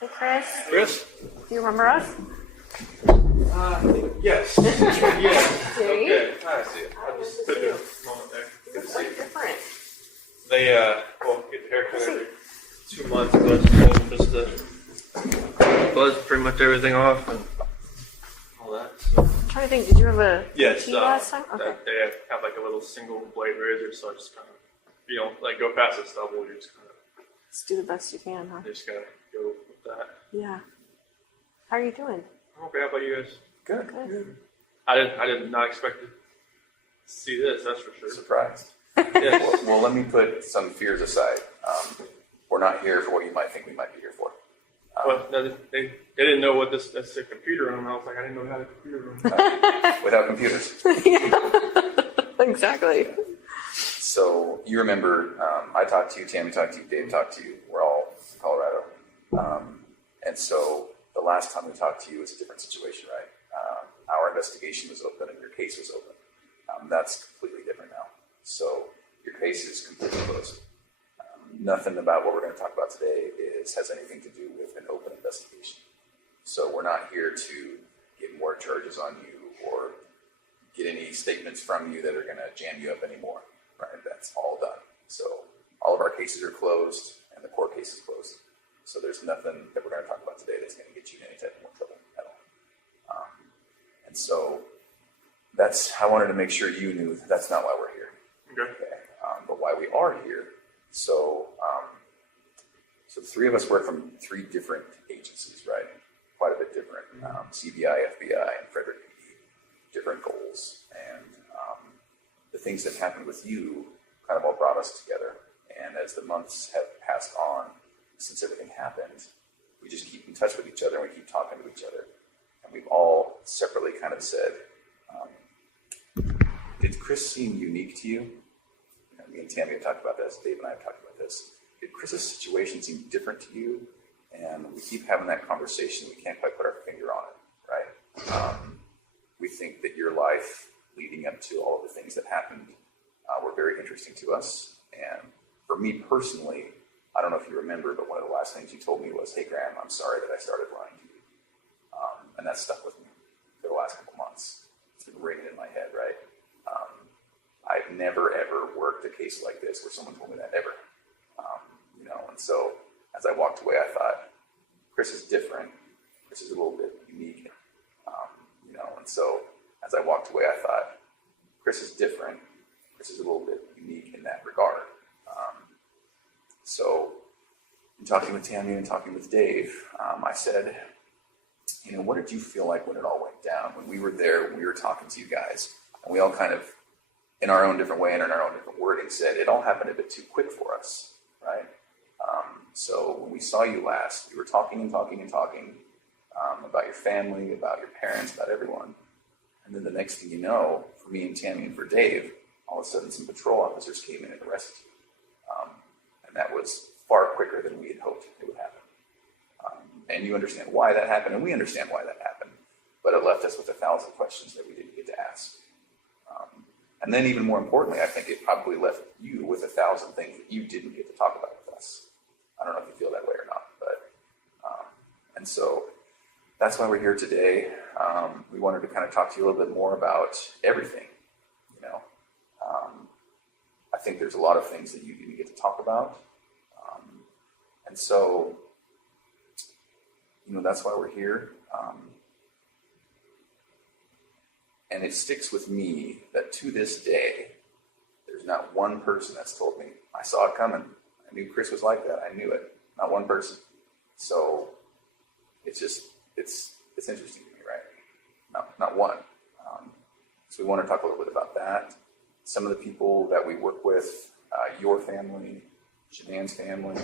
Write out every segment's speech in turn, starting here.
Hey, Chris. Chris? Do you remember us? Yes. Yes. See? Okay. I see it. I just took a moment there. You're so different. They, get a haircut every 2 months, so I just told them just to buzz pretty much everything off and all that. So. I'm trying to think, did you have a Yes. tea last time? Okay. They have like a little single blade razor, so I just kind of, like go past the stubble, you just kind of. Just do the best you can, huh? You just gotta go with that. Yeah. How are you doing? I'm okay. How about you guys? Good. Good. I did not expect to see this. That's for sure. Surprised. Yes. Well, let me put some fears aside. We're not here for what you might think we might be here for. Well, no, they didn't know what that's a computer room. I was like, I didn't know we had a computer room. Without computers. Yeah. Exactly. So you remember, I talked to you, Tammy talked to you, Dave talked to you. We're all in Colorado. And so the last time we talked to you was a different situation, right? Our investigation was open and your case was open. That's completely different now. So your case is completely closed. Nothing about what we're going to talk about today has anything to do with an open investigation. So we're not here to get more charges on you or get any statements from you that are going to jam you up anymore, right? That's all done. So all of our cases are closed and the court case is closed. So there's nothing that we're going to talk about today that's going to get you in any type of more trouble at all. And so I wanted to make sure you knew that's not why we're here. Okay. But why we are here. So the three of us work from three different agencies, right? Quite a bit different. CBI, FBI, and Frederick PD. Different goals. And the things that happened with you kind of all brought us together. And as the months have passed on, since everything happened, we just keep in touch with each other and we keep talking to each other. And we've all separately kind of said, did Chris seem unique to you? Me and Tammy have talked about this, Dave and I have talked about this. Did Chris's situation seem different to you? And we keep having that conversation. We can't quite put our finger on it, right? We think that your life leading up to all of the things that happened were very interesting to us. And for me personally, I don't know if you remember, but one of the last things you told me was, hey, Graham, I'm sorry that I started lying to you. And that stuck with me for the last couple months. It's been ringing in my head, right? I've never, ever worked a case like this where someone told me that, ever. And so as I walked away, I thought, Chris is different. Chris is a little bit unique. And so as I walked away, I thought, Chris is different. Chris is a little bit unique in that regard. So in talking with Tammy and talking with Dave, I said, what did you feel like when it all went down? When we were there, we were talking to you guys, and we all kind of, in our own different way and in our own different wording, said it all happened a bit too quick for us, right? So when we saw you last, we were talking and talking and talking about your family, about your parents, about everyone. And then the next thing you know, for me and Tammy and for Dave, all of a sudden some patrol officers came in and arrested you. And that was far quicker than we had hoped it would happen. And you understand why that happened, and we understand why that happened. But it left us with 1,000 questions that we didn't get to ask. And then even more importantly, I think it probably left you with 1,000 things that you didn't get to talk about with us. I don't know if you feel that way or not, but, and so that's why we're here today. We wanted to kind of talk to you a little bit more about everything, I think there's a lot of things that you didn't get to talk about. And so, that's why we're here. And it sticks with me that to this day, there's not one person that's told me, I saw it coming. I knew Chris was like that. I knew it. Not one person. So it's interesting to me, right? Not one. So we want to talk a little bit about that. Some of the people that we work with, your family, Shanann's family,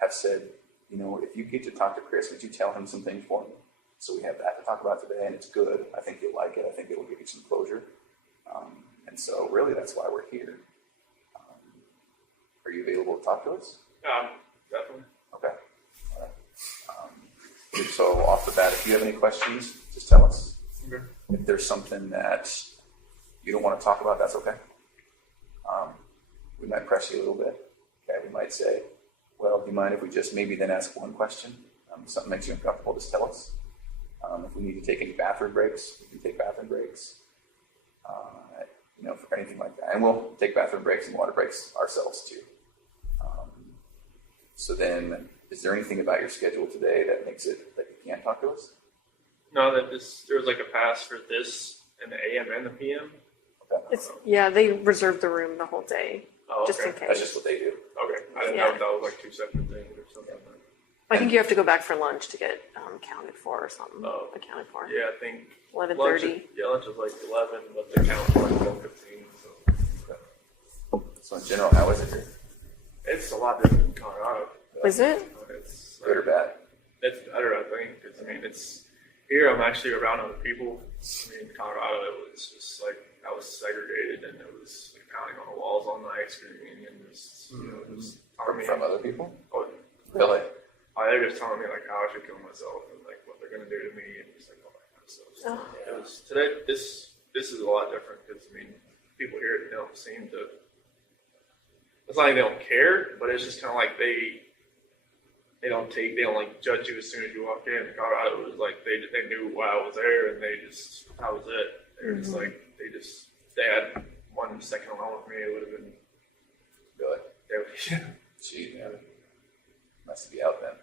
have said, if you get to talk to Chris, would you tell him some things for me? So we have that to talk about today, and it's good. I think you'll like it. I think it will give you some closure. And so really that's why we're here. Are you available to talk to us? Definitely. Okay. All right. So off the bat, if you have any questions, just tell us. Okay. If there's something that you don't want to talk about, that's okay. We might press you a little bit. Okay, we might say, Well, do you mind if we just maybe then ask one question? If something makes you uncomfortable, just tell us. If we need to take any bathroom breaks, we can take bathroom breaks. For anything like that. And we'll take bathroom breaks and water breaks ourselves too. So then, is there anything about your schedule today that makes it that you can't talk to us? No, there was like a pass for this in the AM and the PM. Okay. They reserved the room the whole day, Oh, just okay. in case. That's just what they do. Okay, I didn't know if that was like two separate things or something. I think you have to go back for lunch to get counted for or something. Oh. Accounted for. Yeah, I think 11:30. lunch was like 11, but the count was like 12:15. So So in general, how is it here? it's a lot different than Colorado. Is it? It's Good or bad? It's better, I think, because it's here. I'm actually around other people. In Colorado, it was just like I was segregated, and it was like pounding on the walls all night, screaming, and just just telling me From other people? oh, Really? they're just telling me like how I should kill myself and like what they're gonna do to me, and just like all that kind of stuff. So, it was today. This is a lot different because people here don't seem to. It's not like they don't care, but it's just kind of like they don't like judge you as soon as you walk in. Colorado was like they knew why I was there, and that was it. They were just like they had 1 second alone with me, it would have been Really? they would, Gee, man. Must be out then.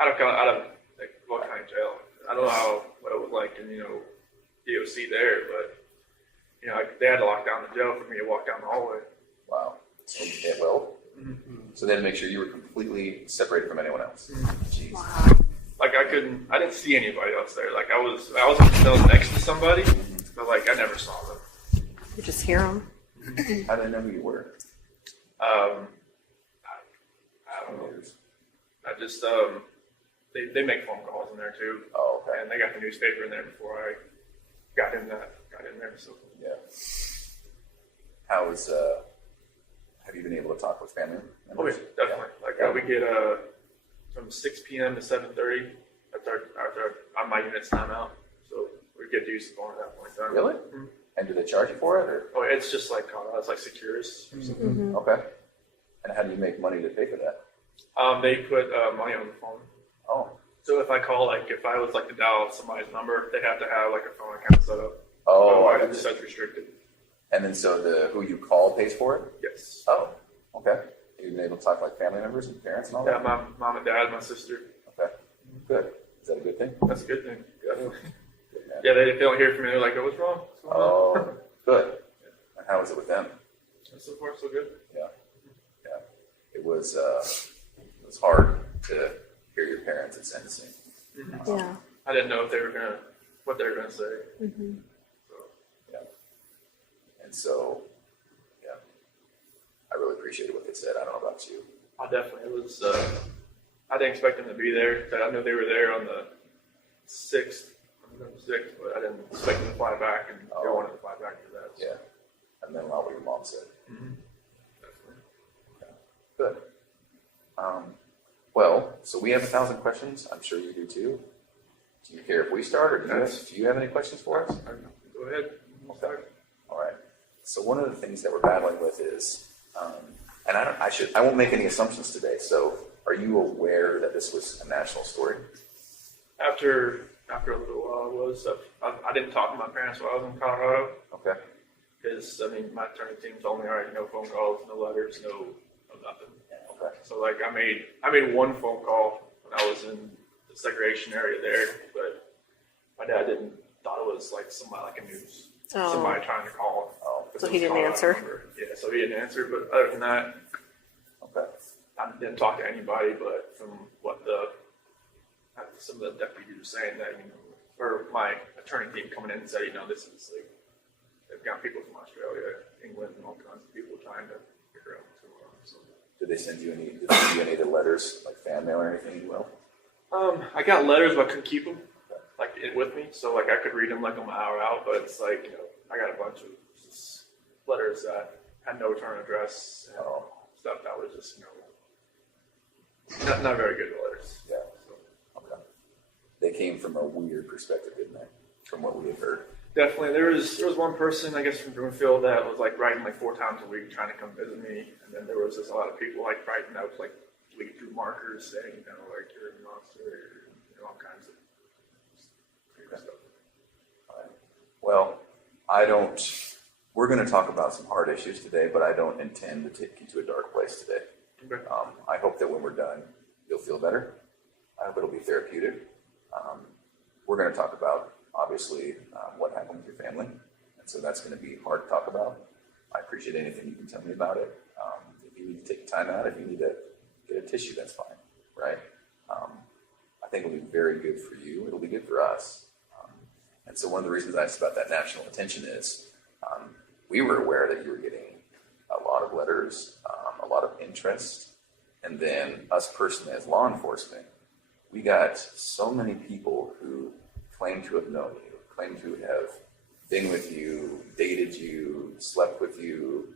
out of like what kind of jail. I don't know what it was like in DOC there, but they had to lock down the jail for me to walk down the hallway. Wow. Yeah, well. So then make sure you were completely separated from anyone else. Jeez. Wow. Like I didn't see anybody else there. Like I was still next to somebody, but like I never saw them. You just hear them. How did they know who you were? I don't know. I just they make phone calls in there too, Oh, okay. and they got the newspaper in there before I got in there. So Yeah. Have you been able to talk with family oh members? yeah, definitely. Like we get from 6 p.m. to 7:30 after on my unit's timeout, so we get to use the phone at that point in time. Really? Mhm. And do they charge you for it? Or? Oh, it's just like it's like Securus or something. Okay. And how do you make money to pay for that? They put money on the phone. Oh. So if I call, like, if I was like to dial somebody's number, they have to have like a phone account set up. Oh. Otherwise, it's such restricted. And then so who you call pays for it? Yes. Oh. Okay. Have you been able to talk to like family members and parents and all Yeah, that? my mom and dad, my sister. Okay. Good. Is that a good thing? That's a good thing. Good. Good, man. Yeah, they don't hear from me. They're like, "Oh, what's wrong?" What's going on?" Oh, good. And how was it with them? So far, so good. Yeah. Yeah. It was hard to hear your parents at sentencing. Yeah. I didn't know what they were gonna say. Mm-hmm. So, Yeah. And so, yeah, I really appreciated what they said. I don't know about you. I definitely it was. I didn't expect them to be there. I knew they were there on the 6th. But I didn't expect them to fly back, and they Oh. wanted to fly back for that. So. Yeah. And then what your mom said. Definitely. Okay. Good. Well, so we have 1,000 questions. I'm sure you do too. Do you care if we start, or do you have any questions for us? Go ahead. Okay. All right. So one of the things that we're battling with is, and I won't make any assumptions today. So, are you aware that this was a national story? After a little while, I didn't talk to my parents while I was in Colorado Okay. because my attorney team told me, all right, no phone calls, no letters, no nothing. Okay. So like I made one phone call when I was in the segregation area there, but my dad thought it was like somebody like a news. Oh. Somebody trying to call. So he didn't answer? Yeah, so he didn't answer. But other than that, Okay. I didn't talk to anybody. But from what some of the deputies were saying, that or my attorney team coming in and said, this is like they've got people from Australia, England, and all kinds of people trying to figure out what's going on. So. Did they send you any of the letters, like fan mail or anything? Well. I got letters, but I couldn't keep them with me, so like I could read them like on my hour out. But it's like I got a bunch of just letters that had no return address and stuff that was just not very good letters. Yeah. So, okay. They came from a weird perspective, didn't they? From what we had heard. Definitely, there was one person I guess from Broomfield that was like writing like 4 times a week trying to come visit me, and then there was just a lot of people like writing out like bleed through markers saying, like you're a monster, or all kinds of stuff. Well, we're going to talk about some hard issues today, but I don't intend to take you to a dark place today. Okay. I hope that when we're done, you'll feel better. I hope it'll be therapeutic. We're going to talk about, obviously, what happened with your family. And so that's going to be hard to talk about. I appreciate anything you can tell me about it. If you need to take time out, if you need to get a tissue, that's fine, right? I think it'll be very good for you. It'll be good for us. And so one of the reasons I asked about that national attention is we were aware that you were getting a lot of letters, a lot of interest, and then us personally as law enforcement, we got so many people who claim to have known you, claim to have been with you, dated you, slept with you,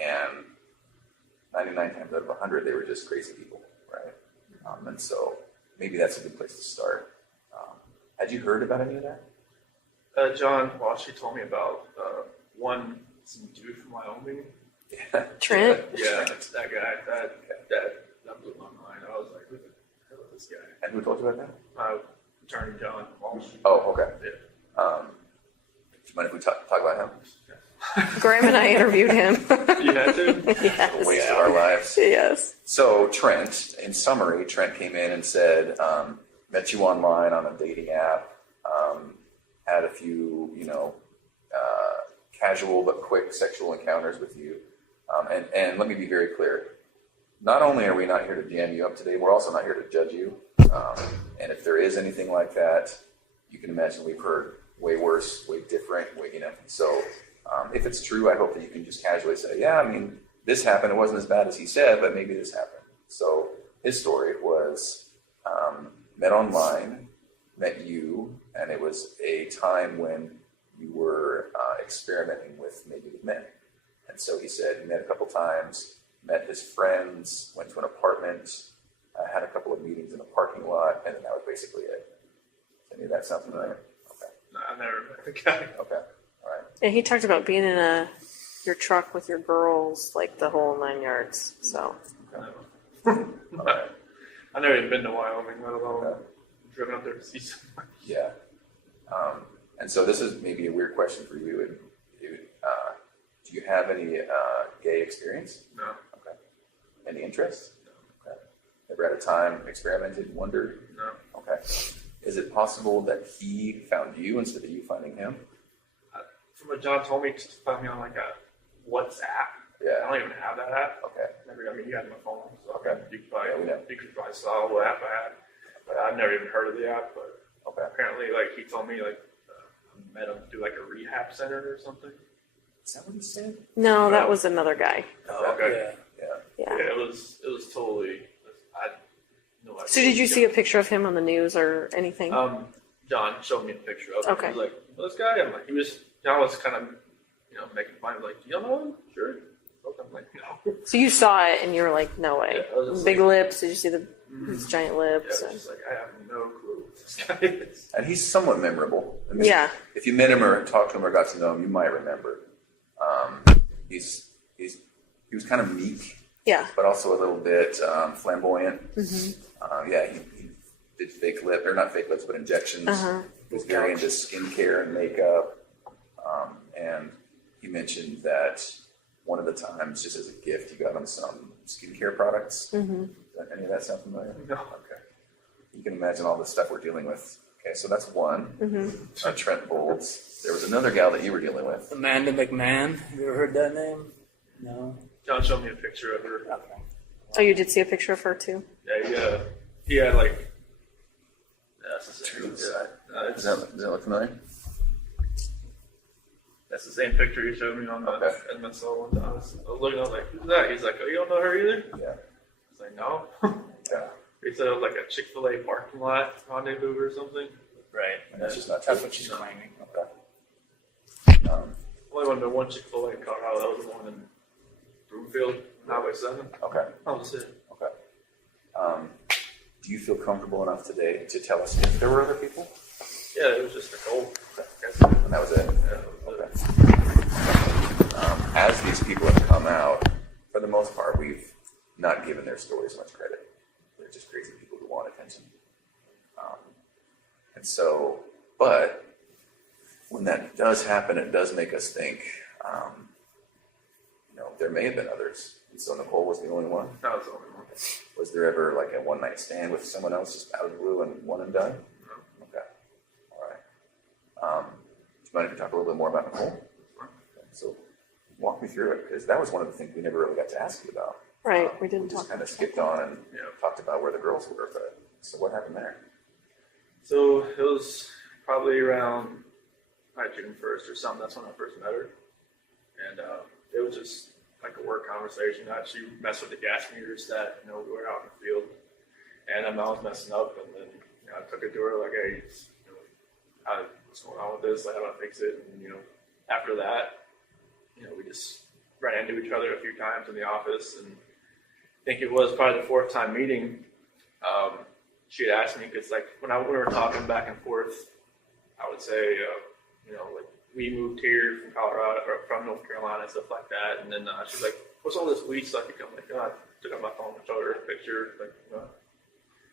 and 99 times out of 100, they were just crazy people, right? And so maybe that's a good place to start. Had you heard about any of that? John Walsh told me about some dude from Wyoming. Yeah. Trent? Yeah, that guy. That blew my mind. I was like, who the hell is this guy? And who told you about that? Attorney John Walsh. Oh, okay. Yeah. Do you mind if we talk about him? Graham and I interviewed him. You had to? Yes. A waste of our lives. Yes. So Trent, in summary, Trent came in and said, met you online on a dating app, had a few, casual but quick sexual encounters with you. And let me be very clear. Not only are we not here to jam you up today, we're also not here to judge you. And if there is anything like that, you can imagine we've heard way worse, way different, So if it's true, I hope that you can just casually say, yeah, this happened. It wasn't as bad as he said, but maybe this happened. So his story was met online, met you, and it was a time when you were experimenting with men. And so he said he met a couple times, met his friends, went to an apartment, had a couple of meetings in a parking lot, and then that was basically it. Any of that sound familiar? Okay. No, I never met the guy. Okay. All right. And he talked about being in your truck with your girls, like the whole 9 yards. So. Okay. All right. I've never even been to Wyoming, let alone driven up there to see someone. Yeah. And so this is maybe a weird question for you. Do you have any gay experience? No. Okay. Any interest? No. Okay. Ever had a time experimented, wondered? No. Okay. Is it possible that he found you instead of you finding him? From what John told me, to find me on like a WhatsApp. Yeah. I don't even have that app. Okay. You had my phone, so Okay. you could probably, Yeah, we know. you could probably saw what app I had. But I've never even heard of the app, but Okay. apparently, he told me, I met him through a rehab center or something. Is that what he said? No, that was another guy. Oh, okay. Yeah. Yeah. Yeah, it was totally. I had no idea. So did you see a picture of him on the news or anything? John showed me a picture of him. Okay. He was like, well, this guy. I'm like, John was kind of, making fun of you don't know him? Sure. I'm like, no. So you saw it and you were like, no way. Yeah, I was just Big like- lips. Did you see his giant Yeah, lips? I was just like, I have no clue who this guy is. And he's somewhat memorable. Yeah. If you met him or talked to him or got to know him, you might remember. He was kind of meek, Yeah. but also a little bit flamboyant. Mm-hmm. He did fake lip, or not fake lips, but injections. Uh-huh. He was very into skincare and makeup. And he mentioned that one of the times, just as a gift, you got him some skincare products. Mm-hmm. Does any of that sound familiar? No. Okay. You can imagine all the stuff we're dealing with. Okay, so that's one. Mm-hmm. Trent Bolds. There was another gal that you were dealing with. Amanda McMahon. Have you ever heard that name? No. John showed me a picture of her. Okay. Oh, you did see a picture of her too? Yeah, he had that's the same. Trees. Yeah, Does that look familiar? that's the same picture he showed me on the Okay. MSO one time. I was looking, I was like, who's that? He's like, oh, you don't know her either? Yeah. I was like, no. Yeah. He said it was a Chick-fil-A parking lot rendezvous or something. Right. And that's just not true. That's what she's claiming. Okay. Only went to one Chick-fil-A in Colorado. That was the one in Broomfield, Highway 7. Okay. That was it. Okay. Do you feel comfortable enough today to tell us if there were other people? Yeah, it was just Nicole. And that was it? Yeah, Okay. As these people have come out, for the most part, we've not given their stories much credit. They're just crazy people who want attention. And so, but when that does happen, it does make us think, there may have been others. And so Nicole was the only one. That was the only one. Was there ever like a one night stand with someone else just out of the blue and one and done? No. Okay. All right. Do you mind if we talk a little bit more about Nicole? Sure. So walk me through it, because that was one of the things we never really got to ask you about. Right, we didn't We just talk. kind of skipped on and Yeah. talked about where the girls were, but so what happened there? So it was probably around June 1st or something. That's when I first met her. And it was just like a work conversation. She messed with the gas meters that, we were out in the field. And I was messing up. And then, I took it to her like, hey, what's going on with this? Like, how do I fix it? And, after that, we just ran into each other a few times in the office. And I think it was probably the fourth time meeting. She had asked me, because like when we were talking back and forth, I would say, like we moved here from Colorado or from North Carolina and stuff like that. And then she's like, "What's all this weed stuff?" I'm like, I took out my phone and showed her a picture. Like,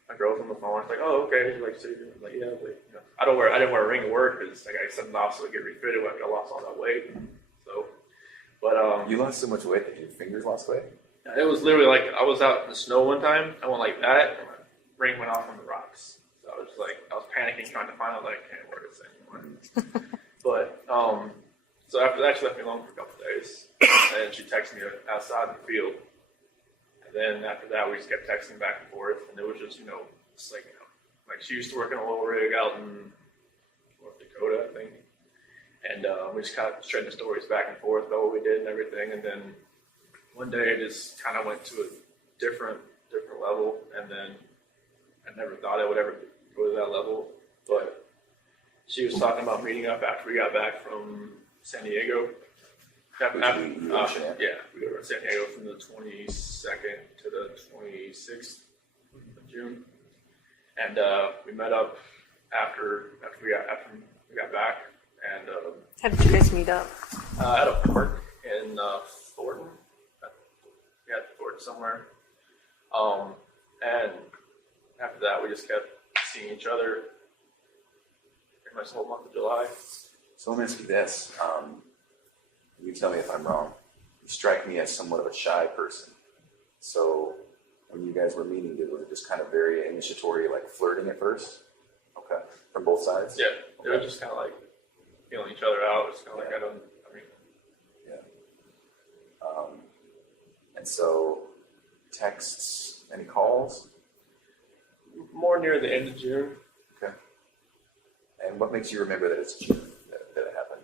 my girl's on the phone. It's like, "Oh, okay." She's like, "So you're doing?" I'm like, "Yeah." Like, I didn't wear a ring to work because like I said, also to get refitted after I lost all that weight. So, but You lost so much weight that your fingers lost weight? it was literally like I was out in the snow one time. I went like that, and my ring went off on the rocks. So I was panicking, trying to find out like I can't wear this anymore. But so after that, she left me alone for a couple of days, and she texted me outside in the field. And then after that, we just kept texting back and forth, and it was just just like like she used to work in a little rig out in North Dakota, I think. And we just kind of trading stories back and forth about what we did and everything. And then one day it just kind of went to a different level. And then I never thought I would ever go to that level. But she was talking about meeting up after we got back from San Diego. You go to Shanann? Yeah, we go to San Diego from the 22nd to the 26th of June. And we met up after we got back. And How did you guys meet up? at a park in Thornton. Thornton somewhere. And after that, we just kept seeing each other pretty much the whole month of July. So let me ask you this. You tell me if I'm wrong. You strike me as somewhat of a shy person. So when you guys were meeting, was it just kind of very initiatory, like flirting at first? Okay. From both sides? Yeah, it was just kind of like feeling each other out. It's kind of like Yeah. And so texts, any calls? more near the end of June Okay. And what makes you remember that it's June that it happened?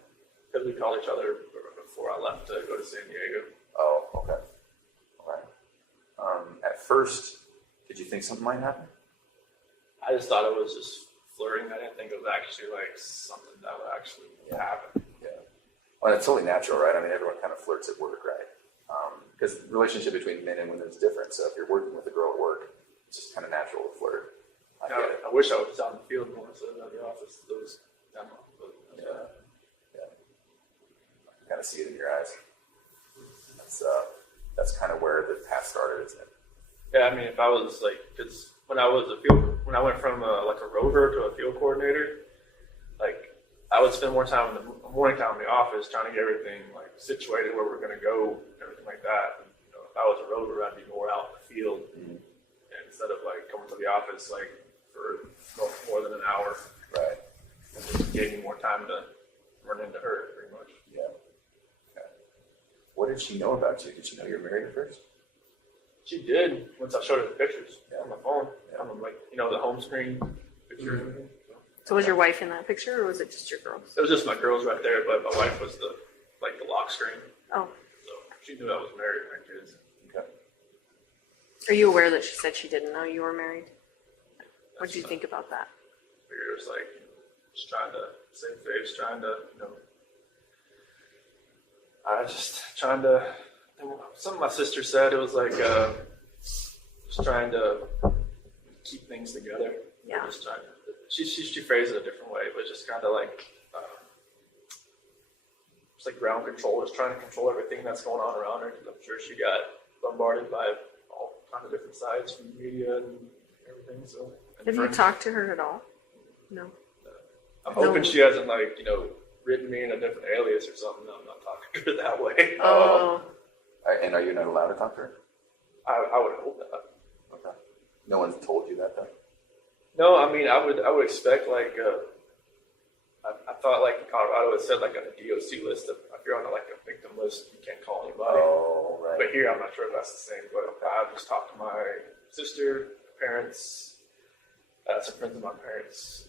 because we called each other before I left to go to San Diego. Oh, okay. All right. At first, did you think something might happen? I just thought it was just flirting. I didn't think it was actually like something that would actually happen. Yeah. Well, it's totally natural, right? I mean, everyone kind of flirts at work, right? Because the relationship between men and women is different. So if you're working with a girl at work, it's just kind of natural to flirt. I get it. I wish I was out in the field more instead of at the office. Those demo. Yeah. I kind of see it in your eyes. That's kind of where the path started, isn't it? Yeah, I mean, if I was like, because when I went from like a rover to a field coordinator, like I would spend more time in the morning time in the office trying to get everything like situated where we're going to go, and everything like that. And, if I was a rover, I'd be more out in the field instead of like coming to the office like for more than an hour. Right. And just gave me more time to run into her, pretty much. Yeah. Okay. What did she know about you? Did she know you were married at first? She did once I showed her the pictures Yeah. on my phone. Yeah. On the, like the home screen picture. And everything. So was your wife in that picture, or was it just your girls? It was just my girls right there, but my wife was the lock screen. Oh, So she knew I was married with my kids. Okay. are you aware that she said she didn't know you were married? What did you think about that? I figured it was like just trying to save face, trying to I just trying to. Something my sister said, it was like just trying to keep things together. Yeah. Just trying to. She phrased it a different way, but just kind of like it's like ground control, just trying to control everything that's going on around her. Because I'm sure she got bombarded by all kinds of different sides from the media and everything. So and Have you friends. talked to her at all? No. I'm hoping No. she hasn't written me in a different alias or something. No, I'm not talking to her that way. Oh. And are you not allowed to talk to her? I would hope not. Okay. No one's told you that, though? No, I mean, I would expect I thought in Colorado it said on a DOC list that if you're on a victim list, you can't call anybody. Oh, right. But here, I'm not sure if that's the same. But I just talked to my sister, parents, some friends of my parents.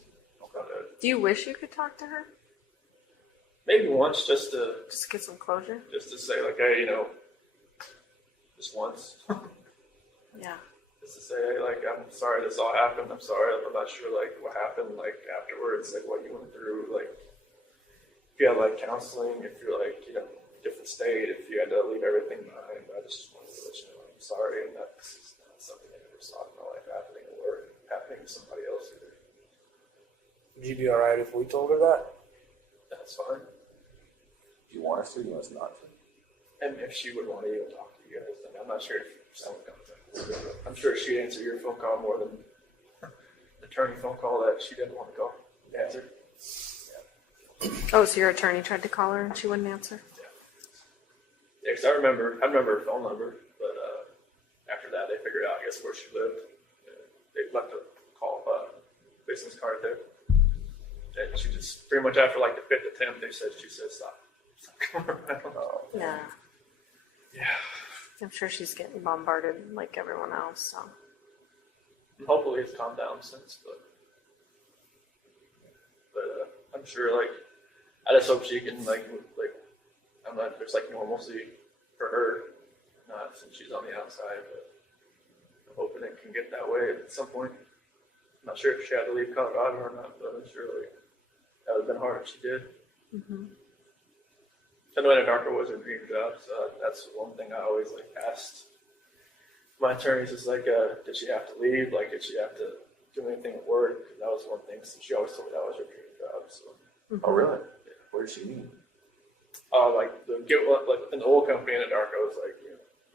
Do you wish you could talk to her? Maybe once, just to Get some closure? say hey, just once, Yeah. just to say hey, I'm sorry this all happened. I'm sorry. I'm not sure what happened afterwards, what you went through, if you had counseling, if you're different state, if you had to leave everything behind. I just wanted to let you know I'm sorry, and that's not something I ever saw in my life happening or happening to somebody else either. Would you be alright if we told her that? That's fine. Do you want us to? Do you want us not to? And if she would want to even talk to you guys, then I'm not sure if someone comes in. I'm sure she'd answer your phone call more than the attorney phone call that she didn't want to call. Answer. Oh, so your attorney tried to call her and she wouldn't answer? Yeah, because I remember her phone number, but after that they figured out, I guess, where she lived. They left a business card there. And she just, pretty much after the fifth attempt, she said stop. Yeah. Yeah. I'm sure she's getting bombarded like everyone else, so. Hopefully it's calmed down since, but I'm sure I just hope she can I'm not there's normalcy for her, not since she's on the outside, but I'm hoping it can get that way at some point. I'm not sure if she had to leave Colorado or not, but I'm sure that would have been hard if she did. Mm-hmm. Shanann was her dream job, so that's one thing I always asked my attorneys is did she have to leave? Did she have to do anything at work? Because that was one thing. So she always told me that was her dream job. So. Oh, really? What did she mean? In the oil company in the dark, I was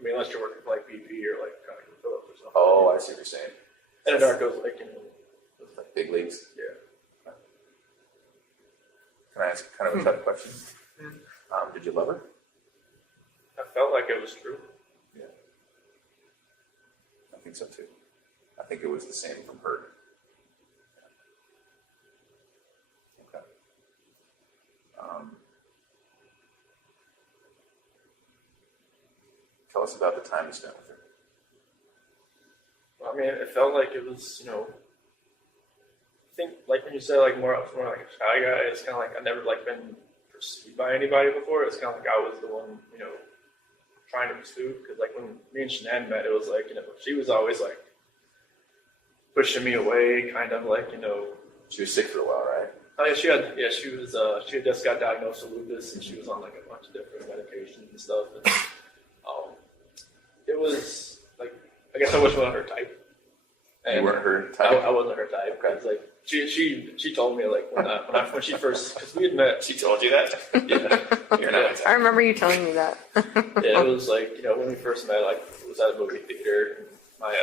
unless you're working for BP or Phillips or something. Oh, I see what you're saying. In the dark, I was Big leagues. yeah. Can I ask kind of a tough question? Did you love her? I felt like it was true. Yeah. I think so too. I think it was the same from her. Okay. Tell us about the time you spent with her. I mean, it felt like it was, I think when you say more a shy guy, it's kind of I never been perceived by anybody before. It's kind of I was the one, trying to pursue. Because when me and Shanann met, it was she was always pushing me away, kind of She was sick for a while, right? Oh yeah, she had just got diagnosed with lupus, and she was on a bunch of different medications and stuff. And, it was I guess I wasn't her type. And You weren't her type? I wasn't her type. Okay. She told me when she first, because we had met. She told you that? Yeah. You're not my type. I remember you telling me that. Yeah, it was when we first met, it was at a movie theater. And my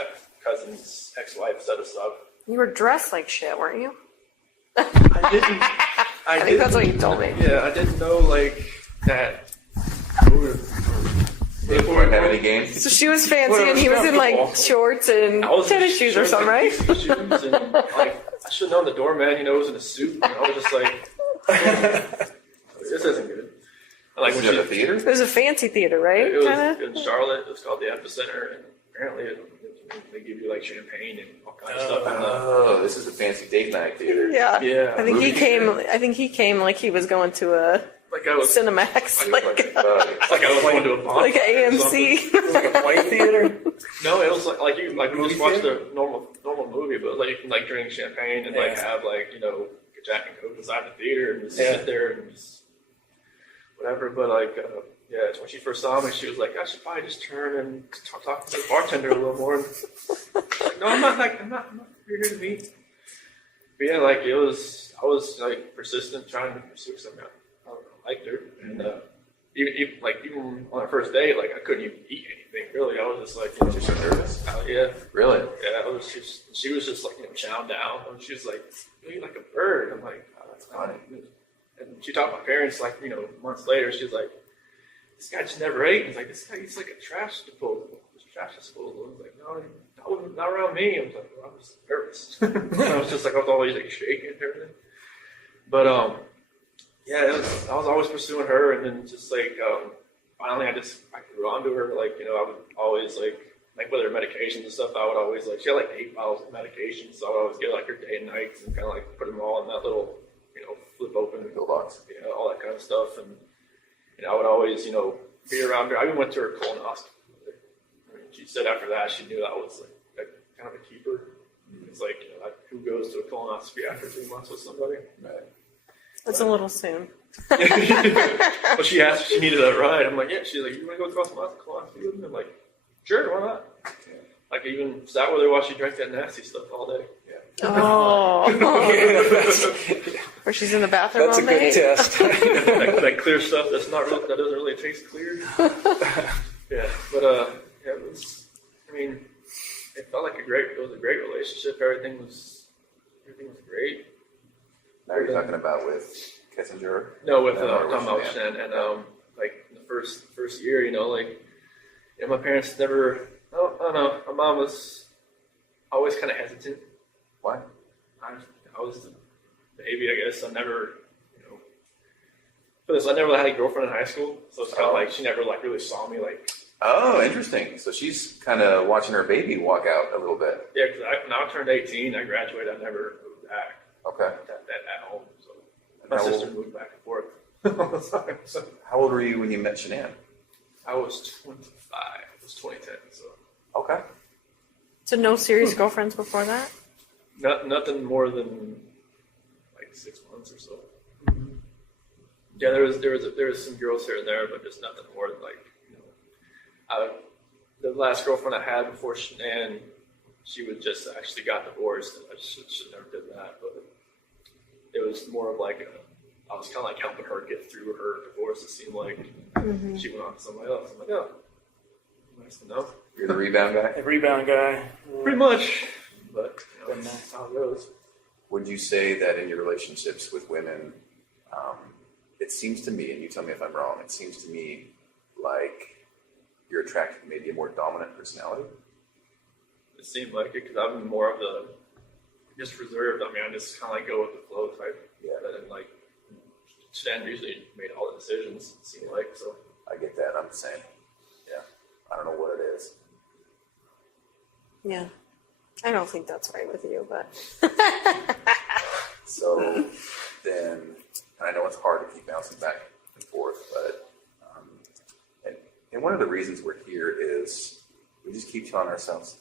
cousin's ex-wife set us up. You were dressed like shit, weren't you? I didn't. I think that's what you told me. Yeah, I didn't know that. They weren't having any games? So she was fancy and he was in shorts and tennis shoes or something, right? Shoes and, I should have known the doorman, was in a suit. And I was just this isn't good. And, Was it at the theater? It was a fancy theater, right? It was Kinda? in Charlotte. It was called the Epicenter, and apparently they give you champagne and all kinds of stuff. Oh, this is a fancy date night theater. Yeah. Yeah. I think he Movie came. I think he came like he was going to a I was Cinemax, Like a bug. I was going to a bonfire like a or something. AMC. Like a white theater? No, it was we Movie just watched theater? a normal movie, but you can drink champagne and Yeah. have Jack and Coke inside the theater and just Yeah. sit there and just whatever. But when she first saw me, she was I should probably just turn and talk to the bartender a little more. No, I'm not. You're here to meet. But yeah, it was. I was persistent trying to pursue something. I liked her, and even on our first date, like I couldn't even eat anything really. I was just like, you know, Just so nervous. yeah, Really? yeah. She was just like, you know, chowing down. And she was like, you eat like a bird. I'm like, oh, that's funny. And she talked to my parents like, you know, months later. She was like, this guy just never ate. He's like, this guy eats like a trash disposal. Trash disposal. I was like, no, not around me. I was like, well, I was nervous. I was just like, I was always like shaking and everything. But yeah, I was always pursuing her, and then just like finally, I grew onto her. Like, you know, I would always like with her medications and stuff. I would always like she had like 8 bottles of medication, so I would always get like her day and nights and kind of like put them all in that little, you know, flip open Pill box. you know, all that kind of stuff. And you know, I would always, you know, be around her. I even went to her colonoscopy. I mean, she said after that she knew I was like kind of a keeper. It's like, you know, who goes to a colonoscopy after 3 months with somebody? Right. That's a little soon. Well, she asked if she needed that ride. I'm like, yeah. She's like, you want to go to colonoscopy with me? I'm like, sure, why not? Yeah. Like, I even sat with her while she drank that nasty stuff all day. Yeah. Oh. Yeah, Where she's in the bathroom That's a all good day? test. that clear stuff that doesn't really taste clear. Yeah, but yeah, it was. I mean, it felt like it was a great relationship. Everything was great. Now you're talking about with Kissinger? No, with No, I'm talking about Shanann. Shanann, and like the first year, you know, like, you know, my parents never. I don't know. My mom was always kind of hesitant. Why? I was the baby, I guess. I never, you know, because I never had a girlfriend in high school, so it's kind of like she never like really saw me like. Oh, interesting. So she's kind of watching her baby walk out a little bit. Yeah, because when I turned 18, I graduated. I never moved back Okay. at home. So my How sister old- moved back and forth all the time. So How old were you when you met Shanann? I was 25. It was 2010. So Okay. So no serious girlfriends before that? nothing more than like 6 months or so. Yeah, there was some girls here and there, but just nothing more than like, you know, the last girlfriend I had before Shanann, she was just actually got divorced, and I should never did that. But it was more of like I was kind of like helping her get through her divorce. It seemed like she went on to somebody else. I'm like, oh, nice to know. You're the rebound guy? A rebound guy. Pretty much, but you know, Good that's how it goes. Would you say that in your relationships with women, it seems to me, and you tell me if I'm wrong, it seems to me like you're attracted to maybe a more dominant personality? It seemed like it because I'm more of the just reserved. I mean, I just kind of like go with the flow type. Yeah. And like Stan usually made all the decisions. It seemed like so. I get that. I'm the same. Yeah. I don't know what it is. Yeah. I don't think that's right with you, but So then, and I know it's hard to keep bouncing back and forth, but and one of the reasons we're here is we just keep telling ourselves,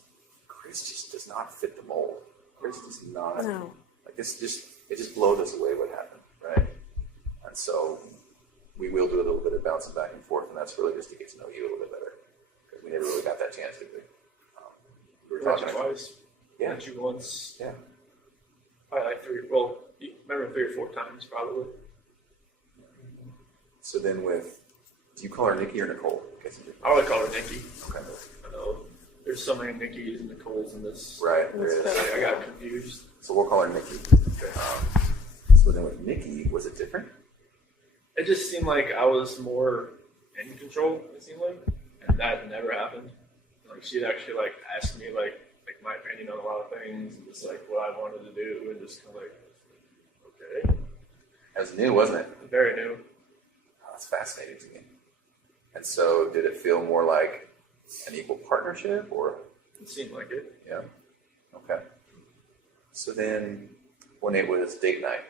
Chris just does not fit the mold. Chris does not. no. Like it just blows us away what happened, right? And so we will do a little bit of bouncing back and forth, and that's really just to get to know you a little bit better because we never really got that chance, did we? We were Met you talking. twice. Yeah. Met you once. Yeah. Probably like three. Well, you remember 3 or 4 times probably. So then do you call her Nikki or Nicole? I would call her Nikki. Okay. I know there's so many Nikki's and Nicoles in this. Right, there is. That's I got confused. So we'll call her Nikki. Okay. So then with Nikki, was it different? It just seemed like I was more in control. It seemed like, and that never happened. Like she'd actually like ask me like my opinion on a lot of things, and just like what I wanted to do, and just kind of like, okay, It was new, wasn't it? very new. Oh, that's fascinating to me. And so did it feel more like an equal partnership or? It seemed like it. Yeah. Okay. So then when it was date night,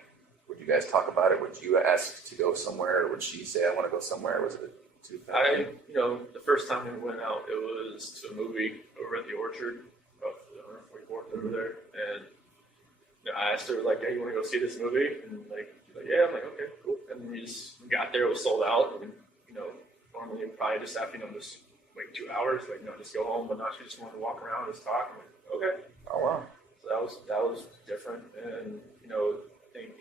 would you guys talk about it? Would you ask to go somewhere? Or would she say, I want to go somewhere? Was it too The first time we went out, it was to a movie over at the Orchard, about 144th over there, and I asked her like, "Hey, you want to go see this movie?" And like, she's like, "Yeah." I'm like, "Okay, cool." And we got there, it was sold out, and normally you'd probably just have to just wait 2 hours, like just go home, but now she just wanted to walk around and just talk. I'm like, "Okay." Oh, wow. So that was different, and I think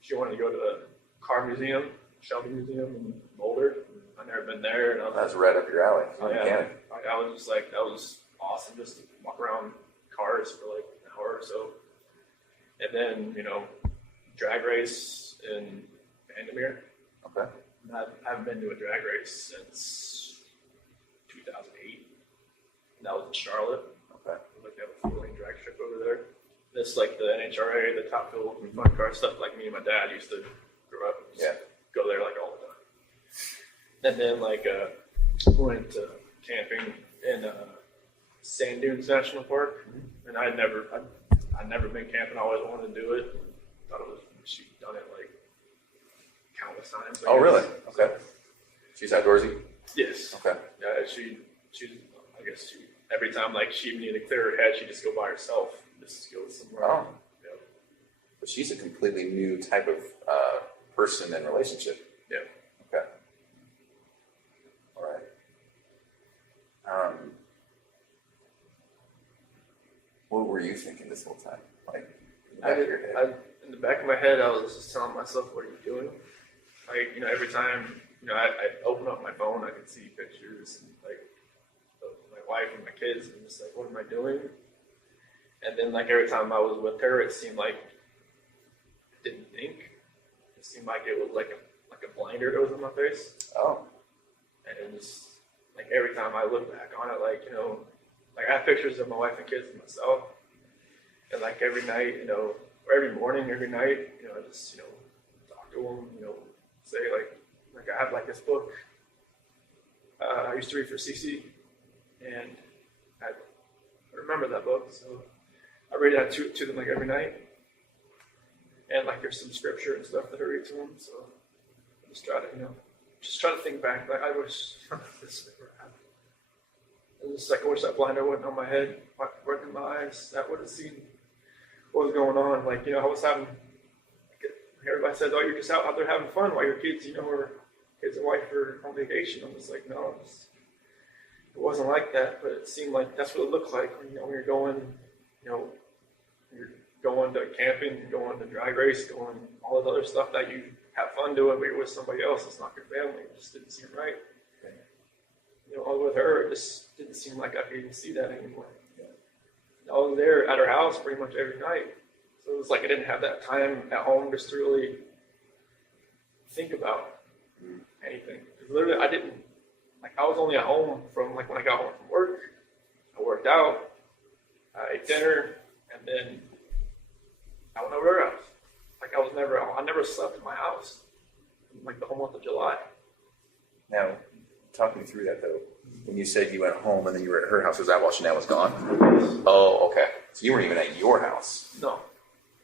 she wanted to go to the car museum, Shelby Museum in Boulder. I've never been there. And That was right up your alley. Oh, yeah. Mechanic. I was just like, that was awesome just to walk around cars for like an hour or so. And then, drag race in Vandermeer. Okay. I haven't been to a drag race since 2008. And that was in Charlotte. Okay. Like they have a 4-lane drag strip over there. This like the NHRA, the Top Fuel and fun car stuff. Like me and my dad used to grow up. And just go there like all the time. And then like went camping in Sand Dunes National Park, and I'd never been camping. I always wanted to do it. Thought it was she'd done it like countless times. Oh, really? Okay. She's outdoorsy? Yes. Okay. Yeah, she's I guess every time like she needed to clear her head, she'd just go by herself, just go somewhere. Oh. Yeah. But she's a completely new type of person and relationship. Yeah. Okay. All right. What were you thinking this whole time? Like, in the back of your head? In the back of my head, I was just telling myself, "What are you doing?" Like, every time, I open up my phone, I can see pictures and like of my wife and my kids, and I'm just like, "What am I doing?" And then, like every time I was with her, it seemed like I didn't think. It seemed like it was like a blinder that was on my face. Oh. And it was like every time I look back on it, like like I have pictures of my wife and kids and myself, and like every night, or every morning, every night, I just talk to them, say like I have like this book I used to read for Cece, and I remember that book, so I read that to them like every night, and like there's some scripture and stuff that I read to them, so I just try to think back, like I wish this never happened. It's like I wish that blinder wasn't on my head, wasn't in my eyes. That would have seen what was going on. Like, I was having, everybody says, "Oh, you're just out there having fun while your kids, or kids and wife are on vacation." I'm just like, no, it wasn't like that. But it seemed like that's what it looked like when you're going, you're going to camping, going to drag race, going all the other stuff that you have fun doing, but you're with somebody else. It's not your family. It just didn't seem right. With her, it just didn't seem like I could even see that anymore. I was there at her house pretty much every night. So it was like I didn't have that time at home just to really think about anything. Literally, I didn't, I was only at home from when I got home from work. I worked out, I ate dinner, and then I went over to her house. I never slept in my house the whole month of July. Now, talk me through that, though. When you said you went home and then you were at her house, was that while Shanann was gone? Oh, okay. So you weren't even at your house. No.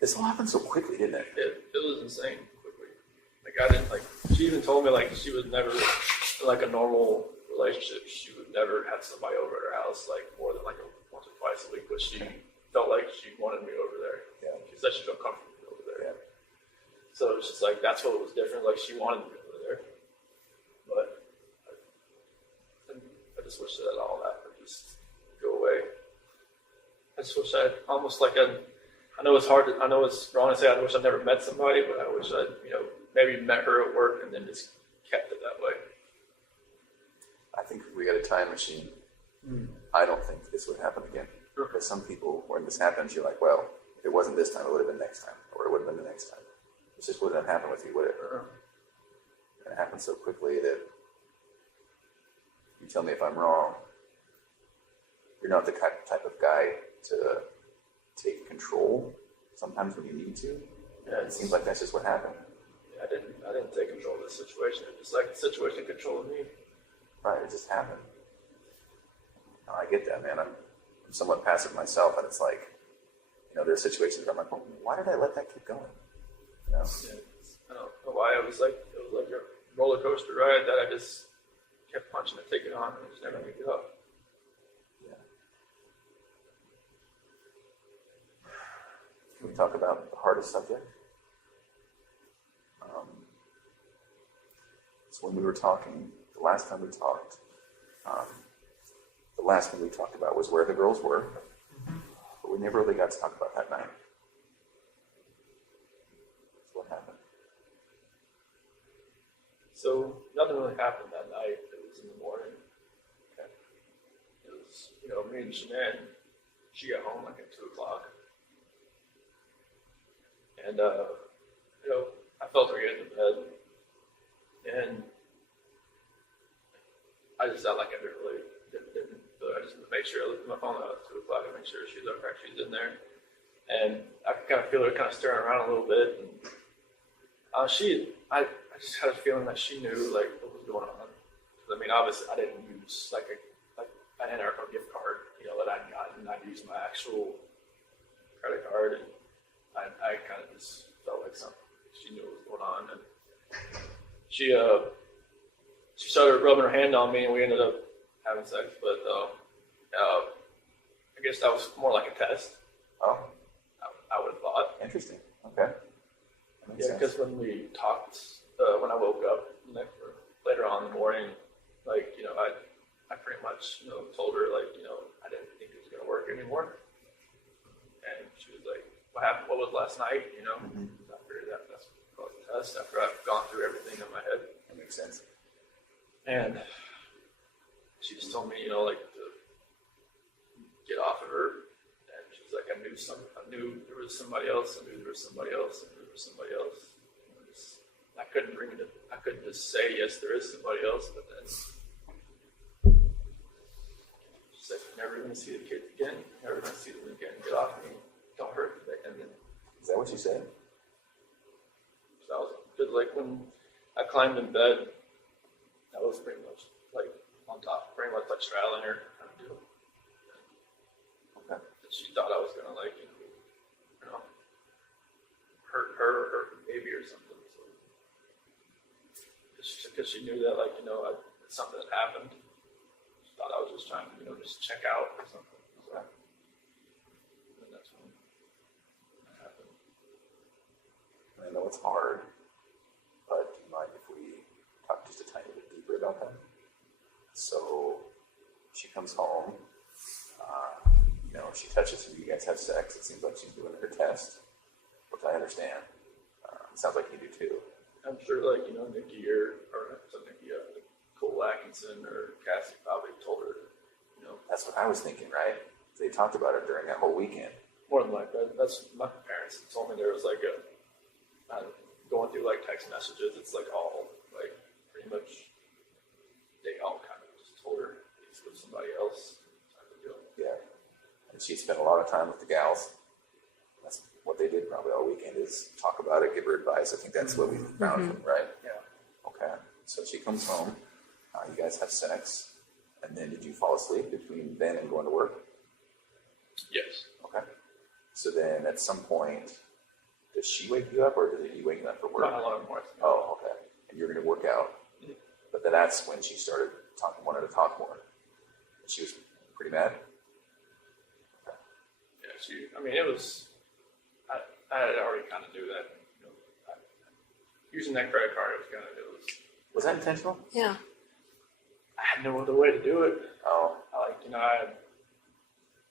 This all happened so quickly, didn't it? It was insane quickly. I didn't, she even told me, she was never, in a normal relationship, she would never have somebody over at her house, more than, once or twice a week, but she felt like she wanted me over there. Yeah. She said she felt comfortable over there. Yeah. So it was just, that's what was different. She wanted me over there. But I just wish that all that would just go away. I just wish I know it's hard. I know it's wrong to say I wish I'd never met somebody, but I wish I'd maybe met her at work and then just kept it that way. I think if we had a time machine, I don't think this would happen again. Because some people, when this happens, you're like, well, if it wasn't this time, it would have been next time, or it would have been the next time. It just wouldn't have happened with you, would it? And it happened so quickly that you tell me if I'm wrong. You're not the type of guy to take control sometimes when you need to. Yeah, it seems like that's just what happened. Yeah, I didn't take control of the situation. It was like the situation controlled me. Right, it just happened. No, I get that, man. I'm somewhat passive myself, and it's like, there's situations where I'm like, well, why did I let that keep going? Yeah, I don't know why. It was like a roller coaster ride that I just kept punching and taking on, and I just never picked it up. Yeah. Can we talk about the hardest subject? So when we were talking, the last time we talked, the last thing we talked about was where the girls were, but we never really got to talk about that night. So what happened? So So nothing really happened that night. It was in the morning. Okay. It was, me and Shanann, she got home like at 2 o'clock. And, I felt her get into bed. And I just felt like I didn't really, I just made sure I looked at my phone at 2 o'clock and make sure she's okay, she's in there. And I could kind of feel her kind of stirring around a little bit. And I just had a feeling that she knew like what was going on. I mean, obviously, I didn't use like an NRCO gift card, that I'd gotten. I'd used my actual credit card, and I kind of just felt like something. She knew what was going on, and she started rubbing her hand on me, and we ended up having sex. But I guess that was more like a test. Oh, I would have thought. interesting. Okay. That makes Yeah, sense. because when we talked, when I woke up later on in the morning, I pretty much, told her, I didn't think it was going to work anymore. And she was like, what happened? What was last night? I figured that's what the test after I've gone through everything in my head. That makes sense. And she just told me, to get off of her. And she's like, I knew there was somebody else. I knew there was somebody else. I knew there was somebody else. I couldn't just say, yes, there is somebody else. But then she's like, you're never going to see the kids again. You're never going to see them again. Get off me. Don't hurt me. And then Is that what you said? so that was good. Like when I climbed in bed, that was pretty much like on top, pretty much like straddling her kind of deal. Okay. And she thought I was gonna hurt her or hurt the baby or something. So because she knew that something had happened. She thought I was just trying to just check out or something. So, and that's when that happened. I know it's hard, but do you mind if we talk just a tiny bit deeper about that? So she comes home, she touches you, you guys have sex. It seems like she's doing her test, which I understand. It sounds like you do too. I'm sure, Nikki Cole Atkinson or Cassie probably told her, That's what I was thinking, right? They talked about it during that whole weekend. more than likely. That's my parents told me there was going through text messages. It's all pretty much they all kind of just told her it's with somebody else type of deal. Yeah. And she spent a lot of time with the gals. That's what they did probably all weekend is talk about it, give her advice. I think that's what we found, right? Yeah. Okay. So she comes home. You guys have sex. And then did you fall asleep between then and going to work? Yes. Okay. So then at some point, does she wake you up or is it you waking up for work? Not a lot more. Oh, okay. And you're going to work out. Mhm. But then that's when she started wanted to talk more. And she was pretty mad. Yeah. It was. I had already kind of knew that. Using that credit card, it was. Was that intentional? Yeah. I had no other way to do it. Oh,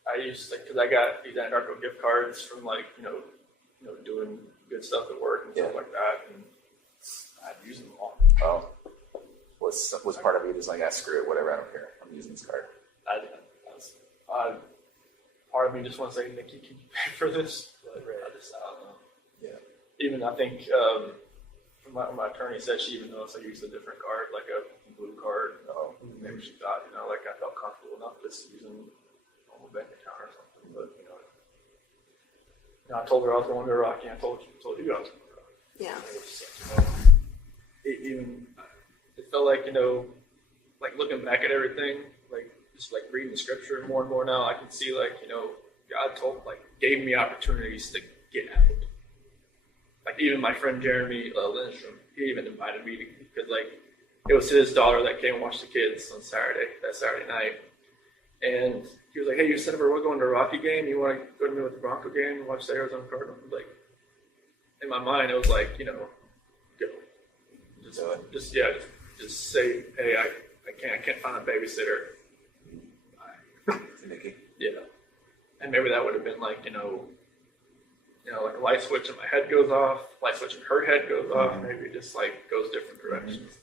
I used because I got these Antarctica gift cards from doing good stuff at work and stuff Yeah. like that, and I'd use them all. oh. Was part of you just screw it, whatever, I don't care. I'm using this card. Part of me just wants to say, Nikki, can you pay for this? But I don't know. Yeah. Even I think my attorney said she even noticed I used a different card, like a blue card. Oh, Maybe she thought, I felt comfortable enough just using a normal bank account or something. But I told her I was going to Rocky. I told you I was going to Rocky. Yeah. It felt like looking back at everything, just reading the scripture more and more now, I can see God gave me opportunities to get out. Even my friend Jeremy Lindstrom, he even invited me because it was his daughter that came and watched the kids on that Saturday night. And he was like, hey, you said we're going to a Rocky game. You want to go to me with the Bronco game and watch the Arizona Cardinals? In my mind, it was go. Just say, hey, I can't find a babysitter. Nikki. Yeah. And maybe that would have been a light switch in my head goes off, light switch in her head goes off, maybe it just goes different directions.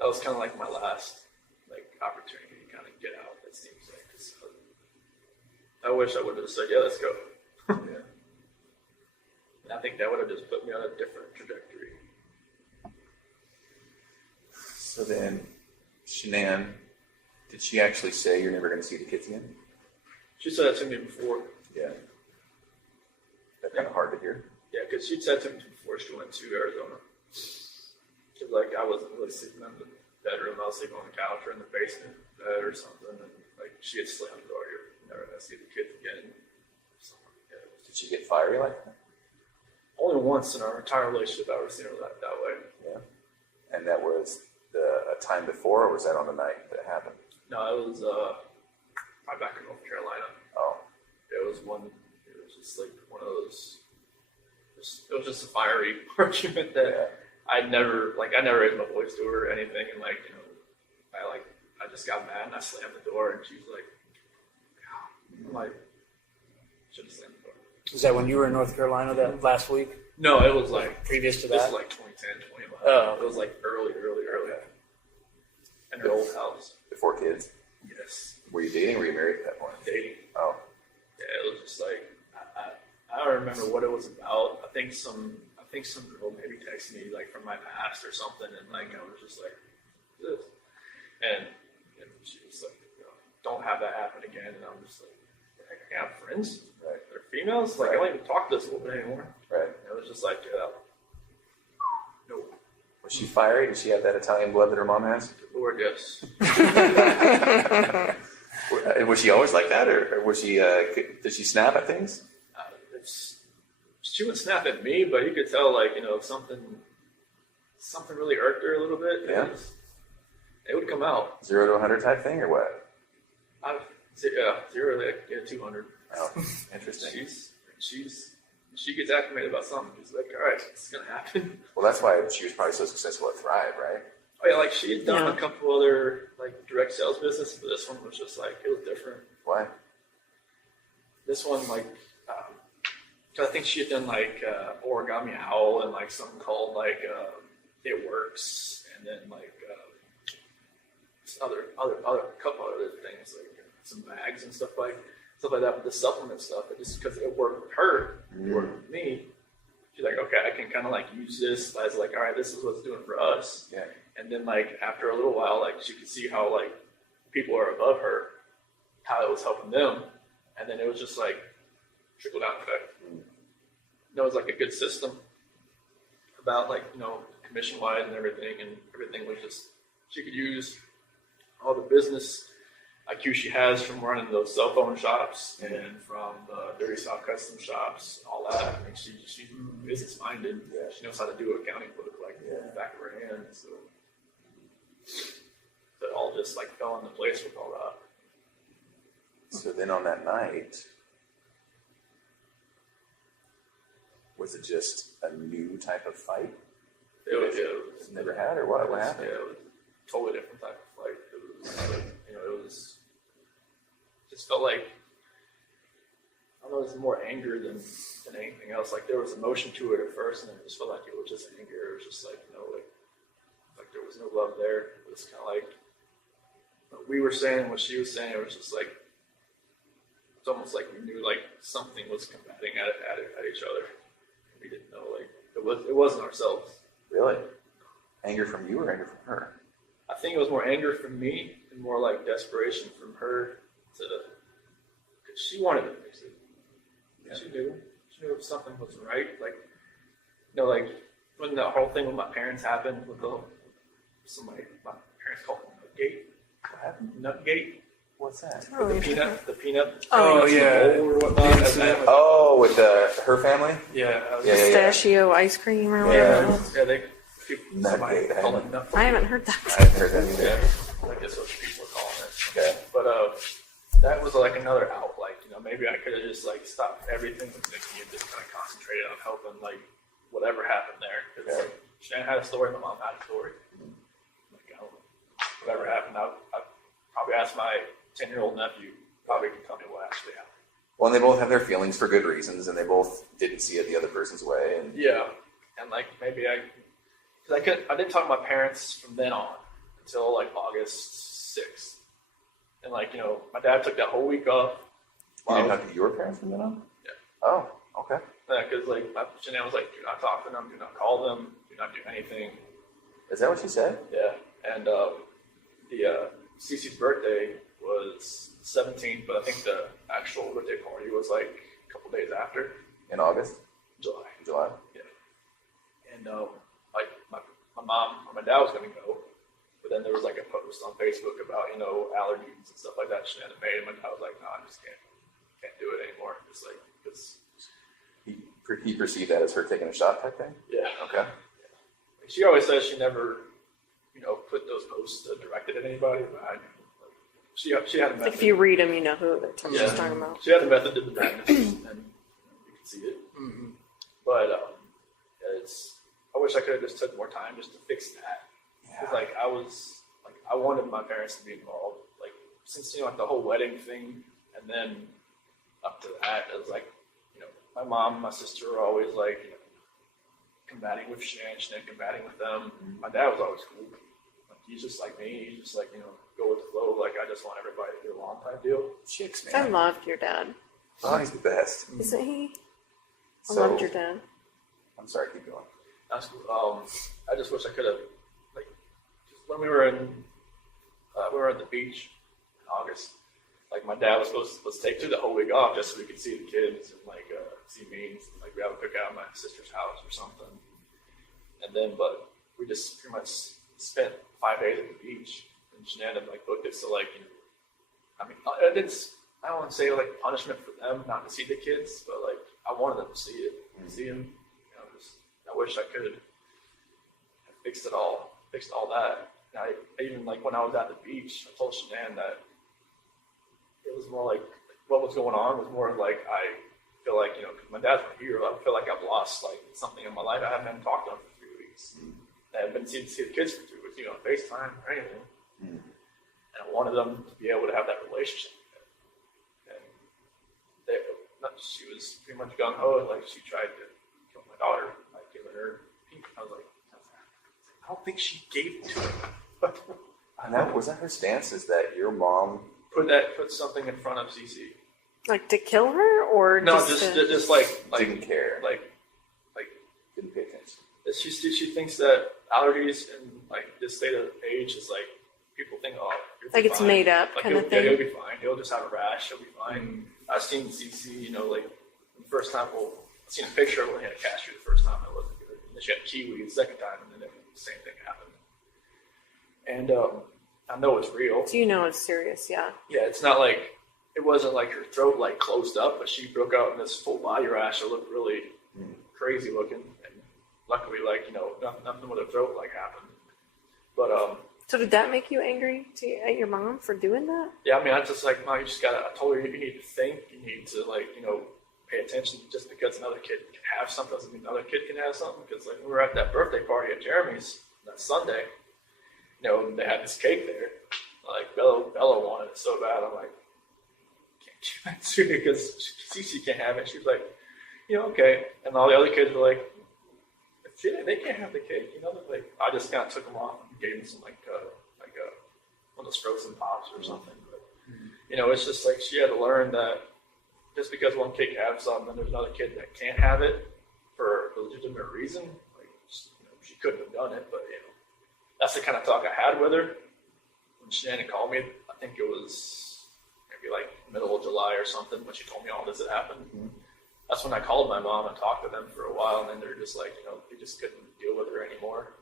that was kind of like my last like opportunity to kind of get out. It seems like 'cause, I wish I would have said, yeah, let's go. Yeah. And I think that would have just put me on a different trajectory. So then, Shanann, did she actually say you're never going to see the kids again? She said that to me before. Yeah. That's kind of hard to hear. Yeah, because she'd said to me before she went to Arizona. Because like I wasn't really sleeping in the bedroom, I was sleeping on the couch or in the basement bed or something, and like she had slammed the door. You're never gonna see the kids again. So, yeah. Did she get fiery like that? Only once in our entire relationship I've ever seen her that way. Yeah. And that was a time before, or was that on the night that happened? No, it was probably back in North Carolina. Oh. It was just like one of those. It was just a fiery argument that I never raised my voice to her or anything, and like I just got mad and I slammed the door, and she's like, I'm like, should have slammed the door. Is that when you were in North Carolina that last week? No, it was like Previous to this that? was like 2010, 2011. Oh. It was like early. In her old house. Before kids? Yes. Were you dating or were you married at that point? Dating. Oh. Yeah, it was just like I don't remember what it was about. I think some girl maybe texted me like from my past or something, and like I was just like, this, and she was like, don't have that happen again. And I'm just like, I can have friends. Right. They're females. Like I don't even talk to this woman anymore. Right. And it was just like, no. Was she fiery? Did she have that Italian blood that her mom has? Lord, yes. Was she always like that, or was she? Did she snap at things? She would snap at me, but you could tell, like, if something really irked her a little bit. Yeah. It would come out. 0 to 100 type thing, or what? 0 to 200. Oh, interesting. She gets acclimated about something. She's like, all right, it's gonna happen. Well, that's why she was probably so successful at Thrive, right? Oh yeah, like she had done a couple other like direct sales business, but this one was just like it was different. Why? This one, like, cause I think she had done like Origami Owl and like something called like It Works, and then like other couple other things like some bags and stuff like that with the supplement stuff. But just because it worked with her, it worked with me. She's like, okay, I can kind of like use this as like, all right, this is what it's doing for us. Yeah. And then like after a little while, like she could see how like people are above her, how it was helping them, and then it was just like trickle down effect. It was like a good system about like commission wise and everything was just she could use all the business IQ she has from running those cell phone shops and from the Dirty South custom shops, all that. I mean, she's business minded. Yeah. She knows how to do accounting book like the back of her hand. So it all just like fell into place with all that. So then on that night, was it just a new type of fight? It was never had, or what? What happened? Yeah, it was a totally different type of fight. It was it was just felt like I don't know, it was more anger than anything else. Like there was emotion to it at first, and then it just felt like it was just anger. It was just like like there was no love there. It was kind of like what we were saying, what she was saying. It was just like it's almost like we knew like something was combating at each other. We didn't know like it wasn't ourselves. Really? Anger from you or anger from her? I think it was more anger from me and more like desperation from her because she wanted to fix it. Yeah. She knew if something wasn't right. Like, like when the whole thing with my parents happened with my parents called it Nutgate. What happened? Nutgate. What's that? The peanut. Oh, yeah. Or whatnot. Oh, with her family? Yeah. Pistachio ice cream or whatever. Yeah, Nutgate. call it Nutgate. I haven't heard that. I haven't heard that either. Yeah, I guess what people are calling it. Okay. But that was like another out. Like, maybe I could have just like stopped everything with Nikki and just kind of concentrated on helping like whatever happened there. Because like, Shanann had a story, my mom had a story. Like, I don't know, whatever happened, I probably asked my 10-year-old nephew. Probably can tell me what actually happened. Well, and they both have their feelings for good reasons, and they both didn't see it the other person's way. And yeah, and like maybe because I didn't talk to my parents from then on until like August 6th. And like, my dad took that whole week off. You didn't talk to your parents from then on? Yeah. Oh, okay. Yeah, because like Shanann was like, do not talk to them, do not call them, do not do anything. Is that what she said? Yeah. And Cece's birthday was 17th, but I think the actual birthday party was like a couple days after. In August? July. July? Yeah. And like my mom or my dad was gonna go, but then there was like a post on Facebook about allergies and stuff like that Shanann made, and my dad was like, no, I just can't do it anymore. Just like because He perceived that as her taking a shot type thing? yeah. Okay. She always says she never put those posts directed at anybody, but she had a method. Like if you read them, you know who she's Yeah. talking about. She had a method to the madness, and you can see it. Mm-hmm. But I wish I could have just took more time just to fix that. Yeah. Because I wanted my parents to be involved. Like since like the whole wedding thing, and then up to that, it was like my mom and my sister were always like combating with Shanann combating with them. My dad was always cool. Like he's just like me. He's just like go with the flow. Like I just want everybody to get along type deal. Chicks, I man. loved your dad. Oh, he's the best. Isn't he? I So, loved your dad. I'm sorry, keep going. That's cool. I just wish I could have just when we were at the beach in August. Like my dad was supposed to take the whole week off just so we could see the kids and like see me. Like we have a cookout at my sister's house or something. And then, but we just pretty much spent 5 days at the beach. And Shanann had like booked it so like I mean I don't want to say like punishment for them not to see the kids, but like I wanted them to see it, see them. I wish I could have fixed all that. And I even like when I was at the beach, I told Shanann that it was more like what was going on was more like I feel like cause my dad's my hero. I feel like I've lost like something in my life. I haven't been talked to him for 3 weeks. I haven't been to see the kids for 3 weeks, on FaceTime or anything. And I wanted them to be able to have that relationship. And she was pretty much gung ho. Like she tried to kill my daughter by giving her pink. I was like, I don't think she gave it to her. And was that her stance? Is that your mom? Put something in front of Cece. Like to kill her, or No, just just like Didn't care. like Didn't pay attention. she thinks that allergies and like this state of age is like people think you'll be like it's fine. made up Like kind of he'll thing? be fine. He'll just have a rash. He'll be fine. I've seen Cece, like the first time. Well, I've seen a picture of when he had a cashew the first time. It wasn't good. And then she had kiwi the second time, and then the same thing happened. And I know it's real. So you know it's serious, yeah. Yeah, it's not like it wasn't like her throat like closed up, but she broke out in this full body rash. It looked really crazy looking, and luckily, like nothing with her throat like happened. But So did that make you angry at your mom for doing that? yeah, I mean, I just like, Mom, you just gotta. I told her you need to think, you need to like, pay attention. Just because another kid can have something doesn't mean another kid can have something. Because like we were at that birthday party at Jeremy's that Sunday, they had this cake there. Like Bella wanted it so bad. I'm like, can't give that to her because Cece can't have it. She was like, okay. And all the other kids were like, they can't have the cake. Like I just kind of took them off and gave them some like one of those frozen pops or something. But it's just like she had to learn that just because one kid can have something, then there's another kid that can't have it for a legitimate reason. Like she couldn't have done it, but that's the kind of talk I had with her. When Shanann called me, I think it was maybe like middle of July or something when she told me all this had happened. That's when I called my mom and talked to them for a while, and then they're just like, they just couldn't deal with her anymore.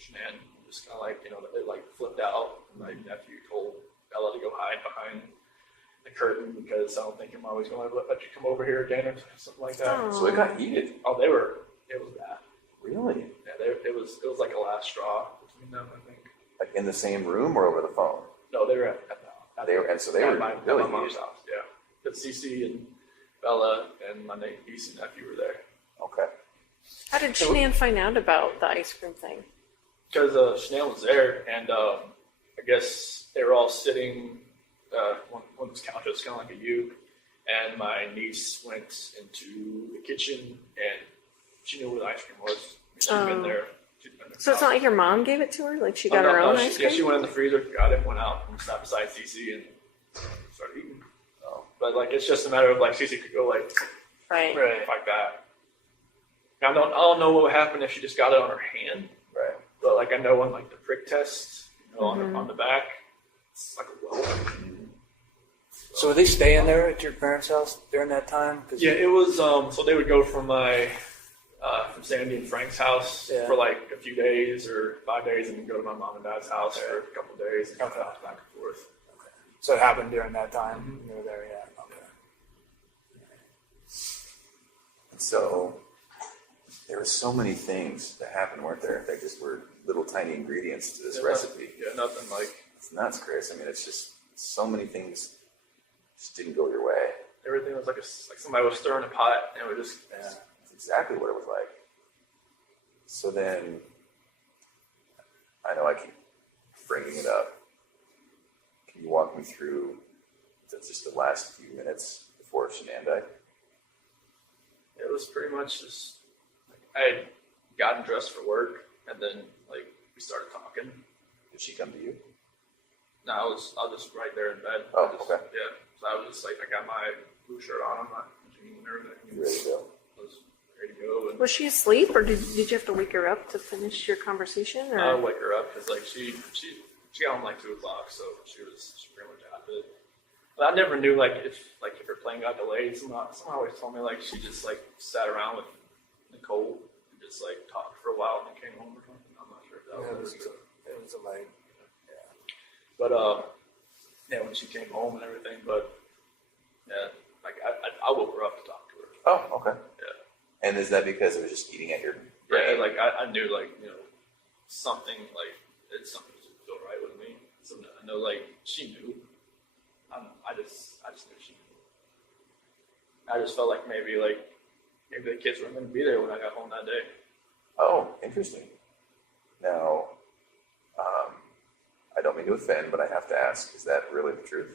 Shanann just kind of like, they like flipped out. And my nephew told Bella to go hide behind the curtain because I don't think your mom was going to let you come over here again or something like that. Oh. So it got heated. Oh, it was bad. Really? Yeah, it was like a last straw between them, I think. Like in the same room or over the phone? No, they were at They were my really mom's heated. house. Yeah, but Cece and Bella and my niece and nephew were there. Okay. How did Shanann find out about the ice cream thing? Because Shanann was there, and I guess they were all sitting one of those couches, kind of like a U, and my niece went into the kitchen, and she knew where the ice cream was. She'd been there. So it's not like your mom gave it to her? Like she got no, her own no, ice cream? Yeah, she went in the freezer, got it, went out, and sat beside Cece and started eating. But like, it's just a matter of like Cece could go like Right. like that. I don't know what would happen if she just got it on her hand. Right. But like I know on like the prick test, on the back, it's like a welt. So were they staying there at your parents' house during that time? 'Cause Yeah, it was. So they would go from from Sandy and Frank's house Yeah. for like a few days or 5 days, and then go to my mom and dad's house for a couple of days and Okay. back and forth. So it happened during that time. You were there, yeah. Okay. So there were so many things that happened, weren't there? That just were little tiny ingredients to this recipe. Nothing like It's nuts, Chris. I mean, it's just so many things just didn't go your way. everything was like somebody was stirring a pot, and it was just That's exactly what it was like. So then, I know I keep bringing it up. Can you walk me through just the last few minutes before Shanann died? It was pretty much just like I had gotten dressed for work, and then like we started talking. Did she come to you? No, I was just right there in bed. Oh, Just- okay. Yeah, so I was just like I got my blue shirt on, my jeans and everything. You ready to go? I was ready to go, and Was she asleep, or did you have to wake her up to finish your conversation? Or? I would wake her up because like she got home like 2 o'clock, so she pretty much out of it. But I never knew like if her plane got delayed. Someone always told me like she just like sat around with Nicole and just like talked for a while and then came home or something. I'm not sure if that Yeah, was it was a late. But yeah, when she came home and everything, but yeah, like I woke her up to talk to her. Oh, okay. Yeah. And is that because it was just eating at your Yeah, brain? like I knew like something like something didn't feel right with me. So I know like she knew. I just knew she knew. I just felt like maybe the kids weren't going to be there when I got home that day. Oh, interesting. Now, I don't mean to offend, but I have to ask, is that really the truth?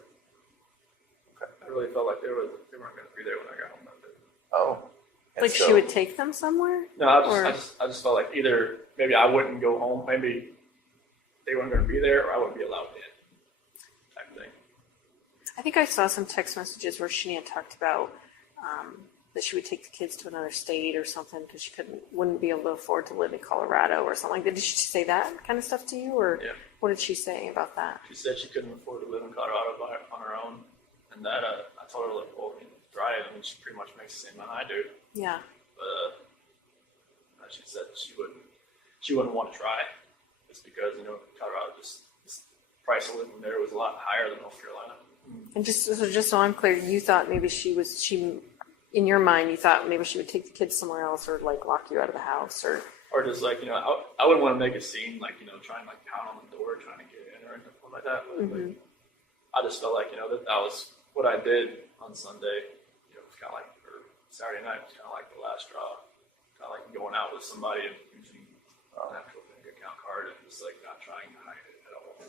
Okay. I really felt like they weren't going to be there when I got home that day. Oh. And Like so- she would take them somewhere? No, I just felt like either maybe I wouldn't go home, maybe they weren't going to be there, or I wouldn't be allowed in, type thing. I think I saw some text messages where Shanann talked about that she would take the kids to another state or something because she wouldn't be able to afford to live in Colorado or something like that. Did she say that kind of stuff to you, or Yeah. what did she say about that? She said she couldn't afford to live in Colorado on her own, and that I told her like, well, drive. I mean, she pretty much makes the same amount I do. Yeah. But she said she wouldn't want to try, just because Colorado the price of living there was a lot higher than North Carolina. And just so I'm clear, you thought maybe in your mind, you thought maybe she would take the kids somewhere else or like lock you out of the house or. Or just like I wouldn't want to make a scene like trying like pound on the door trying to get in or anything like that. But, like, I just felt like that was what I did on Sunday. It was kind of like or Saturday night was kind of like the last straw. Kind of like going out with somebody and using an actual bank account card and just like not trying to hide it at all.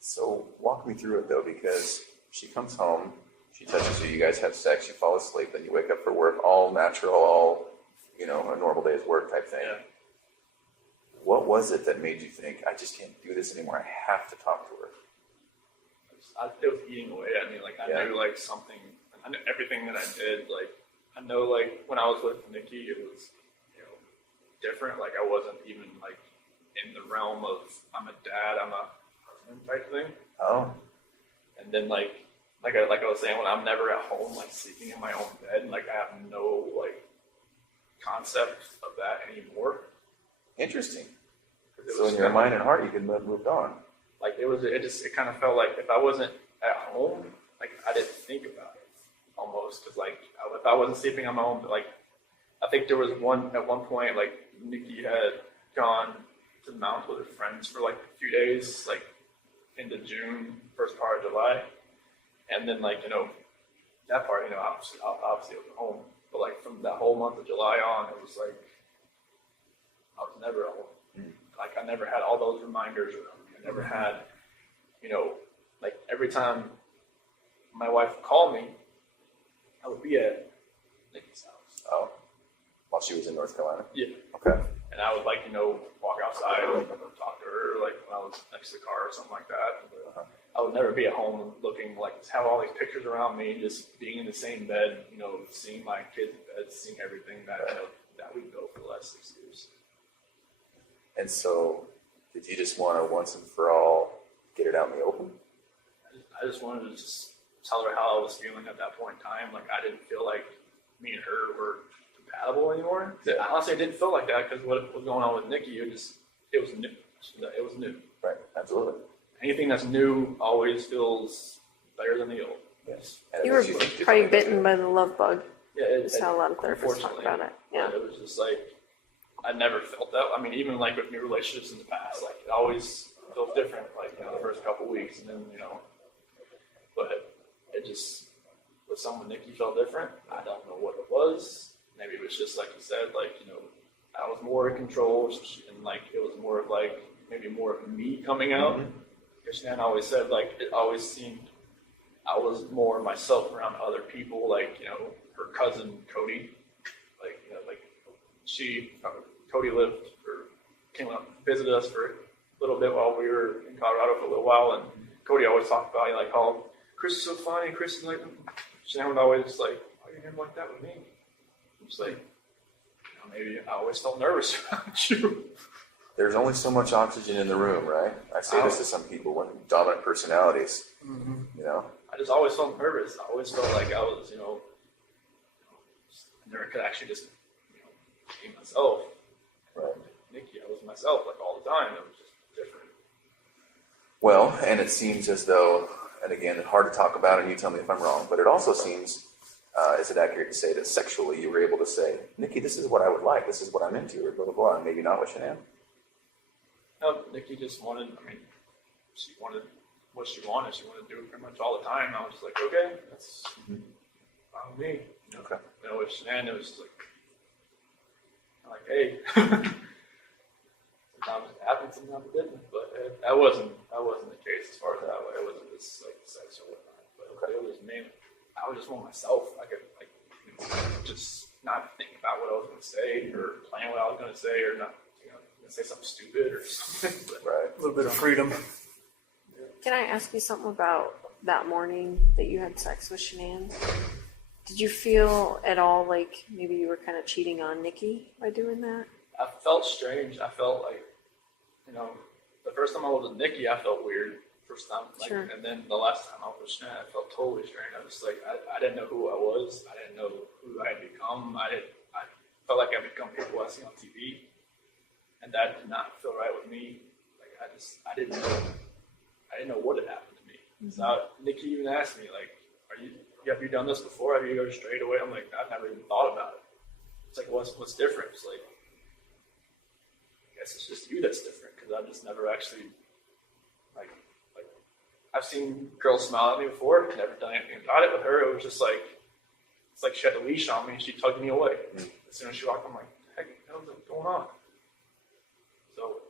So walk me through it though, because she comes home, she touches you, you guys have sex, you fall asleep, then you wake up for work, all natural, all, a normal day's work type thing. Yeah. What was it that made you think, I just can't do this anymore, I have to talk to her? It was eating away at me. Like I Yeah. knew like something. I knew everything that I did. Like I know like when I was with Nikki, it was different. Like I wasn't even like in the realm of I'm a dad, I'm a husband type thing. Oh, And then like I was saying, when I'm never at home, like sleeping in my own bed, like I have no like concept of that anymore. interesting. 'Cause it So was in your kinda- mind and heart, you can have moved on. Like it kind of felt like if I wasn't at home, like I didn't think about it almost. Cause like if I wasn't sleeping on my own, like I think there was at one point, like Nikki had gone to the mountains with her friends for like a few days, like into June, first part of July. And then like, that part, obviously I was at home, but like from that whole month of July on, it was like, I was never at home. Like I never had all those reminders around me. I never had, like every time my wife would call me, I would be at Nikki's house. Oh, while she was in North Carolina? Yeah. Okay. And I would like, walk outside and talk to her, like when I was next to the car or something like that. But I would never be at home looking like, have all these pictures around me, just being in the same bed, seeing my kids in bed, seeing everything that, that we've built for the last 6 years. And so, did you just want to once and for all get it out in the open? I just wanted to just tell her how I was feeling at that point in time. Like, I didn't feel like me and her were compatible anymore. Yeah. Honestly, I didn't feel like that because what was going on with Nikki, it was new. It was new. Right, absolutely. Anything that's new always feels better than the old. Yes. You were probably bitten by the love bug. Yeah, That's how a lot of therapists talk about it. Yeah. It was just like, I never felt that. I mean, even like with new relationships in the past, like it always felt different, like, the first couple weeks and then, but it just, with someone Nikki felt different. I don't know what it was. Maybe it was just like you said, like, I was more in control and like, it was more of like, maybe more of me coming out. Because Shanann always said, like, it always seemed I was more myself around other people, like, her cousin Cody, like, Cody came up, visited us for a little bit while we were in Colorado for a little while, and Cody always talked about, like, how Chris is so funny, Chris is like, Shanann would always like, why are you never like that with me? I'm just like, maybe I always felt nervous around you. There's only so much oxygen in the room, right? I say this to some people with dominant personalities. I just always felt nervous. I always felt like I was, I never could actually just, be myself. Right. Nikki, I was myself like all the time. It was just different. Well, and it seems as though, and again, it's hard to talk about, and you tell me if I'm wrong, but it also seems, is it accurate to say that sexually you were able to say, Nikki, this is what I would like, this is what I'm into, or blah, blah, blah, and maybe not with Shanann? No, Nikki just wanted, she wanted what she wanted. She wanted to do it pretty much all the time. I was just like, okay, that's fine with me. Okay. With Shanann, it was just like, hey, sometimes it happened, sometimes it didn't. But that wasn't the case as far as that way. It wasn't just like sex or whatnot. But it was mainly, I was just want myself. I could just not think about what I was going to say or plan what I was going to say or not, say something stupid or something. But, Right. A little bit of freedom. Can I ask you something about that morning that you had sex with Shanann? Did you feel at all like maybe you were kind of cheating on Nikki by doing that? I felt strange. I felt like, the first time I was with Nikki, I felt weird. First time, Sure. And then the last time I was with Shanann, I felt totally strange. I was like, I didn't know who I was. I didn't know who I had become. I felt like I had become people I see on TV, and that did not feel right with me. Like I didn't know what had happened to me. So Nikki even asked me, like, have you done this before? Have you go straight away? I'm like, I've never even thought about it. It's like, what's different? It's like, I guess it's just you that's different because I've just never actually, like, I've seen girls smile at me before. I've never done anything about it with her. It was just like, it's like she had a leash on me and she tugged me away. As soon as she walked, I'm like, heck, what's going on? So.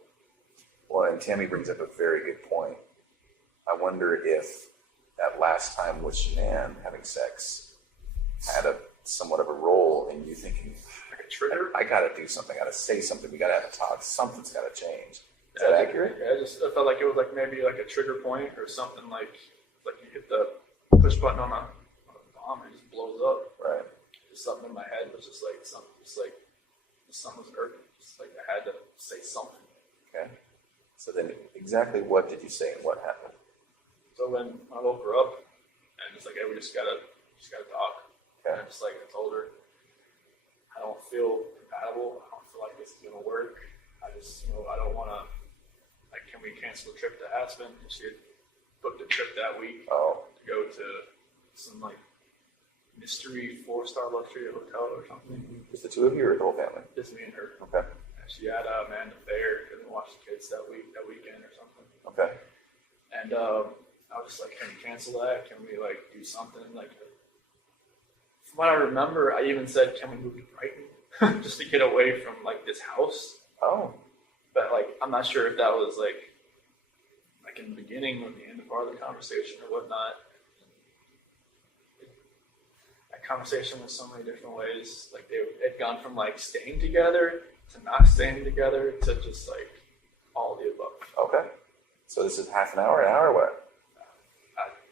Well, and Tammy brings up a very good point. I wonder if that last time with Shanann having sex had somewhat of a role in you thinking, Like a trigger? I got to do something, I got to say something, we got to have a talk, something's got to change. Is that accurate? Yeah, I felt like it was like maybe like a trigger point or something like you hit the push button on a bomb and it just blows up. Right. Just something in my head was just like something was irking. Just like I had to say something. Okay. So then exactly what did you say and what happened? So when I woke her up and it's like, hey, we just gotta talk. Okay. And I told her, I don't feel compatible. I don't feel like this is gonna work. I just, I don't wanna, like, can we cancel the trip to Aspen? And she had booked a trip that week to go to some like mystery 4-star luxury hotel or something. Just the two of you or the whole family? Just me and her. Okay. And she had Amanda Fair, couldn't watch the kids that weekend or something. Okay. And I was just like, can we cancel that? Can we like do something? Like, from what I remember, I even said, can we move to Brighton just to get away from like this house? Oh. But like, I'm not sure if that was like in the beginning or the end of part of the conversation or whatnot. I conversation went so many different ways. Like they had gone from like staying together to not staying together to just like all of the above. Okay. So this is half an hour, what?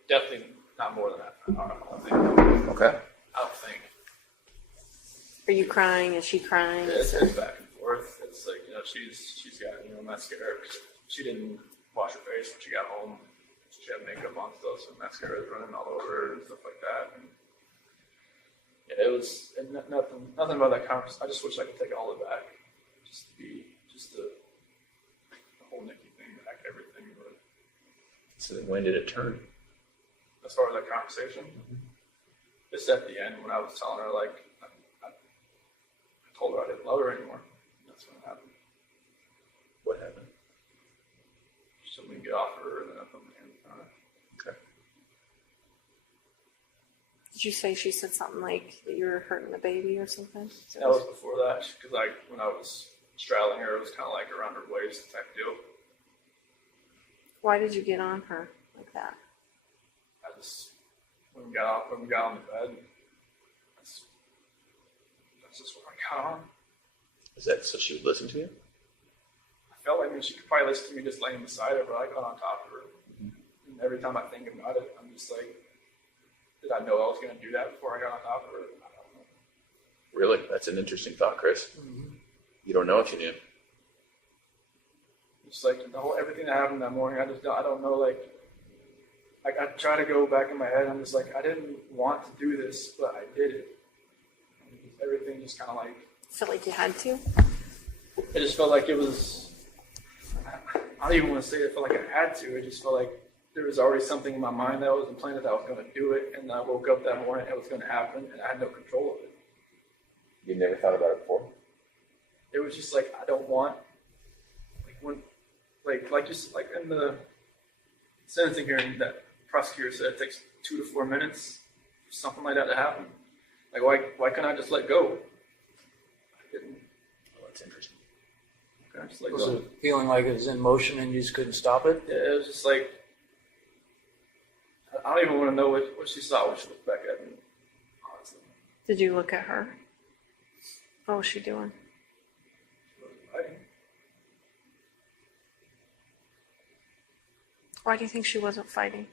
Definitely not more than half an hour. I don't think. Okay. I don't think. Are you crying? Is she crying? It's back and forth. It's like, you know, she's got, you know, mascara. She didn't wash her face when she got home. She had makeup on still, so mascara was running all over her and stuff like that. And yeah, it was nothing about that conference. I just wish I could take all of it back. Just the whole Nikki thing back, everything. But So then when did it turn? as far as that conversation, it's at the end when I was telling her, like, I told her I didn't love her anymore. That's when it happened. What happened? She told me to get off her, and then I put my hands on her. Okay. Did you say she said something like that you were hurting the baby or something? That was before that, because when I was straddling her, it was kind of like around her waist type deal. Why did you get on her like that? I just, when we got on the bed, that's just what I got on. Is that so she would listen to you? I felt like, I mean, she could probably listen to me just laying beside her, but I got on top of her. And every time I think about it, I'm just like, did I know I was going to do that before I got on top of her? I don't know. Really? That's an interesting thought, Chris. Mm-hmm. You don't know if you knew. Just like everything that happened that morning, I don't know, like I try to go back in my head. I'm just like, I didn't want to do this, but I did it. Everything just kind of like. Felt like you had to? It just felt like it was. I don't even want to say it felt like I had to. It just felt like there was already something in my mind that was implanted that I was going to do it, and I woke up that morning and it was going to happen, and I had no control of it. You never thought about it before? It was just like, I don't want, like when, like you said, like in the sentencing hearing, that prosecutor said it takes 2 to 4 minutes for something like that to happen. Like why couldn't I just let go? I didn't. Oh, that's interesting. I just let Was go. it feeling like it was in motion and you just couldn't stop it? Yeah, it was just like, I don't even want to know what she saw when she looked back at me, honestly. Did you look at her? What was she doing? She wasn't fighting. Why do you think she wasn't fighting?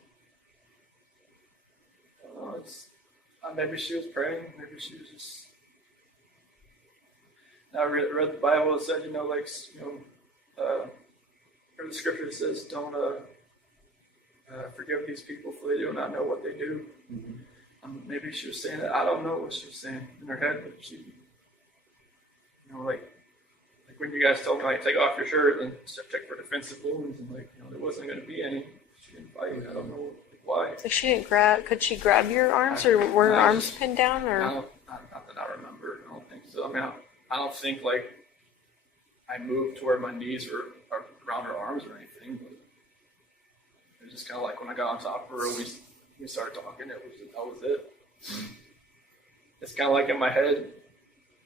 Maybe she was praying. Maybe she was just. I read the Bible. It said, the scripture says, "Don't forgive these people, for they do not know what they do." Mm-hmm. Maybe she was saying that. I don't know what she was saying in her head, but she, like when you guys told me, like, take off your shirt and check for defensive wounds, and there wasn't going to be any. She didn't fight. I don't know why. Like she didn't grab. Could she grab your arms, or were her arms pinned down, or? Not that I remember. I don't think so. I mean, I don't think like I moved to where my knees were around her arms or anything. But it was just kind of like when I got on top of her, we started talking. That was it. It's kind of like in my head,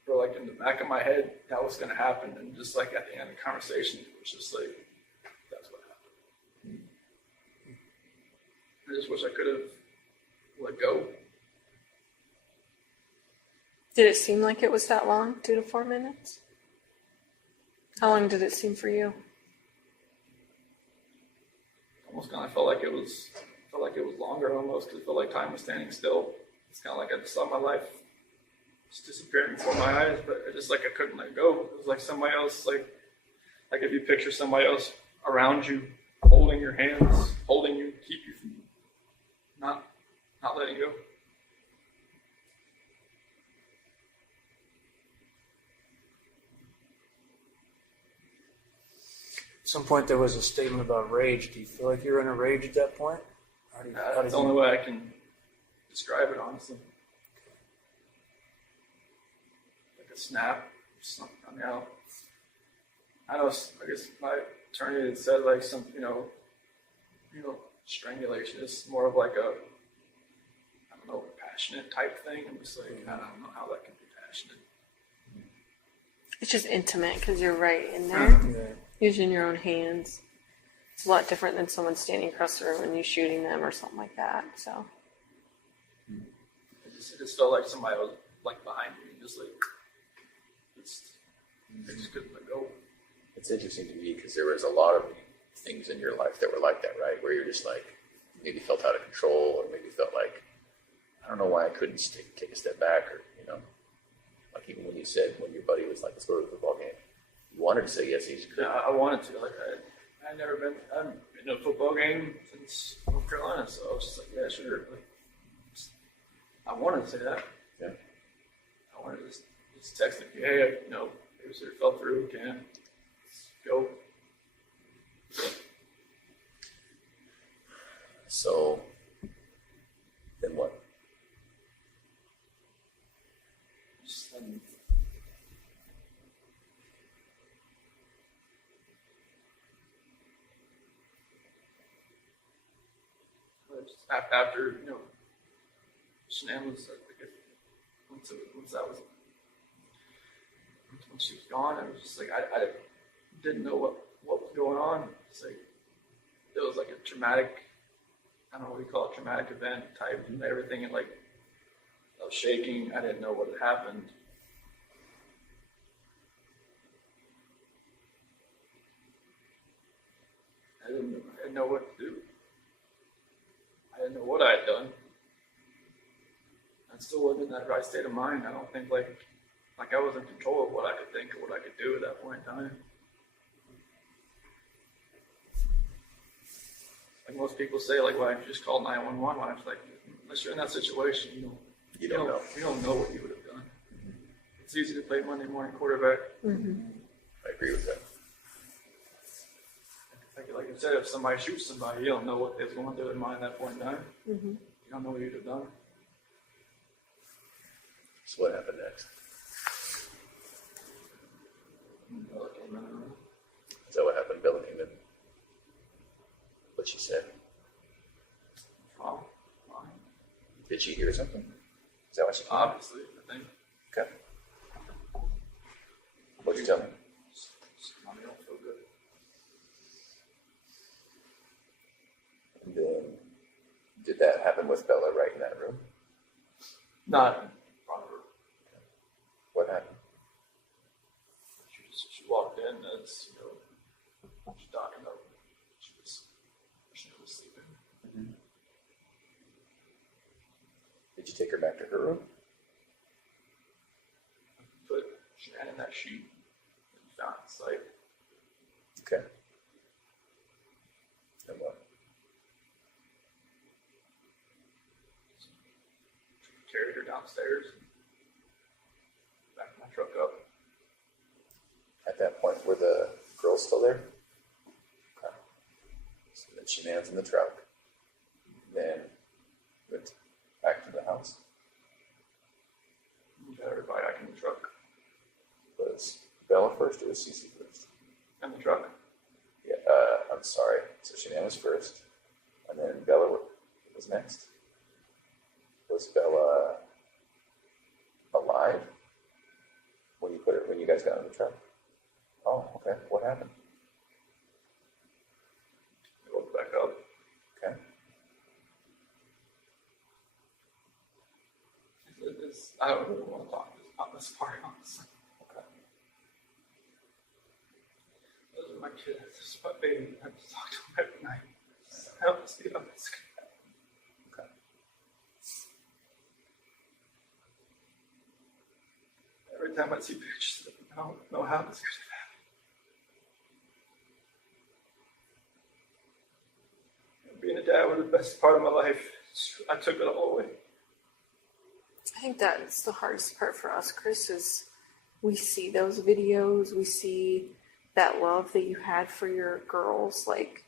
or like in the back of my head, that was going to happen. And just like at the end of the conversation, it was just like, that's what happened. I just wish I could have let go. Did it seem like it was that long? 2 to 4 minutes? How long did it seem for you? Almost kind of felt like it was longer almost, because it felt like time was standing still. It's kind of like I just saw my life just disappearing before my eyes, but it just like I couldn't let go. It was like somebody else, like if you picture somebody else around you, holding your hands, holding you, keep you from not letting go. At some point there was a statement about rage. Do you feel like you were in a rage at that point? That's the only way I can describe it, honestly. Like a snap. Something. I mean, I guess my attorney had said like some, strangulation is more of like a, I don't know, passionate type thing. I'm just like, I don't know how that can be passionate. It's just intimate because you're right in there, Yeah. using your own hands. It's a lot different than someone standing across the room and you shooting them or something like that. So it just felt like somebody was like behind me, just like, I just couldn't let go. It's interesting to me because there was a lot of things in your life that were like that, right? Where you're just like, maybe felt out of control, or maybe felt like, I don't know why I couldn't take a step back, or, like even when you said, when your buddy was like, let's go to the football game, you wanted to say yes, you just couldn't. Yeah, I wanted to. Like, I haven't been to a football game since North Carolina, so I was just like, yeah, sure. Like, I wanted to say that. Yeah. I wanted to just text him, hey, babysitter fell through, can't go. So, then what? Just, after Shanann was once she was gone, I was just like I didn't know what was going on. It's like it was like a traumatic, I don't know what you call it, traumatic event type, and everything, and like I was shaking. I didn't know what had happened. I didn't know what to do. I didn't know what I had done. I still wasn't in that right state of mind. I don't think like I was in control of what I could think or what I could do at that point in time. Like most people say, like, why don't you just call 911? Why? It's like, unless you're in that situation, you don't know. You don't know what you would have done. It's easy to play Monday morning quarterback. Mm-hmm. I agree with that. Like I said, if somebody shoots somebody, you don't know what they was going through their mind at that point in time. Mm-hmm. You don't know what you'd have done. So what happened next? Is that what happened? Bella came in. What she said? Oh, fine. Did she hear something? Is that what she? Obviously, I think. Okay. What'd you tell me? Mommy don't feel good. And then, did that happen with Bella right in that room? Not in front of her. What happened? She walked in as, she's talking about she was sleeping. Mm-hmm. Did you take her back to her room? Put Shanann in that sheet that you found in sight. Okay. And what? Carried her downstairs, backed my truck up. At that point, were the girls still there? Okay. So then Shanann's in the truck. Then went back to the house. Got everybody back in the truck. Was Bella first or was Cece first? In the truck? Yeah, I'm sorry. So Shanann was first. And then Bella was next. Was Bella alive when you guys got in the truck? Oh, okay. What happened? I woke back up. Okay. I don't really want to talk about this part, honestly. Okay. Those are my kids. This is my baby. I have to talk to them every night. I don't see them. Okay. Every time I see pictures of them, I don't know how this could have happened. Being a dad was the best part of my life. I took it all away. I think that's the hardest part for us, Chris, is we see those videos, we see that love that you had for your girls. Like,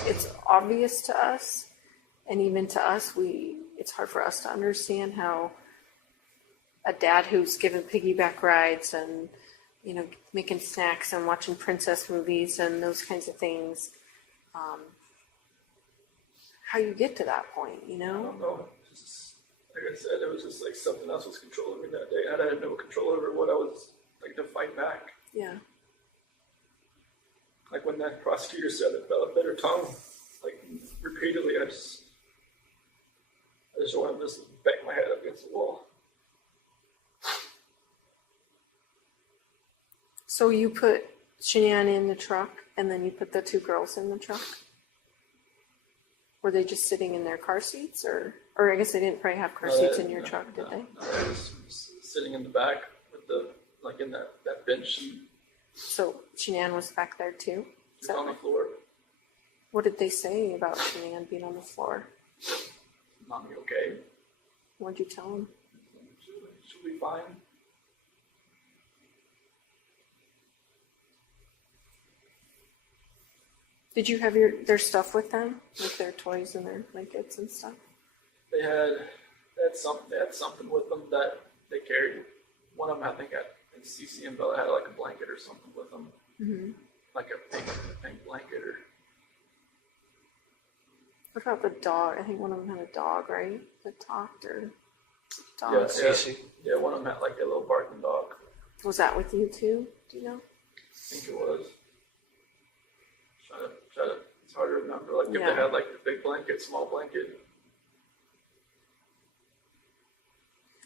it's obvious to us, and even to us, it's hard for us to understand how a dad who's given piggyback rides and, making snacks and watching princess movies and those kinds of things, how you get to that point, I don't know. Like I said, it was just like something else was controlling me that day. I had no control over what I was like to fight back. Yeah. Like when that prosecutor said that Bella bit her tongue, like repeatedly, I I just wanted to just bang my head up against the wall. So you put Shanann in the truck, and then you put the two girls in the truck? Were they just sitting in their car seats, or I guess they didn't probably have car seats in your truck, did they? No, I was sitting in the back with in that bench and So Shanann was back there too? Is that on the right? floor. What did they say about Shanann being on the floor? Mommy, okay? What'd you tell them? She'll be fine. Did you have their stuff with them, like their toys and their blankets and stuff? They had something with them that they carried. One of them, I think, CC and Bella had like a blanket or something with them, like a pink blanket or. What about the dog? I think one of them had a dog, right? That talked or dog. Yeah, Cece. yeah, one of them had like a little barking dog. Was that with you too? Do you know? I think it was. Try to. It's hard to remember. Like if Yeah. they had like the big blanket, small blanket.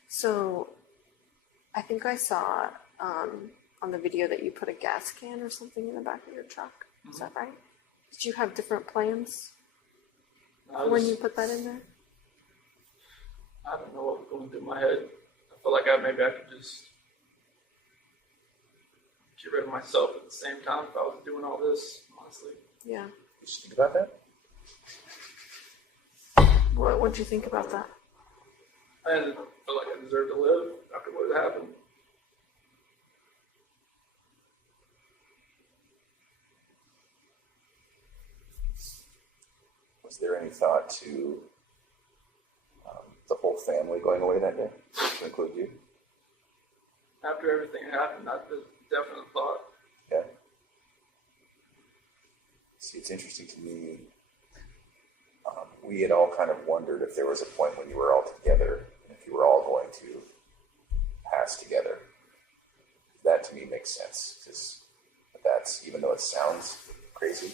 So, I think I saw on the video that you put a gas can or something in the back of your truck. Is that right? Did you have different plans when you put that in there? I don't know what was going through my head. I felt like maybe I could just get rid of myself at the same time if I was doing all this, honestly. Yeah. Did you think about that? What'd you think about that? I didn't feel like I deserved to live after what had happened. Was there any thought to the whole family going away that day, to include you? After everything happened, I definitely thought. Yeah. See, it's interesting to me. We had all kind of wondered if there was a point when you were all together, and if you were all going to pass together. That to me makes sense, because that's, even though it sounds crazy,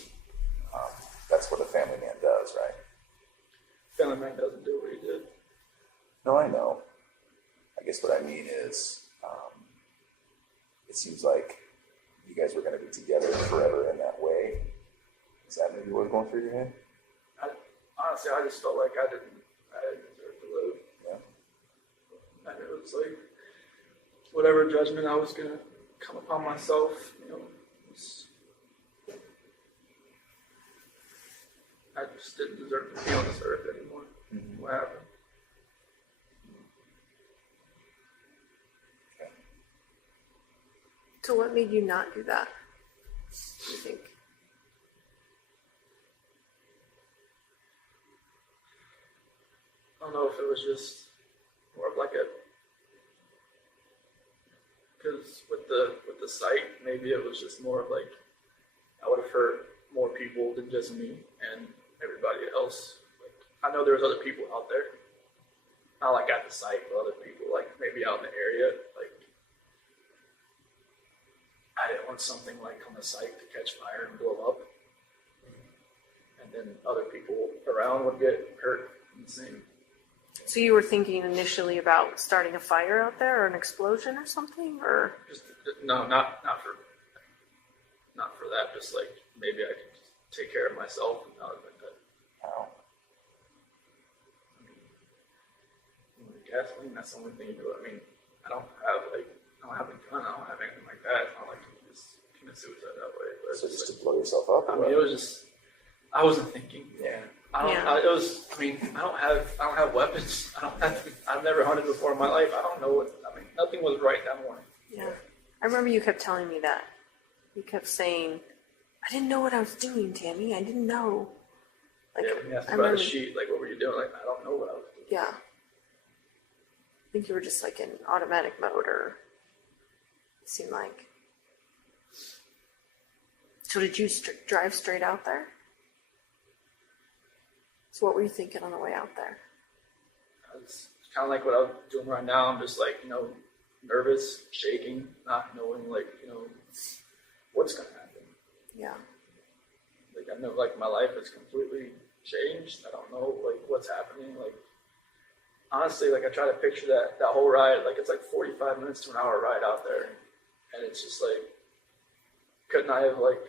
that's what a family man does, right? Family man doesn't do what he did. No, I know. I guess what I mean is, it seems like you guys were going to be together forever in that way. Is that maybe what was going through your head? Honestly, I just felt like I didn't deserve to live. Yeah. And it was like, whatever judgment I was going to come upon myself, I just didn't deserve to be on this earth anymore. Mm-hmm. What happened? Okay. So what made you not do that? Do you think? I don't know if it was just more of like because with the site, maybe it was just more of like I would have hurt more people than just me and everybody else. Like I know there was other people out there, not like at the site, but other people like maybe out in the area. Like I didn't want something like on the site to catch fire and blow up, and then other people around would get hurt in the same. So you were thinking initially about starting a fire out there or an explosion or something, or? Just no, not for that. Just like maybe I could just take care of myself and not like that. Wow. Gasoline. That's the only thing you do. I mean, I don't have a gun. I don't have anything like that. It's not like you can just commit suicide that way. But So it's just like, to blow yourself up? I mean, it was just. I wasn't thinking. Yeah. I don't. Yeah. It was. I mean, I don't have weapons. I've never hunted before in my life. I don't know what. I mean, nothing was right that morning. Yeah. I remember you kept telling me that. You kept saying, I didn't know what I was doing, Tammy. I didn't know. Like, Yeah, when you asked I me about remember, the sheet, like, what were you doing? Like, I don't know what I was doing. yeah. I think you were just like in automatic mode, or it seemed like. So did you drive straight out there? So what were you thinking on the way out there? It's kind of like what I'm doing right now. I'm just like, nervous, shaking, not knowing, like, what's going to happen. Yeah. Like, I know, like, my life has completely changed. I don't know, like, what's happening. Like, honestly, like I try to picture that whole ride, like it's like 45 minutes to an hour ride out there, and it's just like, couldn't I have like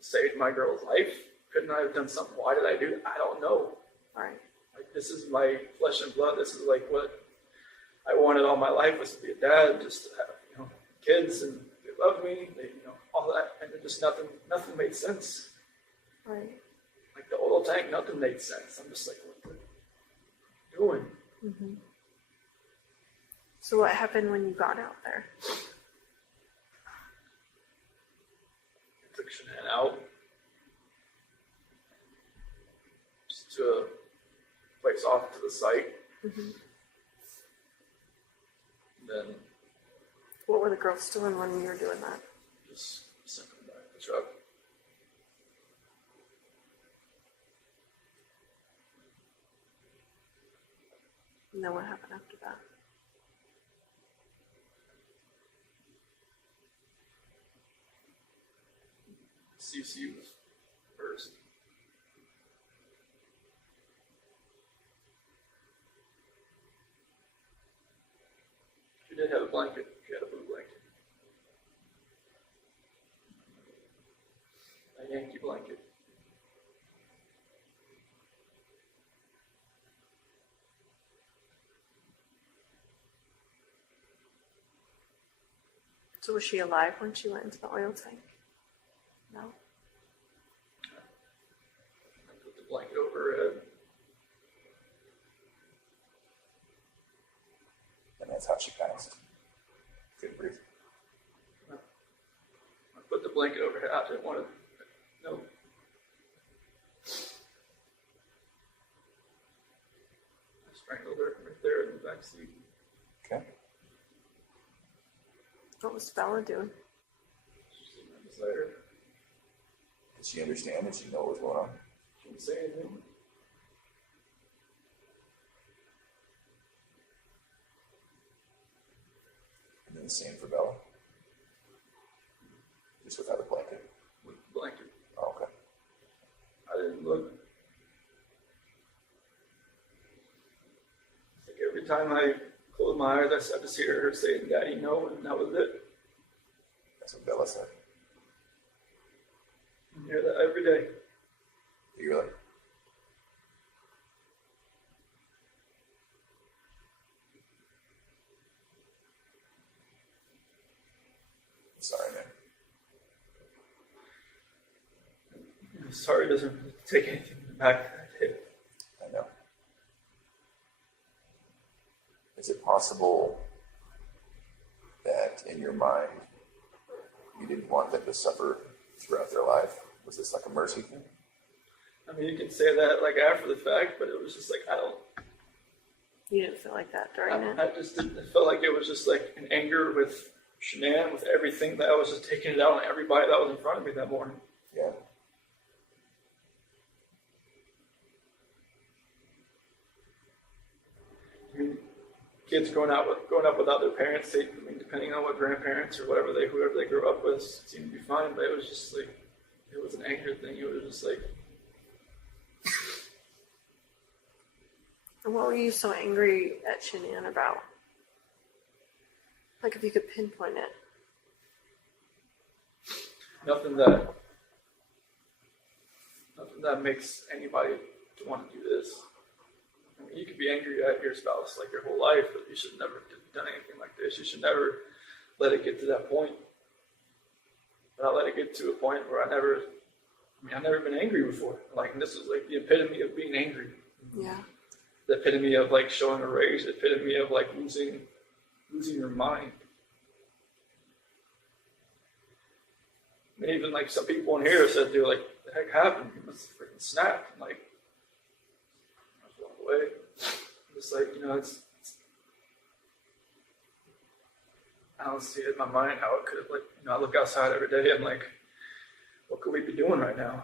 saved my girl's life? Couldn't I have done something? Why did I do it? I don't know. Right. Like this is my flesh and blood. This is like what I wanted all my life, was to be a dad, just to have, you know, kids, and they love me, they, you know, all that, and it just nothing made sense. Right. Like the oil tank, nothing made sense. I'm just like, what the doing? Mm-hmm. So what happened when you got out there? I took Shanann out just to a place off to the site. Mm-hmm. Then What were the girls doing when you were doing that? just sent them back to the truck. And then what happened after that? CC was first. She did have a blanket. She had a blue blanket. A Yankee blanket. So was she alive when she went into the oil tank? No. I put the blanket over her head. And that's how she passed. Couldn't breathe. I put the blanket over her head. I didn't want to. No. I strangled her right there in the back seat. Okay. What was Bella doing? She's sitting right beside her. Did she understand? Did she know what was going on? She didn't say anything. And then the same for Bella. Just without a blanket. With the blanket. Oh, okay. I didn't look. It's like every time I closed my eyes, I just hear her saying, "Daddy, no," and that was it. That's what Bella said. I hear that every day. You're like, I'm sorry, man. Sorry doesn't take anything back that I did. I know. Is it possible that in your mind you didn't want them to suffer throughout their life? Was this like a mercy thing? I mean, you can say that like after the fact, but it was just like, I don't. You didn't feel like that during it? I just didn't. It felt like it was just like an anger with Shanann, with everything, that I was just taking it out on everybody that was in front of me that morning. Yeah. I mean, kids growing up without their parents, I mean, depending on what grandparents or whoever they grew up with, seemed to be fine. But it was just like, it was an anger thing. It was just like, And what were you so angry at Shanann about? Like if you could pinpoint it. nothing that makes anybody to want to do this. I mean, you could be angry at your spouse like your whole life, but you should never have done anything like this. You should never let it get to that point. But I let it get to a point where I've never been angry before. Like, and this was like the epitome of being angry. Yeah. The epitome of like showing a rage. The epitome of like losing your mind. I mean, even like some people in here said, "Dude, like, what the heck happened? You must have freaking snapped." And, like, I just walked away. Just like, I don't see it in my mind how it could have, like, I look outside every day. I'm like, what could we be doing right now?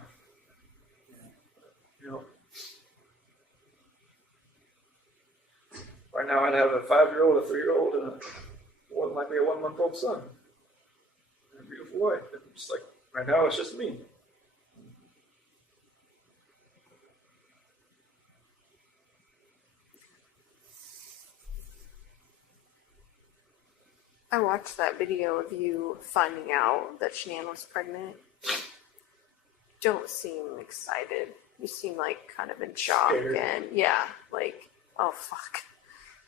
Right now I'd have a 5-year-old, a 3-year-old, and more than likely a 1-month-old son. And a beautiful wife. And just like, right now it's just me. I watched that video of you finding out that Shanann was pregnant. Don't seem excited. You seem like kind of in shock Scared. and yeah, like, oh fuck.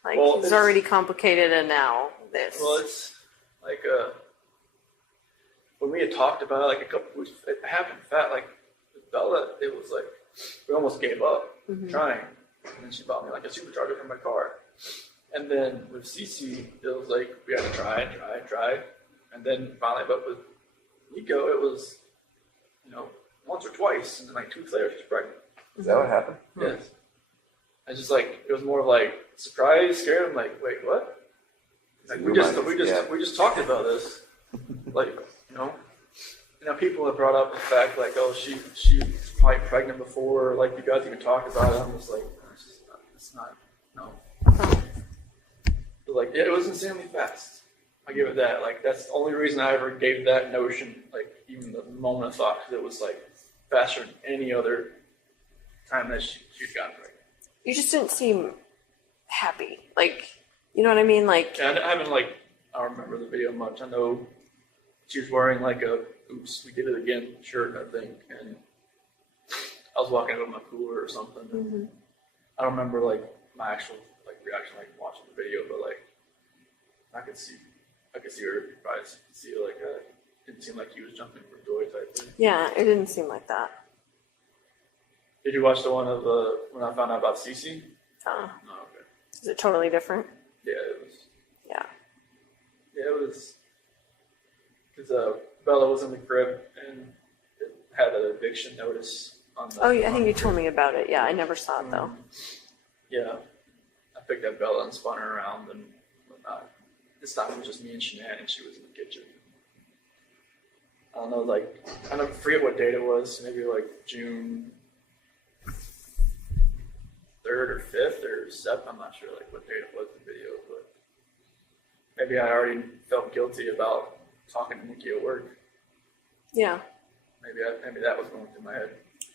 Like Well, it's it's- already complicated and now this. Well, it's like when we had talked about it, like a couple weeks, it happened fast. Like with Bella, it was like we almost gave up trying, and then she bought me like a supercharger for my car. And then with Cece, it was like we had to try, and then finally, but with Nico, it was once or twice, and then like 2 weeks later, she's pregnant. Is that what happened? Yes. I just like it was more of like surprise, scared. I'm like, wait, what? Like we just talked about this. Like, people have brought up the fact like, oh, she was probably pregnant before, like you guys even talked about it. I'm just like, it's not, no. But like, yeah, it was insanely fast. I give it that. Like, that's the only reason I ever gave that notion, like, even the moment of thought, because it was like faster than any other time that she'd gotten pregnant. You just didn't seem happy. Like, you know what I mean? Like, Yeah, I haven't like, I don't remember the video much. I know she was wearing like a "Oops, we did it again" shirt, I think, and I was walking out of my cooler or something. I don't remember like my actual like reaction, like watching the video, but like I could see her eyes, see like didn't seem like he was jumping for joy type thing. yeah, it didn't seem like that. Did you watch the one of when I found out about Cece? Oh, No, okay. is it totally different? Yeah, it was. Yeah. Yeah, it was. Because Bella was in the crib and it had an eviction notice on the. Oh, yeah, I think you told me about it. Yeah, I never saw it though. Yeah, I picked up Bella and spun her around and whatnot. This time it was just me and Shanann, and she was in the kitchen. I don't know, like I don't forget what date it was. Maybe like June 3rd or 5th or 7th. I'm not sure like what date it was in the video, but maybe I already felt guilty about talking to Nikki at work. Yeah. Maybe that was going through my head.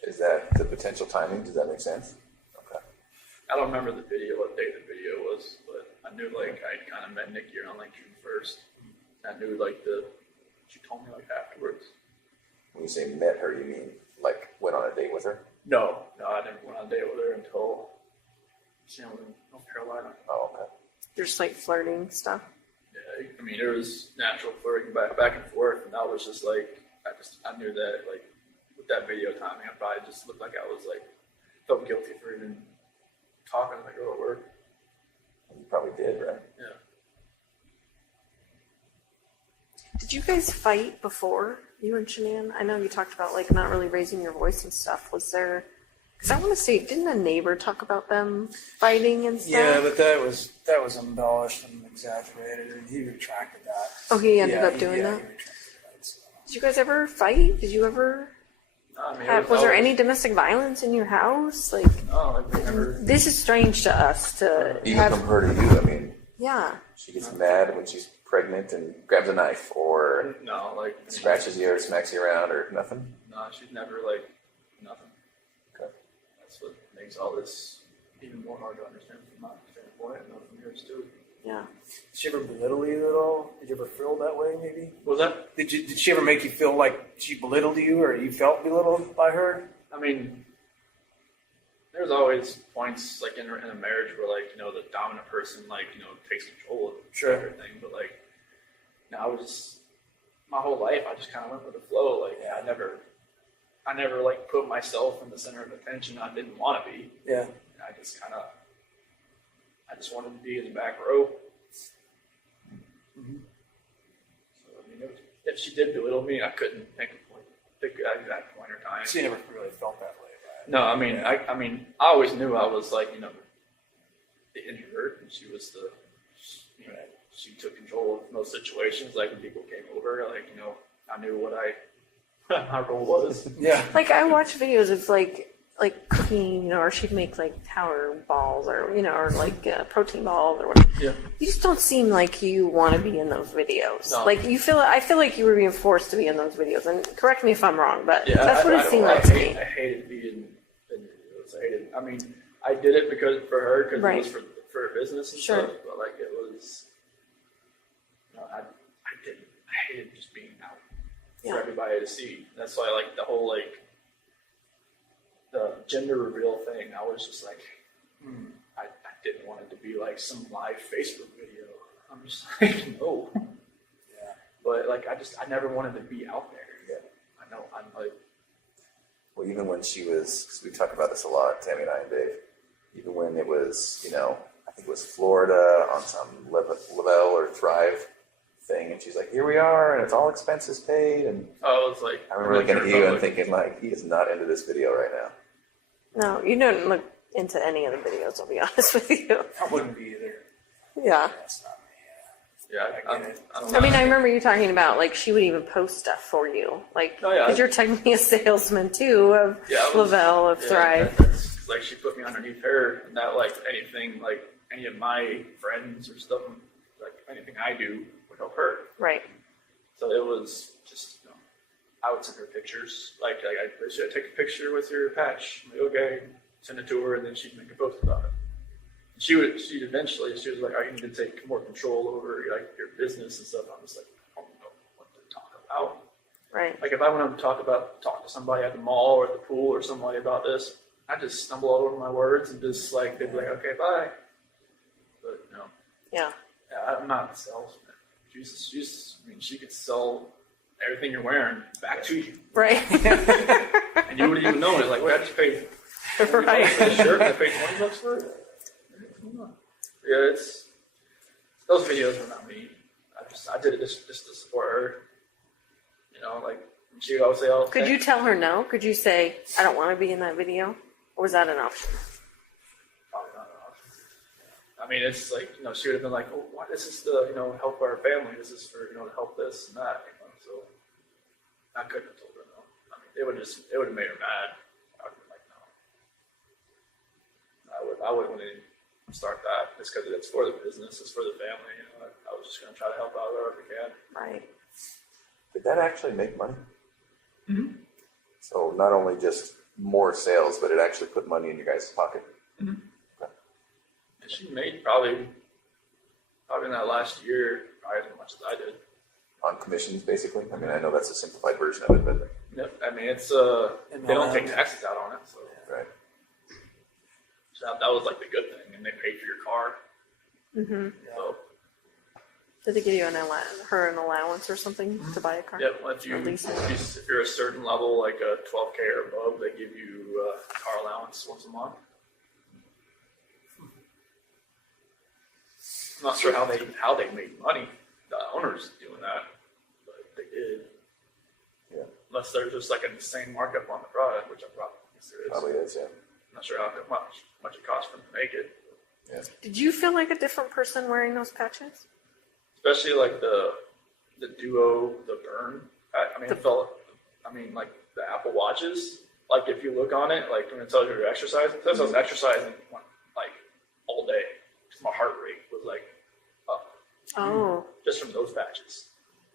Is that the potential timing? Does that make sense? Okay. I don't remember the video, what date the video was, but I knew like I'd kind of met Nikki around like June 1st. I knew like she told me like afterwards. When you say met her, you mean like went on a date with her? No, I never went on a date with her until she was in North Carolina. Oh, okay. You're just like flirting stuff. Yeah, I mean, there was natural flirting back and forth, and that was just like, I knew that, like, with that video timing, I probably just looked like I was, like, felt guilty for even talking to the girl at work. You probably did, right? Yeah. Did you guys fight before, you and Shanann? I know you talked about like not really raising your voice and stuff. Was there? Because I want to say, didn't a neighbor talk about them fighting and stuff? Yeah, but that was embellished and exaggerated, and he retracted that. Oh, he ended Yeah, up doing that. He retracted that. So. Did you guys ever fight? Did you ever? I mean, Was there any domestic violence in your house? Like, No, like, we never. this is strange to us to Even have. from her to you, I mean, Yeah. she gets mad when she's pregnant and grabs a knife or No, like. scratches you or smacks you around or nothing. No, she's never, like, nothing. Okay. That's what makes all this even more hard to understand from my standpoint, and from yours, too. Yeah. Did she ever belittle you at all? Did you ever feel that way, maybe? Was that? Did she ever make you feel like she belittled you, or you felt belittled by her? I mean, there's always points like in a marriage where like the dominant person like takes control of Sure. everything, but like I was just my whole life I just kind of went with the flow. Like I never like put myself in the center of attention. I didn't want to be. Yeah. I just wanted to be in the back row. Mm-hmm. So I mean, if she did belittle me, I couldn't pick an exact point or time. She never really felt that way, right? No, I mean, I always knew I was like, the introvert, and she was she took control of most situations. Like when people came over, like I knew what my role was. Yeah. Like I watch videos of like cooking, or she'd make like tower balls, or or like protein balls, or whatever. Yeah. You just don't seem like you want to be in those videos. No. Like I feel like you were being forced to be in those videos. And correct me if I'm wrong, but Yeah, that's what it seemed like to me. I hated being in videos. I mean, I did it for her because Right. it was for her business and Sure. stuff. But like it was, hated just being out Yeah. for everybody to see. That's why like the whole like the gender reveal thing, I was just like, I didn't want it to be like some live Facebook video. I'm just like, no. Yeah. But like I never wanted to be out there. Yeah. I know I'm like, Well, even when she was, because we talk about this a lot, Tammy and I and Dave, even when it was, I think it was Florida on some Lavelle or Thrive thing, and she's like, here we are, and it's all expenses paid, and I was like, I remember looking at you and thinking, like, he is not into this video right now. No, you don't look into any of the videos, I'll be honest with you. I wouldn't be either. Yeah. That's not me. yeah, I get it. I don't I mean, know. I remember you talking about, like, she would even post stuff for you. Like, Oh, yeah. because you're technically a salesman, too, of Yeah, I was- Lavelle, of Thrive. That's, like she put me underneath her, and that like anything, like any of my friends or stuff, like anything I do would help her. Right. So it was just, I would send her pictures. Like should I take a picture with your patch? I'm like, okay, send it to her, and then she'd make a post about it. She was like, oh, you need to take more control over like your business and stuff. I'm just like, I don't know what to talk about. Right. Like if I wanted to talk to somebody at the mall or at the pool or somebody about this, I just stumble all over my words and just like they'd be like, okay, bye. But no, Yeah. I'm not a salesman. I mean, she could sell everything you're wearing back to you, Right. and you wouldn't even know it. Like, wait, I just paid $20 for Right. this shirt. I paid $20 for it. Yeah, those videos were not me. I did it just to support her. Like she would always say, "Oh, Could you tell her no? Could you say, I don't want to be in that video? Or was that an option? Probably not an option. I mean, it's like, she would have been like, oh, why, this is to, help our family. This is for, to help this and that, So I couldn't have told her no. I mean, it would have made her mad. I would have been like, no. I wouldn't want to start that just because it's for the business, it's for the family. I was just going to try to help out wherever I can. Right. Did that actually make money? Mm-hmm. So not only just more sales, but it actually put money in your guys' pocket. Mm-hmm. Okay. And she made probably in that last year, probably as much as I did. On commissions, basically. I mean, I know that's a simplified version of it, but Yep. I mean, it's they don't take taxes out on it, so. right. So that was like the good thing, and they paid for your car. Mm-hmm. So Did they give you an allowance or something to buy a car? yeah, if you're a certain level, like a 12K or above, they give you a car allowance once a month. I'm not sure how they made money. The owners doing that, but they did. Yeah. Unless there's just like an insane markup on the product, which I probably guess there is. Probably is, yeah. I'm not sure how much it costs for them to make it. Yeah. Did you feel like a different person wearing those patches? Especially like the Duo, the Burn. Like the Apple Watches. Like if you look on it, like when it tells you you're exercising, it says I was exercising like all day. Because my heart rate was like up. Oh. Just from those patches.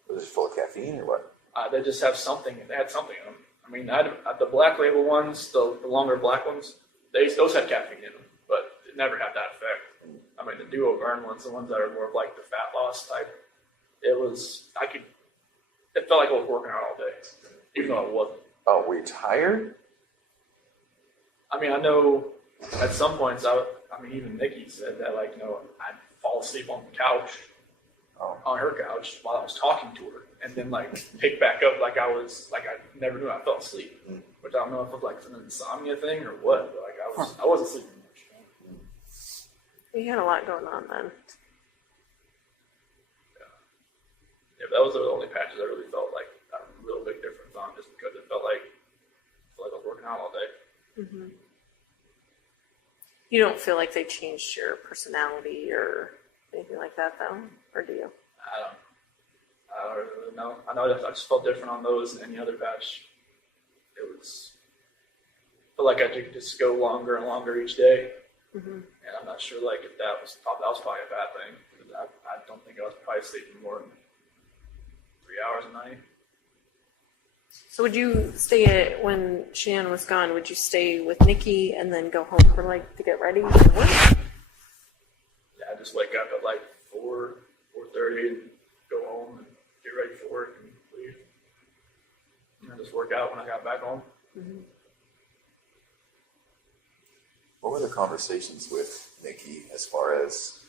Was it full of caffeine or what? They just have something. They had something in them. I mean, I had the black label ones, the longer black ones. Those had caffeine in them, but it never had that effect. I mean, the Duo Burn ones, the ones that are more of like the fat loss type. It felt like I was working out all day, even though I wasn't. Oh, were you tired? I mean, I know at some points, even Nikki said that, like, I'd fall asleep on the couch, on her couch while I was talking to her, and then, like, pick back up like I never knew I fell asleep, which I don't know if it was, like, an insomnia thing or what, but, like, I wasn't sleeping much. You had a lot going on then. Yeah, that was the only patches I really felt like a real big difference on, just because it felt like I was working out all day. Mm-hmm. You don't feel like they changed your personality or anything like that, though? Or do you? I don't really know. I know I just felt different on those than any other patch. I felt like I could just go longer and longer each day. Mm-hmm. And I'm not sure, like, if that was probably a bad thing. Because I don't think I was probably sleeping more than 3 hours a night. So would you when Shanann was gone, would you stay with Nikki and then go home for, like, to get ready for work? Yeah, I just wake up at, like, 4:30 and go home and get ready for work and leave. And I just work out when I got back home. Mm-hmm. What were the conversations with Nikki as far as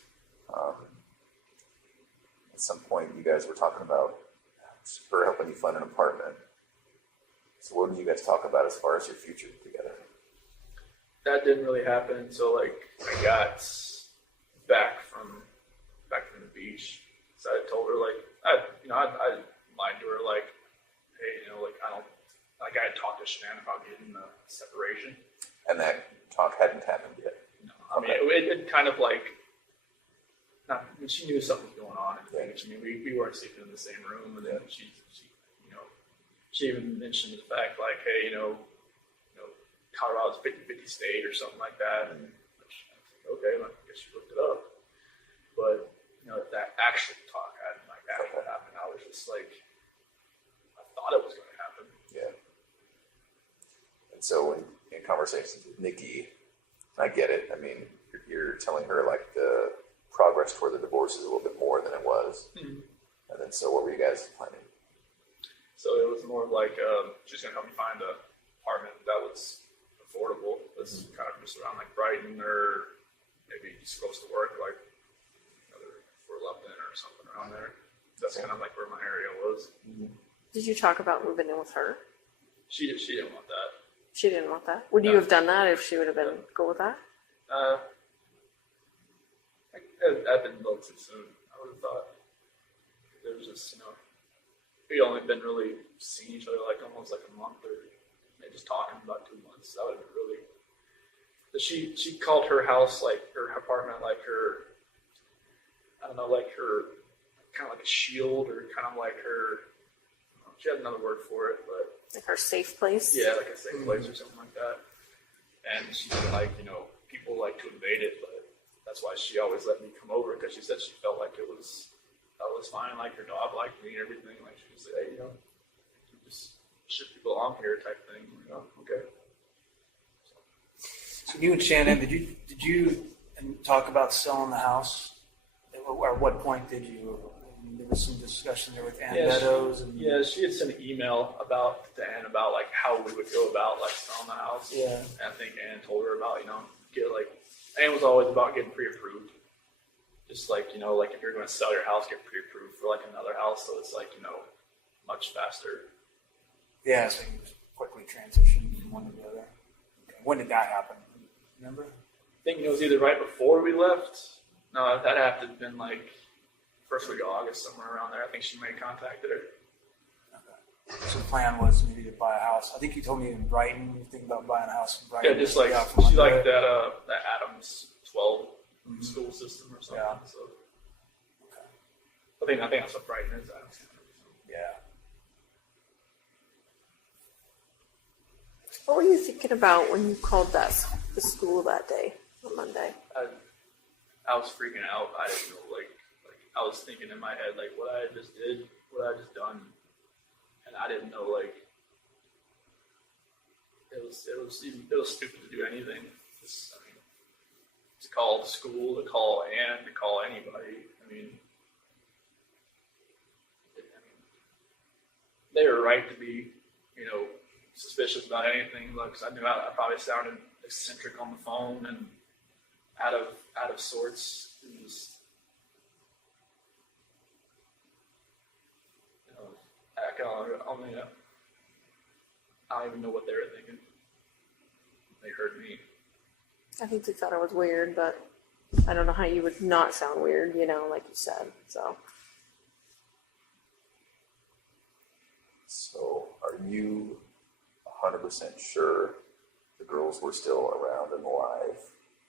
at some point you guys were talking about her helping you find an apartment? So what did you guys talk about as far as your future together? That didn't really happen until like I got back from the beach. So I told her like I lied to her like, hey, like I had talked to Shanann about getting the separation. And that talk hadn't happened yet. No, I mean it kind of like she knew something was going on and things. I mean we weren't sleeping in the same room, and then she even mentioned the fact like, hey, Colorado's 50-50 state or something like that. And I was like, okay, well, I guess you looked it up. But, that actual talk hadn't like actually happened. I was just like, I thought it was going to happen. Yeah. And so in conversations with Nikki, I get it. I mean, you're telling her like the progress toward the divorce is a little bit more than it was. Mm-hmm. And then so what were you guys planning? So it was more like she's going to help me find an apartment that was affordable. That's kind of just around like Brighton or maybe just close to work, like Fort Lupton or something around there. That's kind of like where my area was. Did you talk about moving in with her? She didn't want that. She didn't want that. Would you have done that if she would have been cool with that? I've been a little too soon. I would have thought there was just we only been really seeing each other like almost like a month or maybe just talking about 2 months. That would have been really. But she called her house like her apartment like her. I don't know, like her kind of like a shield or kind of like her. She had another word for it, but like her safe place. Yeah, like a safe place or something like that. And she said like people like to invade it, but that's why she always let me come over because she said she felt like it was fine, like her dog liked me and everything. Like she would say, hey, just ship people along here type thing. Okay. So you and Shanann, did you talk about selling the house? Or at what point did you? There was some discussion there with Ann Meadows. She had sent an email to Ann about like how we would go about like selling the house. Yeah. And I think Ann told her about Ann was always about getting pre-approved. Just like like if you're going to sell your house, get pre-approved for like another house, so it's like much faster. Yeah, so you just quickly transition from one to the other. Okay. When did that happen? Remember? I think it was either right before we left. No, that had to have been like first week of August, somewhere around there. I think she may have contacted her. Okay. So the plan was maybe to buy a house. I think you told me in Brighton, you think about buying a house in Brighton. Yeah, just like she liked that Adams 12 school system or something. Yeah. So okay. I think that's what Brighton is. Adams. Yeah. What were you thinking about when you called the school that day on Monday? I was freaking out. I didn't know, like I was thinking in my head, like what I just did, what I just done, and I didn't know, like it was stupid to do anything. To call the school, to call Ann, to call anybody. I mean, they were right to be, suspicious about anything. Because I knew I probably sounded eccentric on the phone and out of sorts. It was, I don't even know what they were thinking. They heard me. I think they thought I was weird, but I don't know how you would not sound weird, like you said. So are you 100% sure the girls were still around and alive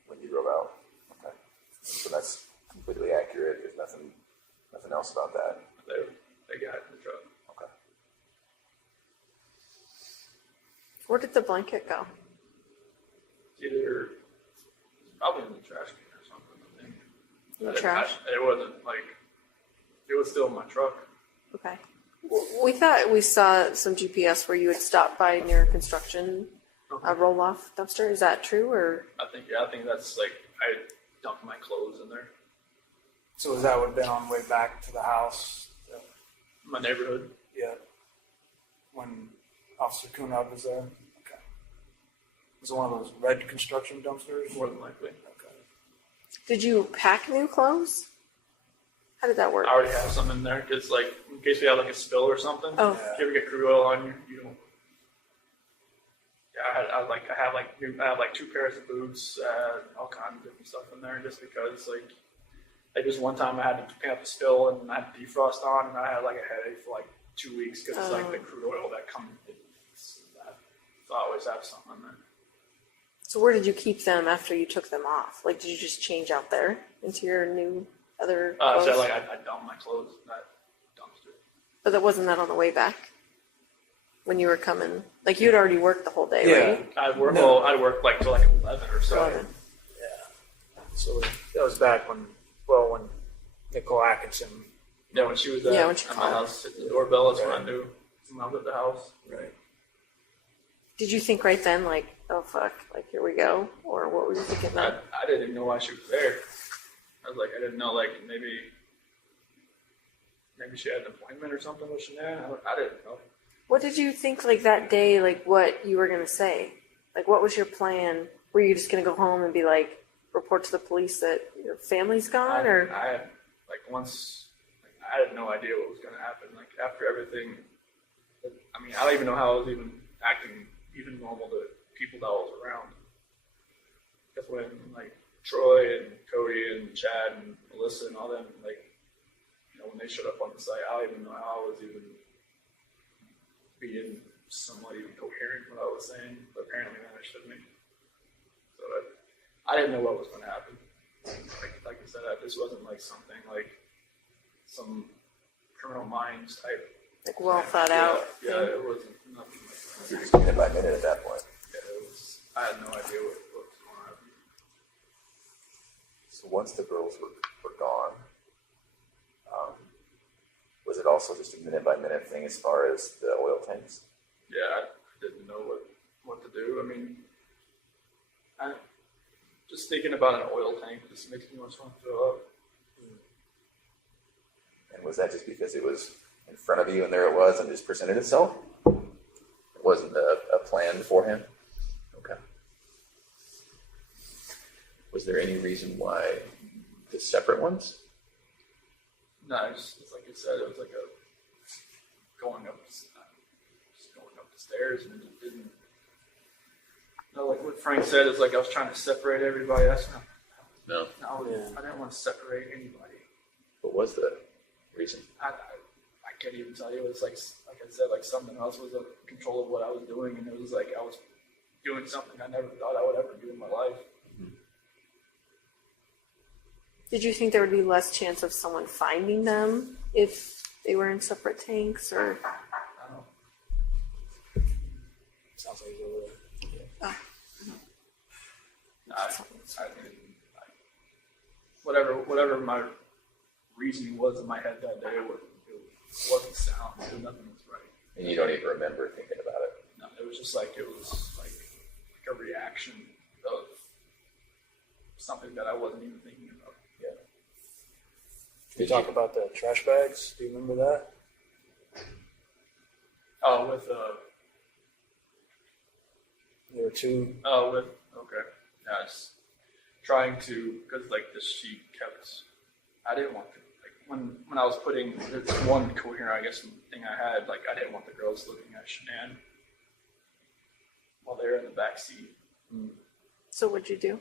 when you drove out? Okay. So that's completely accurate. There's nothing else about that. They got in the truck. Okay. Where did the blanket go? Either probably in the trash can or something, I think. In the trash? It wasn't it was still in my truck. Okay. We thought we saw some GPS where you had stopped by near construction roll-off dumpster. Is that true, or? I think that's I dumped my clothes in there. So that would have been on the way back to the house? my neighborhood. Yeah. When Officer Kunab was there? Okay. Was it one of those red construction dumpsters? More than likely. Okay. Did you pack new clothes? How did that work? I already have some in there because, like, in case we have like a spill or something. Oh. If you ever get crude oil on you, you don't. Yeah, I have like 2 pairs of boots, all kinds of different stuff in there, just because like just one time I had to clean up a spill and I had defrost on, and I had like a headache for like 2 weeks because it's like the crude oil that comes. So I always have something in there. So where did you keep them after you took them off? Like, did you just change out there into your new other clothes? So like I dumped my clothes in that dumpster. But that wasn't that on the way back? When you were coming? Like, you'd already worked the whole day, right? I'd work like till like 11 or so. 11. Yeah. So that was back when Nicole Atkinson. Yeah, when she was Yeah, when at she my called. house, hit the doorbell, that's when I knew someone was at the house. Right. Did you think right then, like, oh fuck, like here we go? Or what were you thinking then? I didn't even know why she was there. I was like, I didn't know, like, maybe she had an appointment or something with Shanann. I didn't know. What did you think, like, that day, like, what you were going to say? Like, what was your plan? Were you just going to go home and be like, report to the police that your family's gone? Or I had, like, I had no idea what was going to happen. Like, after everything, I mean, I don't even know how I was even acting even normal to people that I was around. Because when, like, Troy and Cody and Chad and Melissa and all them, like, you know, when they showed up on the site, I don't even know how I was even being somewhat even coherent what I was saying, but apparently they understood me. So I didn't know what was going to happen. Like I said, this wasn't like something like some Criminal Minds type. like well thought out? Yeah, it wasn't nothing like that. You're just minute by minute at that point. Yeah, I had no idea what was going to happen. So once the girls were gone, was it also just a minute by minute thing as far as the oil tanks? Yeah, I didn't know what to do. I mean, just thinking about an oil tank just makes me want to throw up. And was that just because it was in front of you and there it was and just presented itself? It wasn't a plan beforehand? Okay. Was there any reason why the separate ones? No, it's like you said, it was like going up the stairs, and it just didn't. No, like what Frank said is like I was trying to separate everybody. That's not. No. I didn't want to separate anybody. What was the reason? I can't even tell you. It was like I said, like something else was in control of what I was doing, and it was like I was doing something I never thought I would ever do in my life. Did you think there would be less chance of someone finding them if they were in separate tanks? Or I don't know. Sounds like you were. No, I didn't. Whatever my reasoning was in my head that day, it wasn't sound. Nothing was right. And you don't even remember thinking about it? No, it was just like like a reaction of something that I wasn't even thinking about. Yeah. Did you talk about the trash bags? Do you remember that? Oh, with There were two. okay. Yeah, it's trying to, because like she kept. I didn't want to, like when I was putting this one coherent, I guess, thing I had, like I didn't want the girls looking at Shanann while they were in the back seat. so what'd you do?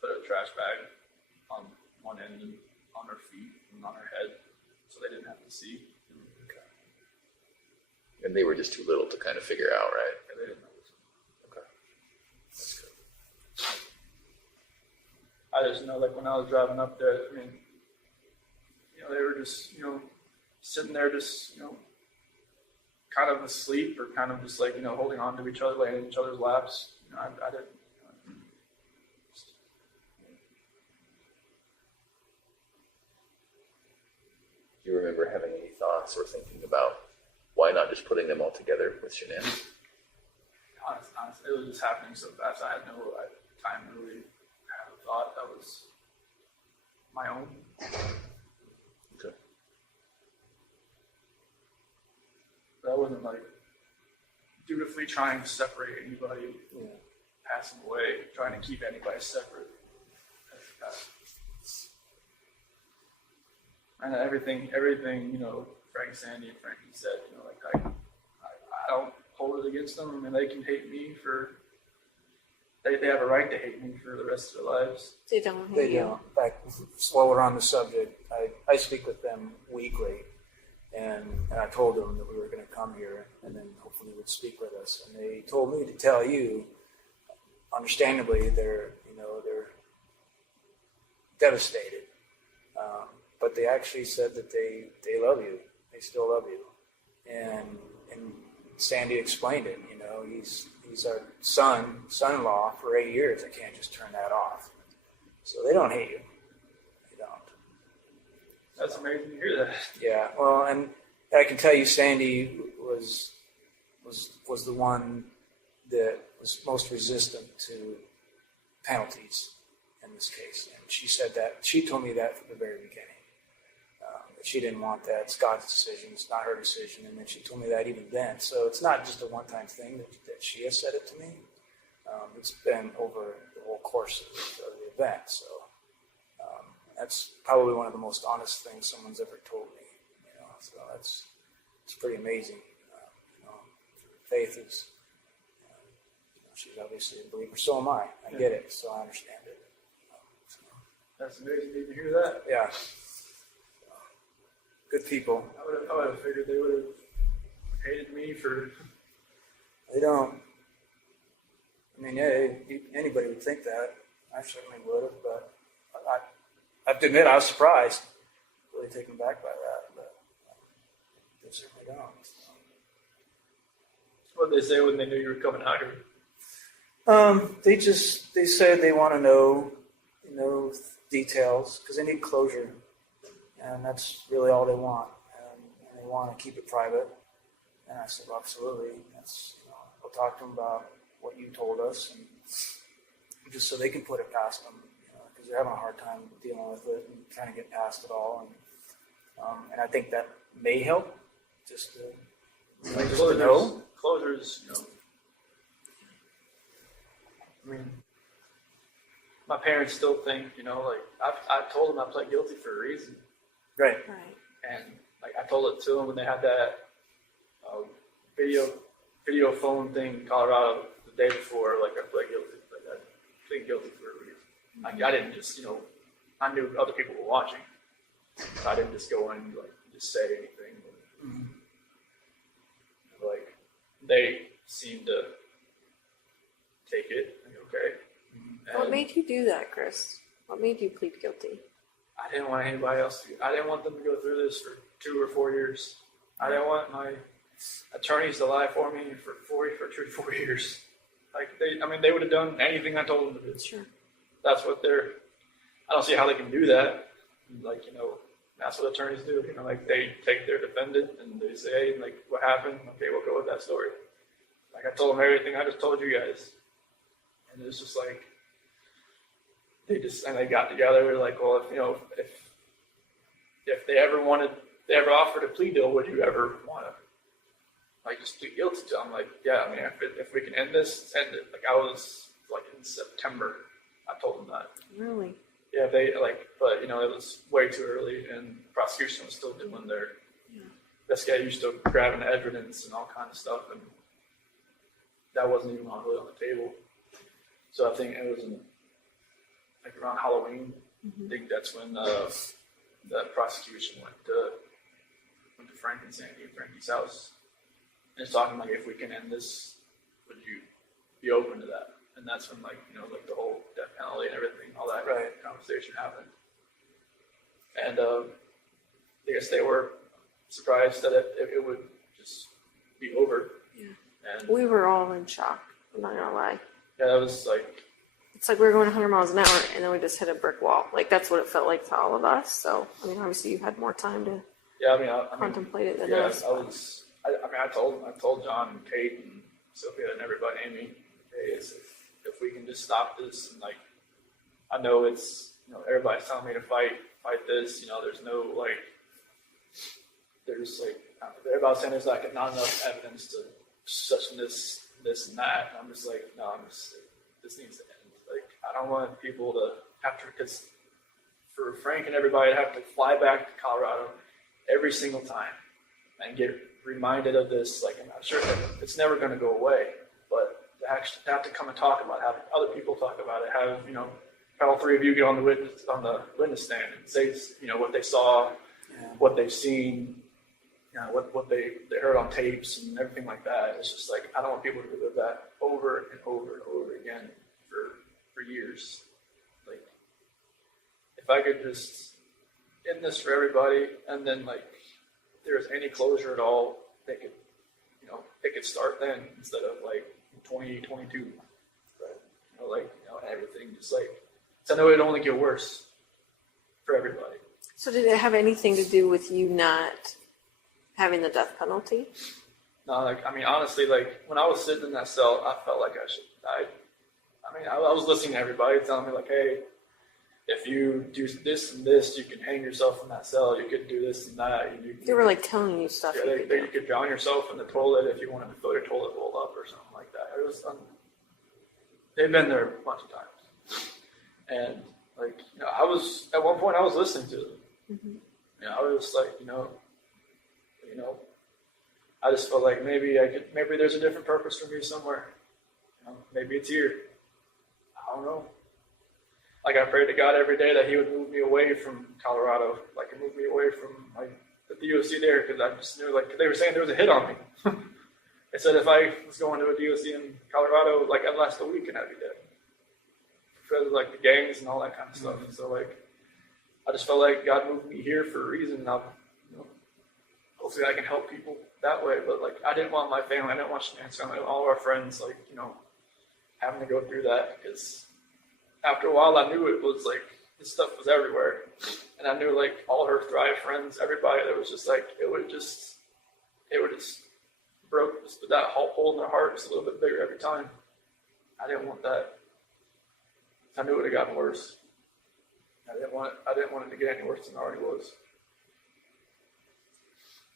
Put a trash bag on one end and on her feet and on her head, so they didn't have to see. And they were just too little to kind of figure out, right? Yeah, they didn't know. Okay. That's good. I just know, like when I was driving up there, I mean, they were just, sitting there, just, kind of asleep or kind of just like, holding on to each other, laying in each other's laps. I didn't. Do you remember having any thoughts or thinking about why not just putting them all together with Shanann? Honestly, it was just happening so fast. I had no time to really have a thought that was my own. Okay. But I wasn't like dutifully trying to separate anybody Yeah. passing away, trying to keep anybody separate. And everything, Frank, Sandy, and Frankie said, I don't hold it against them. I mean, they can hate me they have a right to hate me for the rest of their lives. They don't hate They you. don't. In fact, while we're on the subject, I speak with them weekly, and I told them that we were going to come here, and then hopefully would speak with us. And they told me to tell you, understandably, they're devastated, but they actually said that they love you. They still love you, and Sandy explained it. He's our son-in-law for 8 years. I can't just turn that off. So they don't hate you. They don't. That's amazing to hear that. Yeah. Well, and I can tell you, Sandy was the one that was most resistant to penalties in this case, and she said that. She told me that from the very beginning. That she didn't want that. It's God's decision. It's not her decision. And then she told me that even then. So it's not just a one-time thing that she has said it to me. It's been over the whole course of the event. So that's probably one of the most honest things someone's ever told me. So it's pretty amazing. Faith is. She's obviously a believer. So am I. I get it. So I understand it. That's amazing to even hear that. Yeah. Good people. I would have figured they would have hated me for. They don't. I mean, yeah, anybody would think that. I certainly would have, but I have to admit I was surprised, really taken back by that, but they certainly don't. What did they say when they knew you were coming out here? They said they want to know, details because they need closure, and that's really all they want, and they want to keep it private. And I said, well, absolutely. We'll talk to them about what you told us, and just so they can put it past them, because they're having a hard time dealing with it and trying to get past it all. And I think that may help, just to know. Closures, I mean, my parents still think, I told them I pled guilty for a reason. Right. Right. And I told it to them when they had that video phone thing in Colorado the day before. I pled guilty. I plead guilty for a reason. I didn't just, I knew other people were watching. So I didn't just go in and just say anything. Mm-hmm. They seemed to take it. Okay. And What made you do that, Chris? What made you plead guilty? I didn't want anybody else I didn't want them to go through this for 2 or 4 years. I didn't want my attorneys to lie for me for 2 to 4 years. They would have done anything I told them to do. Sure. That's what I don't see how they can do that. That's what attorneys do. They take their defendant and they say, hey, what happened? Okay, we'll go with that story. I told them everything I just told you guys. And it's just they got together, well, if they ever offered a plea deal, would you ever want to, just plead guilty to them? Yeah, if we can end this, let's end it. I was, in September, I told them that. Really? Yeah, but, it was way too early, and prosecution was still doing their investigating, still grabbing evidence and all kinds of stuff, and that wasn't even really on the table. So I think it was around Halloween. Mm-hmm. I think that's when the prosecution went to Frank and Sandy and Frankie's house. And it's talking if we can end this, would you be open to that? And that's when the whole death penalty and everything, all that conversation happened. And I guess they were surprised that it would just be over. Yeah. And We were all in shock. I'm not gonna lie. yeah, that was It's we were going 100 miles an hour, and then we just hit a brick wall. That's what it felt like to all of us. So, obviously you had more time to contemplate it than us. I told John and Kate and Sophia and everybody, Amy, hey, if we can just stop this, and I know it's, everybody's telling me to fight this, there's no, everybody's saying there's like not enough evidence to such this and that. And I'm just like, no, this needs to end. Like, I don't want people to have to, because for Frank and everybody to have to fly back to Colorado every single time and get reminded of this. Like, I'm not sure it's never going to go away, but to actually have to come and talk about it, have other people talk about it, have, all three of you get on the witness stand and say, what they saw, what they've seen, what they heard on tapes and everything like that. It's just like, I don't want people to live that over and over and over again for years. Like, if I could just end this for everybody, and then like, if there's any closure at all, they could, it could start then instead of like 2022. Right. Everything just like, so I know it'd only get worse for everybody. So did it have anything to do with you not having the death penalty? No, honestly, when I was sitting in that cell, I felt like I should die. I was listening to everybody telling me like, hey, if you do this and this, you can hang yourself in that cell. You could do this and that. They were like telling you stuff. Yeah, you could drown yourself in the toilet if you wanted to fill your toilet bowl up or something like that. It was, they've been there a bunch of times. And at one point I was listening to them. Mm-hmm. I was like, I just felt like maybe there's a different purpose for me somewhere. Maybe it's here. I don't know. Like, I prayed to God every day that He would move me away from Colorado, like move me away from the DOC there, because I just knew, cause they were saying there was a hit on me. They said if I was going to a DOC in Colorado, I'd last a week and I'd be dead. Because of the gangs and all that kind of stuff. And so I just felt like God moved me here for a reason. And hopefully I can help people that way. But I didn't want my family, I didn't want Shanann's family, all of our friends, having to go through that, because after a while I knew it was this stuff was everywhere. And I knew all her Thrive friends, everybody, that was just it would just broke that hole in their heart just a little bit bigger every time. I didn't want that. I knew it would have gotten worse. I didn't want it to get any worse than it already was.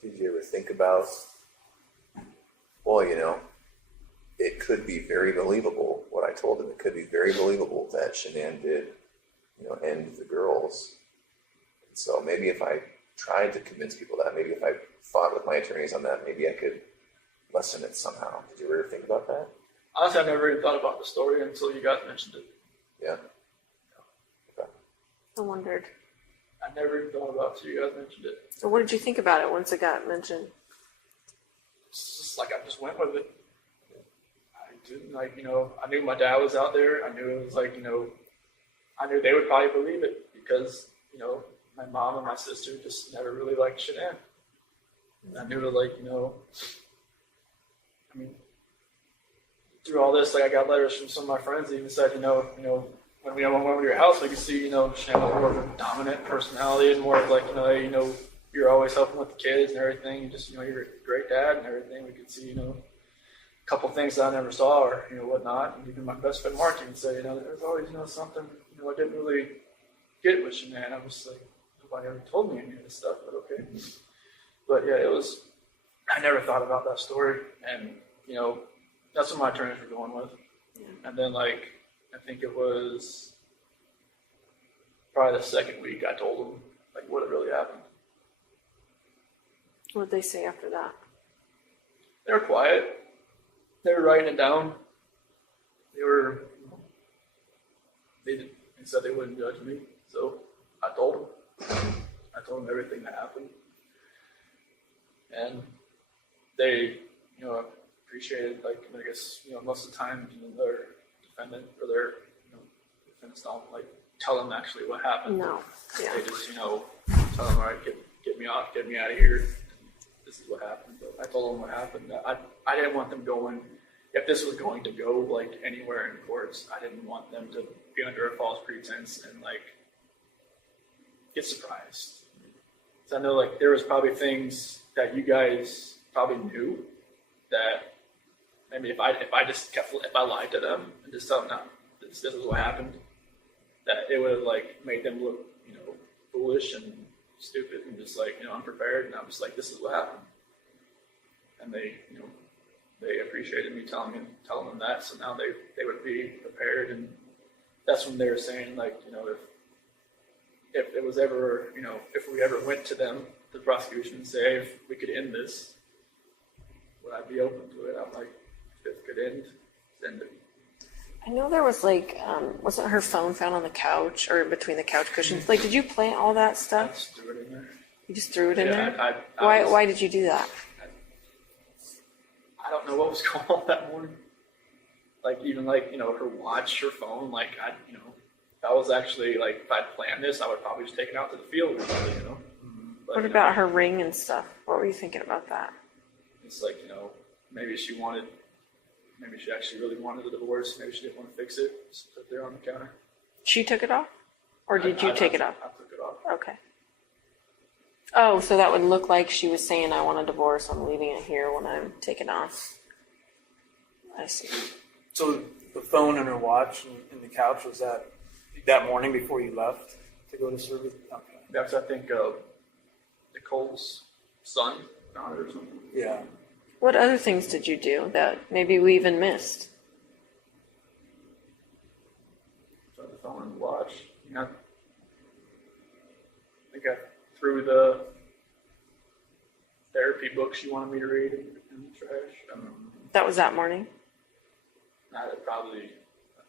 Did you ever think about, it could be very believable, what I told him, it could be very believable that Shanann did, end the girls. And so maybe if I tried to convince people that, maybe if I fought with my attorneys on that, maybe I could lessen it somehow. Did you ever think about that? Honestly, I never even thought about the story until you guys mentioned it. Yeah. Okay. I wondered. I never even thought about it until you guys mentioned it. So what did you think about it once it got mentioned? It's just I just went with it. I didn't I knew my dad was out there. I knew it was I knew they would probably believe it because, my mom and my sister just never really liked Shanann. And I knew through all this, I got letters from some of my friends that even said, when we went over to your house, we could see, Shanann was more of a dominant personality and more of you're always helping with the kids and everything. You just, you're a great dad and everything. We could see, a couple things that I never saw or, whatnot. And even my best friend Mark even said, there's always, something, I didn't really get with Shanann. I was nobody ever told me any of this stuff, but okay. But yeah, I never thought about that story. And, that's what my attorneys were going with. Yeah. And then, I think it was probably the second week I told them, what had really happened. What did they say after that? They were quiet. They were writing it down. They said they wouldn't judge me. So I told them. I told them everything that happened. And they, appreciated, I guess, most of the time, their defendant or their, defendants don't, tell them actually what happened. No. Yeah. They just, tell them, all right, get me out of here. This is what happened. But I told them what happened. I didn't want them going, if this was going to go, anywhere in courts, I didn't want them to be under a false pretense and, get surprised. So I know, there was probably things that you guys probably knew that maybe if I lied to them and just tell them, no, this is what happened, that it would have made them look, foolish and stupid and just unprepared. And I'm just this is what happened. and they appreciated me telling them that. So now they would be prepared, and that's when they were saying, like, if it was ever, if we ever went to them, the prosecution, and say, hey, if we could end this, would I be open to it? I'm like, if it could end it. I know there was like, wasn't her phone found on the couch or between the couch cushions? Like, did you plant all that I stuff? just threw it in there. You just threw it in there? I Why did you do that? I don't know what was going on that morning. Like, even like, her watch, her phone, like, if I was actually, like, if I'd planned this, I would probably just take it out to the field or something, But, What about her ring and stuff? What were you thinking about that? It's like, maybe she actually really wanted a divorce. Maybe she didn't want to fix it. Just put it there on the counter. She took it off? Or did you take it off? I took it off. Okay. Oh, so that would look like she was saying, I want a divorce, I'm leaving it here when I'm taken off. I see. So the phone and her watch and the couch, was that morning before you left to go to service? Okay. That's, I think, Nicole's son found it or something. Yeah. What other things did you do that maybe we even missed? So the phone and the watch. I think I threw the therapy book she wanted me to read in the trash. That was that morning? I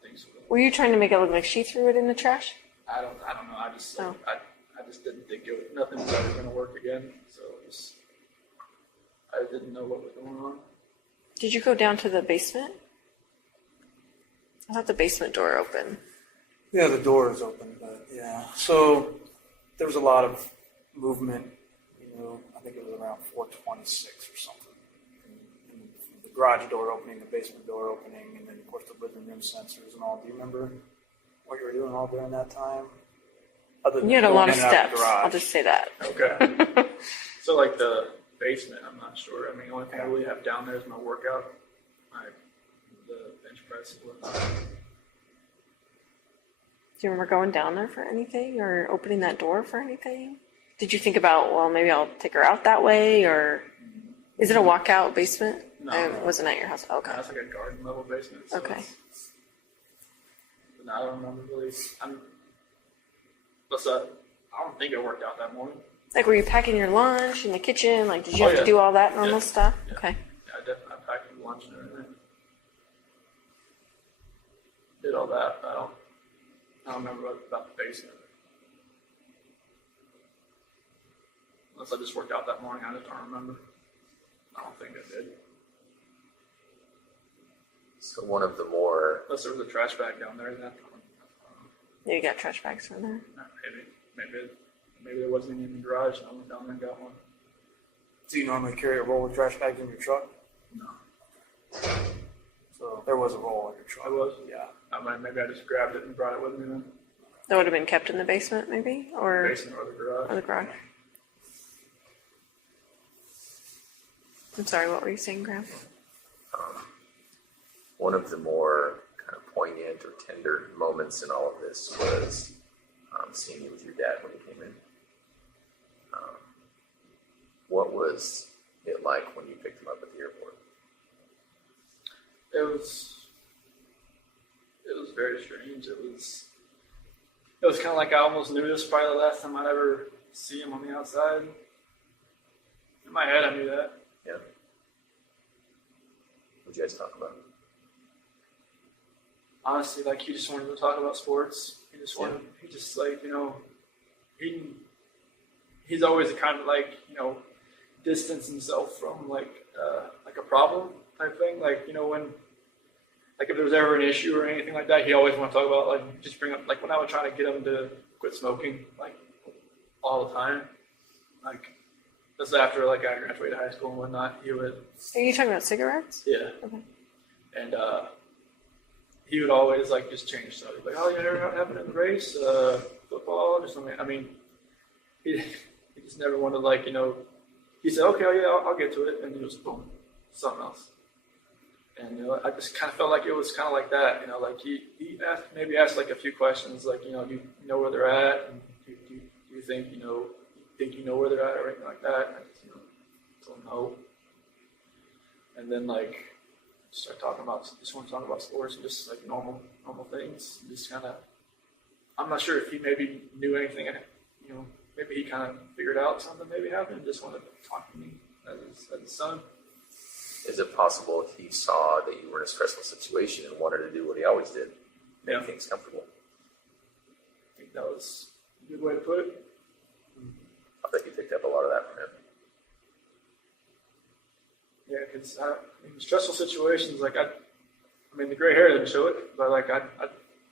think so. Were you trying to make it look like she threw it in the trash? I don't know. I just Oh. I just didn't think nothing was ever going to work again. So I didn't know what was going on. Did you go down to the basement? I thought the basement door open. Yeah, the door is open, but yeah. So there was a lot of movement, I think it was around 4:26 or something. And the garage door opening, the basement door opening, and then of course the living room sensors and all. Do you remember what you were doing all during that time? Other than You had a going lot of in and out steps. the garage. I'll just say that. Okay. So like the basement, I'm not sure. I mean, the only thing I really have down there is my workout, the bench press and whatnot. Do you remember going down there for anything or opening that door for anything? Did you think about, well, maybe I'll take her out that way, or is it a walkout basement? No. It wasn't at your house. Okay. It's like a garden level basement. So Okay. But no, I don't remember really. I don't think I worked out that morning. Like, were you packing your lunch in the kitchen? Like, did you Oh, have to yeah. do all that normal Yeah. stuff? Yeah. Okay. Yeah, I definitely packed lunch and everything. Did all that. I don't remember about the basement. Unless I just worked out that morning, I just don't remember. I don't think I did. So one of the more Unless there was a trash bag down there. That Yeah, you got trash bags from there. maybe there wasn't any in the garage. And I went down there and got one. Do you normally carry a roll of trash bags in your truck? No, So there was a roll in your truck. I was. Yeah. Maybe I just grabbed it and brought it with me then. That would have been kept in the basement, maybe? Or Basement or the garage. the garage. I'm sorry, what were you saying, Graham? one of the more kind of poignant or tender moments in all of this was seeing you with your dad when he came in. What was it like when you picked him up at the airport? It was very strange. It was kind of like I almost knew this was probably the last time I'd ever see him on the outside. In my head, I knew that. Yeah. What'd you guys talk about? Honestly, like, he just wanted to talk about sports. He's always a kind of like, distance himself from like a problem type thing. Like, when, like, if there was ever an issue or anything like that, he always want to talk about, like, just bring up, like, when I would try to get him to quit smoking, like, all the time. Like, this is after, like, I graduated high school and whatnot. He would, Are you talking about cigarettes? yeah. Okay. And he would always, like, just change stuff. He'd be like, oh, you never happened in the race, football, or something. I mean, he just never wanted, like, he said, okay, oh, yeah, I'll get to it. And he was, boom, something else. And, I just kind of felt like it was kind of like that, like he asked like a few questions, like, do you know where they're at? And do you think, you know where they're at or anything like that? And I just, told him no. and then like just want to talk about sports and just like normal things. Just kind of, I'm not sure if he maybe knew anything, maybe he kind of figured out something maybe happened, just wanted to talk to me as his son. Is it possible he saw that you were in a stressful situation and wanted to do what he always did, make Yeah. things comfortable? I think that was a good way to put it. I bet you picked up a lot of that from him. Yeah, because in stressful situations, like the gray hair didn't show it, but like I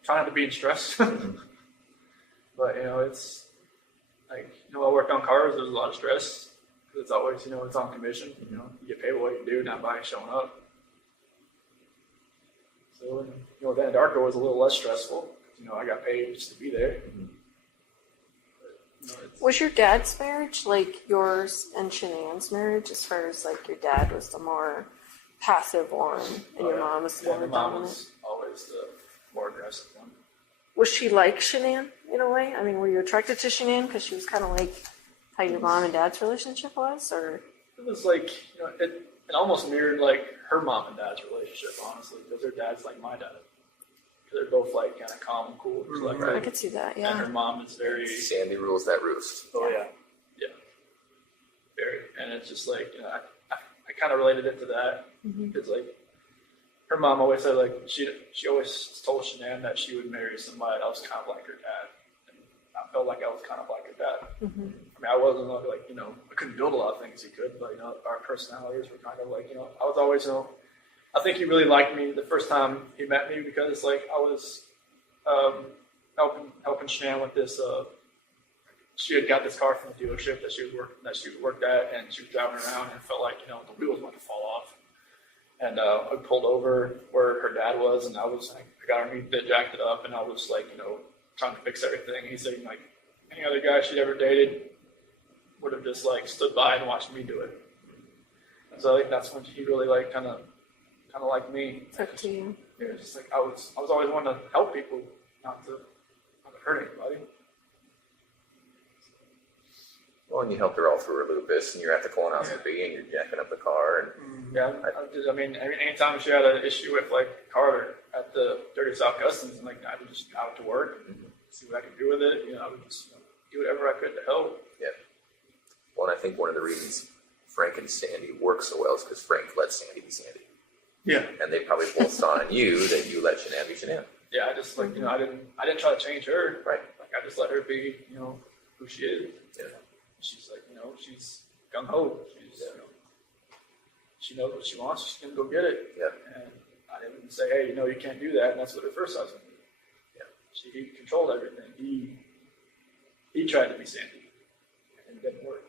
try not to be in stress. But it's like I worked on cars. There's a lot of stress because it's always it's on commission. You get paid what you do, not by showing up. So then Anadarko was a little less stressful. I got paid just to be there. But, Was your dad's marriage like yours and Shanann's marriage, as far as like your dad was the more passive one and your mom was the my more mom dominant? was always the more aggressive one. Was she like Shanann in a way? I mean, were you attracted to Shanann because she was kind of like how your mom and dad's relationship was, or? It was like it almost mirrored like her mom and dad's relationship, honestly, because her dad's like my dad. They're both like kind of calm and cool. Just like I could see that, And yeah. her mom is very, Sandy rules that roost. Oh yeah. very, and it's just like I kind of related it to that because like her mom always said like she always told Shanann that she would marry somebody else kind of like her dad, and I felt like I was kind of like her dad. I mean, I wasn't like I couldn't build a lot of things he could, but our personalities were kind of like I was always I think he really liked me the first time he met me because like I was helping Shanann with this. She had got this car from the dealership that she worked at, and she was driving around and felt like the wheel was going to fall off. And I pulled over where her dad was, and I got her knee jacked it up, and I was like trying to fix everything. He said like any other guy she'd ever dated would have just like stood by and watched me do it. And so I think that's when he really like kind of like me. Took to you. It was just like I was always wanting to help people, not to hurt anybody. Well, and you helped her all through her lupus, and you're at the colonoscopy, and you're jacking up the car, and Yeah, I mean, anytime she had an issue with like Carter at the Dirty South Customs, and like I would just out to work and see what I could do with it. I would just do whatever I could to help. yeah. Well, and I think one of the reasons Frank and Sandy work so well is because Frank let Sandy be Sandy, Yeah, and they probably both saw in you that you let Shanann be Shanann. yeah. I just like I didn't try to change her. Right. Like I just let her be who she is. Yeah. She's like she's gung ho. She's she knows what she wants. She's gonna go get it. Yeah. And I didn't say, hey, you can't do that. And that's what her first husband did. Yeah. He controlled everything. He tried to be Sandy, and it didn't work.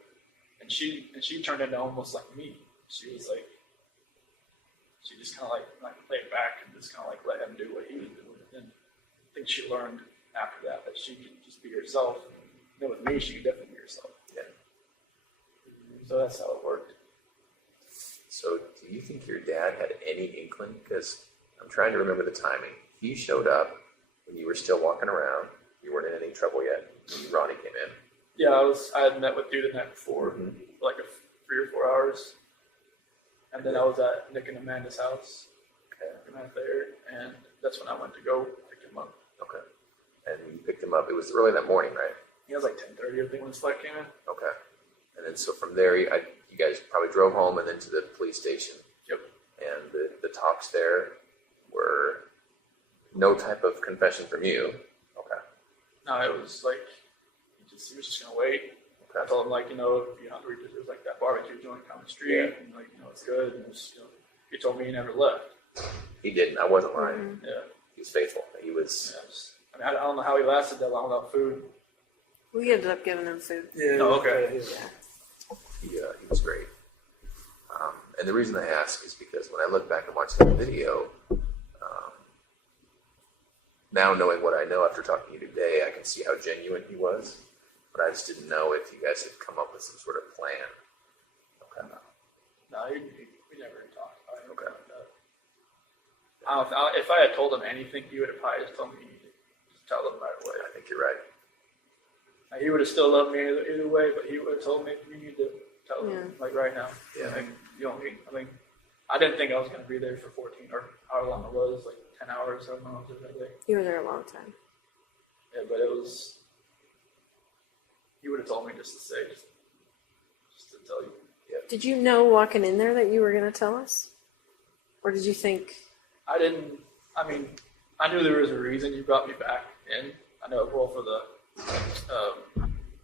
And she turned into almost like me. She was like, she just kind of like played back and just kind of like let him do what he was doing. And I think she learned after that she could just be herself. And with me, she could definitely be herself. Yeah. So that's how it worked. So, do you think your dad had any inkling? Because I'm trying to remember the timing. He showed up when you were still walking around. You weren't in any trouble yet. When Ronnie came in. Yeah, I had met with dude the night before, for like 3 or 4 hours. And then I was at Nick and Amanda's house. Right there, and that's when I went to go pick him up. Okay. And you picked him up. It was early that morning, right? He was like 10:30, I think, when his flight came in. Okay. And then so from there, you guys probably drove home and then to the police station. Yep. And the talks there were no type of confession from you. Okay. No, it was like he was just gonna wait. I told him like if you're hungry, there's like that barbecue joint down the street, and like it's good. And he told me he never left. He didn't. I wasn't lying. Yeah. He was faithful. He was. I don't know how he lasted that long without food. We ended up giving him food. Yeah. Oh, okay. Yeah. He was great. And the reason I ask is because when I look back and watch that video, now knowing what I know after talking to you today, I can see how genuine he was. But I just didn't know if you guys had come up with some sort of plan. Okay. No, we never talked about it. Okay. If I had told him anything, he would have probably just told me to tell them right away. I think you're right. Now, he would have still loved me either way, but he would have told me you need to tell them like right now. Yeah. Like, you don't need. I mean, I didn't think I was going to be there for 14 or however long it was, like 10 hours. I don't know if it was that day. You were there a long time. Yeah, but it was. You would have told me just to say, just to tell you. Yeah. Did you know walking in there that you were going to tell us? Or did you think? I didn't. I mean, I knew there was a reason you brought me back in. I know it well for the.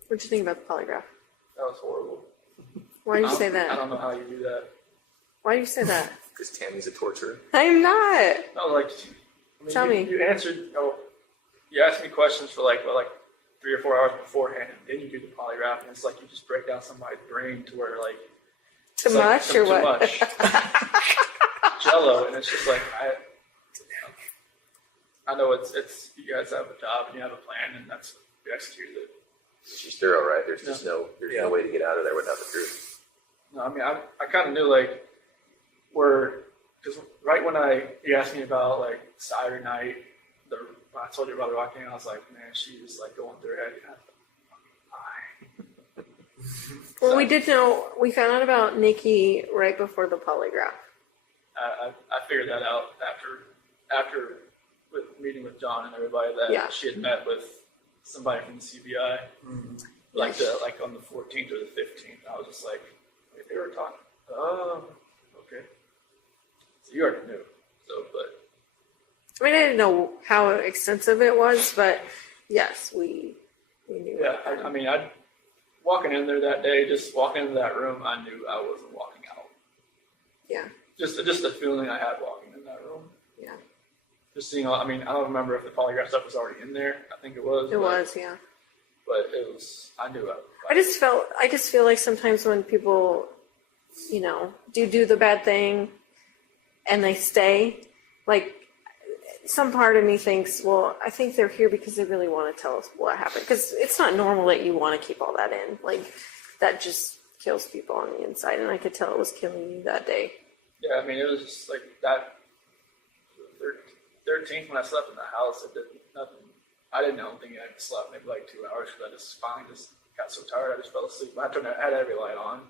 What'd you think about the polygraph? That was horrible. Why did you say that? I don't know how you do that. Why do you say that? Because Tammy's a torturer. I'm not. No, like. Tell me. You answered. You asked me questions for like 3 or 4 hours beforehand, and then you do the polygraph, and it's like you just break down somebody's brain to where like. Too much or what? Too much. Jello, and it's just like I know it's you guys have a job and you have a plan, and that's you executed it. She's thorough, right? There's just no way to get out of there without the truth. No, I mean I kind of knew like because right when you asked me about like Saturday night, when I told you about the walking, I was like, man, she was like going through her head. Well, we did know. We found out about Nikki right before the polygraph. I figured that out after with meeting with John and everybody that she had met with somebody from the CBI, like on the 14th or the 15th. I was just like, wait, they were talking. Oh, okay. So you already knew. So, but I mean, I didn't know how extensive it was, but yes, we knew. Yeah, I mean, walking in there that day, just walking into that room, I knew I wasn't walking out. Yeah. Just the feeling I had walking in that room. Yeah. Just seeing, I mean, I don't remember if the polygraph stuff was already in there. I think it was. It was, yeah. But it was, I knew I just feel like sometimes when people, do the bad thing and they stay, like, some part of me thinks, well, I think they're here because they really want to tell us what happened. Because it's not normal that you want to keep all that in. Like, that just kills people on the inside. And I could tell it was killing you that day. Yeah, I mean, it was just like that. 13th, when I slept in the house, it did nothing. I don't think I slept maybe like 2 hours because I just finally just got so tired I just fell asleep. I had every light on.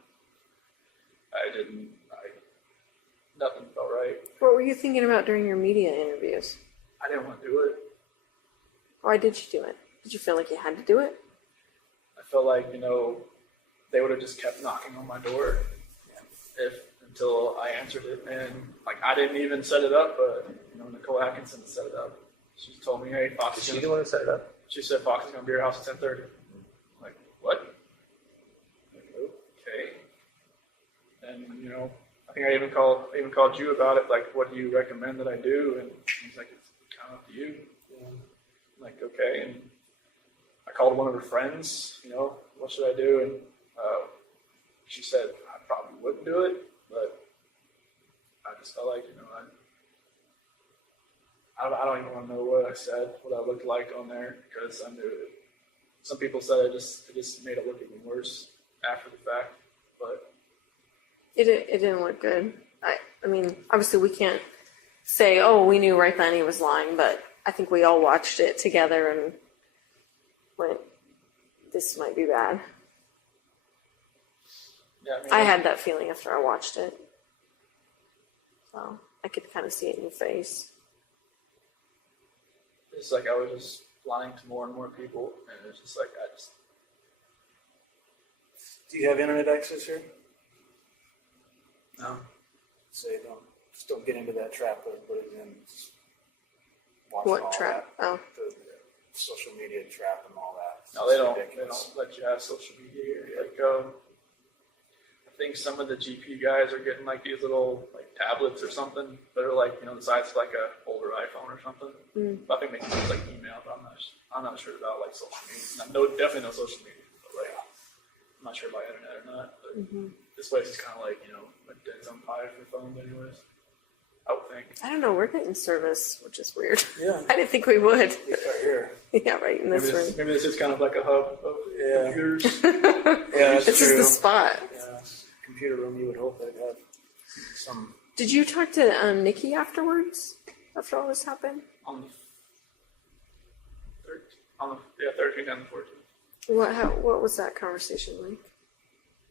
Nothing felt right. What were you thinking about during your media interviews? I didn't want to do it. Why did you do it? Did you feel like you had to do it? I felt like, they would have just kept knocking on my door until I answered it. And like, I didn't even set it up, but Nicole Atkinson set it up. She told me, hey, Fox. Is she the one who set it up? She said Fox is going to be at your house at 10:30. I'm like, what? I'm like, okay. And I think I even called you about it. Like, what do you recommend that I do? And he's like, it's kind of up to you. I'm like, okay. And I called one of her friends. What should I do? And she said I probably wouldn't do it, but I just felt like I don't even want to know what I said, what I looked like on there, because I knew it. Some people said it just made it look even worse after the fact, but it didn't look good. I mean, obviously we can't say, oh, we knew right then he was lying, but I think we all watched it together and went, this might be bad. yeah, I had that feeling after I watched it. So I could kind of see it in your face. It's like I was just lying to more and more people, and it's just like Do you have internet access here? No. Say don't get into that trap that everybody's in. Just watch What all trap? That, Oh. the social media trap and all that. No, they don't. Ridiculous. They don't let you have social media here. Like, I think some of the GP guys are getting like these little like tablets or something that are like the size of like a older iPhone or something. But I think they can use like email. But I'm not sure about like social media. Definitely no social media. But like, I'm not sure about internet or not. But this place is kind of like a dead zone pie for phones, anyways. I would think. I don't know. We're getting service, which is weird. Yeah. I didn't think we would. It's right here. Yeah, right in this room. Maybe this is kind of like a hub of computers. Yeah, that's This true. is the spot. Yeah, computer room. You would hope they'd have some. Did you talk to Nikki afterwards? After all this happened? On the 13th and the 14th. What was that conversation like?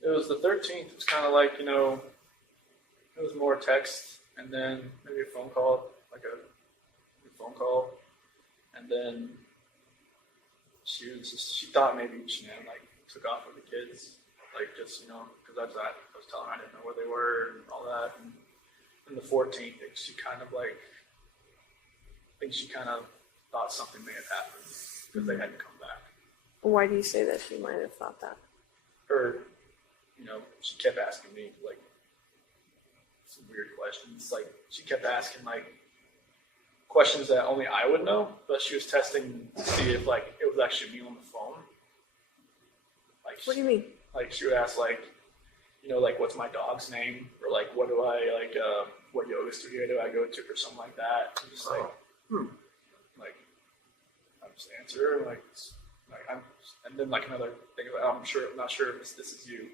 It was the 13th. It was kind of like, It was more text, and then maybe a phone call, like a phone call, and then she thought maybe Shanann like took off with the kids, like just because I was telling her I didn't know where they were and all that, and then the 14th, she kind of like, I think she kind of thought something may have happened because they hadn't come back. Why do you say that she might have thought that? Or, she kept asking me like some weird questions. Like she kept asking like questions that only I would know, but she was testing to see if like it was actually me on the phone. Like, What do you mean? Like she would ask like, like what's my dog's name, or like what do I like, what yoga studio do I go to, or something like that. And just like, like I just answer her like I'm, and then like another thing, I'm not sure if this is you.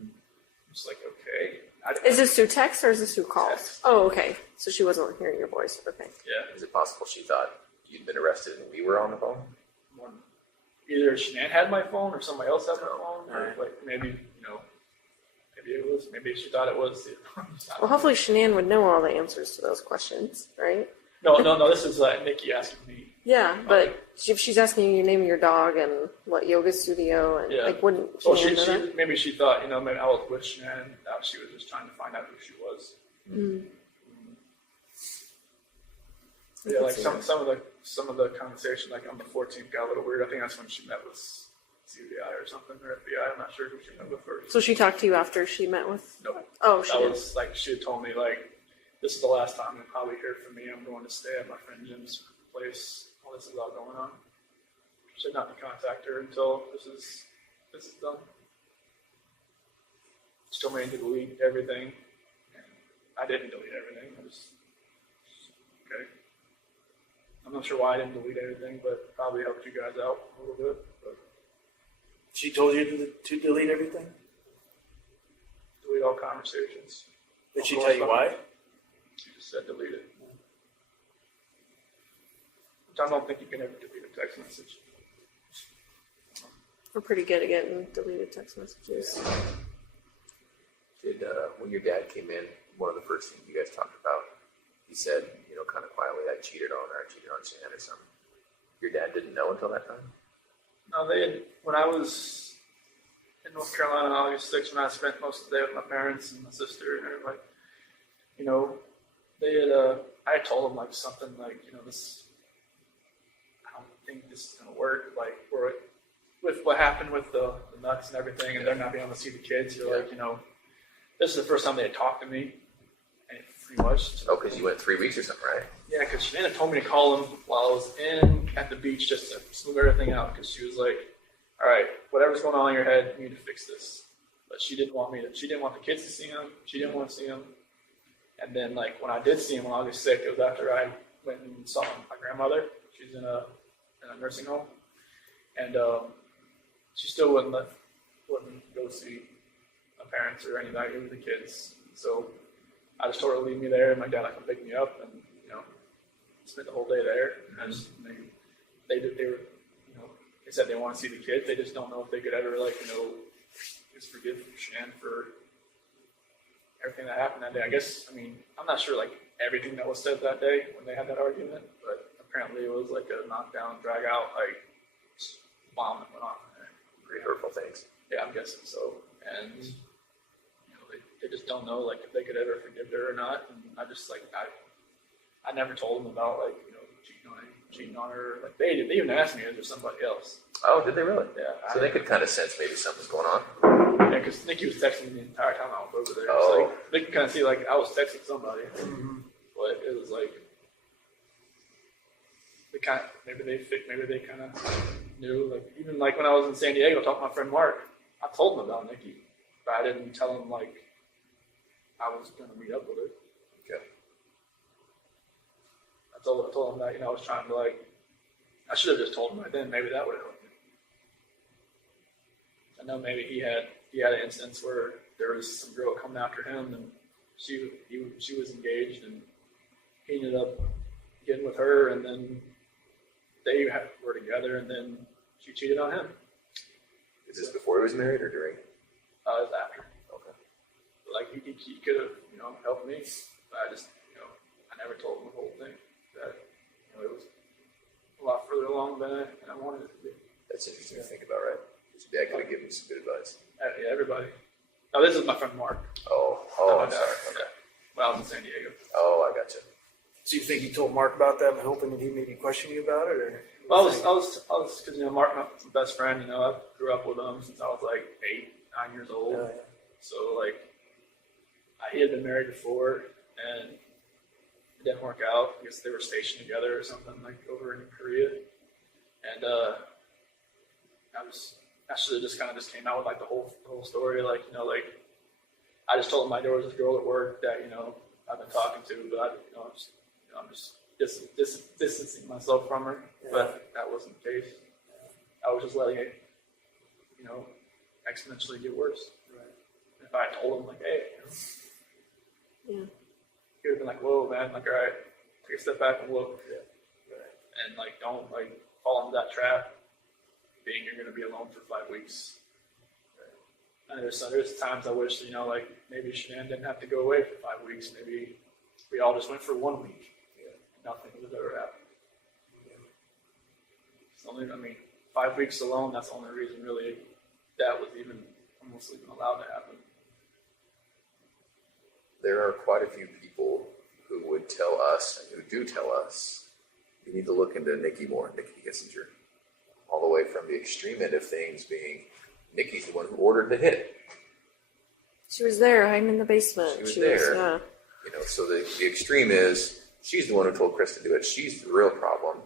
I'm just like, okay. Is this through text or is this through calls? Text. Oh, okay. So she wasn't hearing your voice. Okay. Yeah. Is it possible she thought you'd been arrested and we were on the phone? Either Shanann had my phone or somebody else had my phone, or like maybe maybe she thought it was. Well, hopefully Shanann would know all the answers to those questions, right? No. This is Nikki asking me. Yeah, but if she's asking you your name of your dog and what yoga studio and like, wouldn't Shanann know that? Maybe she thought maybe I was with Shanann. That she was just trying to find out who she was. Yeah, like some of the conversation like on the 14th got a little weird. I think that's when she met with CBI or something, or FBI. I'm not sure who she met with first. So she talked to you after she met with? No. Oh, she did. was like she had told me like, this is the last time you'll probably hear from me. I'm going to stay at my friend Jim's place while this is all going on. Should not be contact her until this is done. She told me to delete everything. And I didn't delete everything. I just okay. I'm not sure why I didn't delete everything, but probably helped you guys out a little bit. But She told you to delete everything? delete all conversations. Did she tell you why? She just said delete it. Which I don't think you can ever delete a text message. We're pretty good at getting deleted text messages. Did when your dad came in, one of the first things you guys talked about, he said, kind of quietly, I cheated on her, I cheated on Shanann or something. Your dad didn't know until that time? No, they had, when I was in North Carolina on August 6th, when I spent most of the day with my parents and my sister and everybody, they had, I had told them like something like, this, I don't think this is going to work. Like, with what happened with the nuts and everything, and they're not being able to see the kids, you're like, this is the first time they had talked to me, and pretty much. Oh, because you went 3 weeks or something, right? Yeah, because Shanann told me to call him while I was at the beach just to smooth everything out, because she was like, all right, whatever's going on in your head, you need to fix this. But she didn't want the kids to see him. She didn't want to see him. And then, like, when I did see him on August 6th, it was after I went and saw my grandmother. She's in a nursing home. And she still wouldn't go see my parents or anybody with the kids. So I just told her to leave me there, and my dad come pick me up, and spent the whole day there. And they said they want to see the kids. They just don't know if they could ever just forgive Shanann for everything that happened that day. I guess I'm not sure everything that was said that day when they had that argument, but apparently it was like a knockdown, drag out, bomb that went on. Pretty hurtful things. Yeah, I'm guessing so. And they just don't know if they could ever forgive her or not. And I just I never told them about cheating on her. They even asked me, is there somebody else? Oh, did they really? Yeah. So they could kind of sense maybe something's going on. Yeah, because Nikki was texting me the entire time I was over there. Oh. They could kind of see I was texting somebody, but it was maybe they kind of knew. Even when I was in San Diego talking to my friend Mark, I told him about Nikki, but I didn't tell him I was going to meet up with her. Okay. I told him that I was trying to I should have just told him right then. Maybe that would have helped me. I know maybe he had an instance where there was some girl coming after him, and she was engaged, and he ended up getting with her, and then they were together, and then she cheated on him. Is this before he was married or during? It was after. Okay. Like he could have, helped me, but I just, I never told him the whole thing. That, it was a lot further along than I wanted it to be. That's interesting to think about, right? His dad could have given him some good advice. Yeah, everybody. Oh, this is my friend Mark. Oh, I'm sorry. Okay. When I was in San Diego. Oh, I gotcha. So you think you told Mark about that, hoping that he maybe question you about it, or? Well, I was, because Mark, my best friend. I grew up with him since I was like 8, 9 years old. Yeah. So like, he had been married before, and it didn't work out. I guess they were stationed together or something, like over in Korea. And I should have just kind of came out with like the whole story, like I just told him there was this girl at work that I've been talking to, but I'm just distancing myself from her. Yeah. But that wasn't the case. I was just letting it exponentially get worse. Right. If I had told him like, hey, Yeah. he would have been like, whoa, man, like, all right, take a step back and look. Yeah. Right. And like, don't like fall into that trap, being you're going to be alone for 5 weeks. And there's times I wish, like maybe Shanann didn't have to go away for 5 weeks. Maybe we all just went for 1 week. Yeah. Nothing would have ever happened. Yeah. 5 weeks alone, that's the only reason really that was almost even allowed to happen. There are quite a few people who would tell us, and who do tell us, you need to look into Nikki more, Nikki Kissinger. All the way from the extreme end of things being, Nikki's the one who ordered the hit. She was there, hiding in the basement. She was there. Yeah. So the extreme is, she's the one who told Chris to do it. She's the real problem.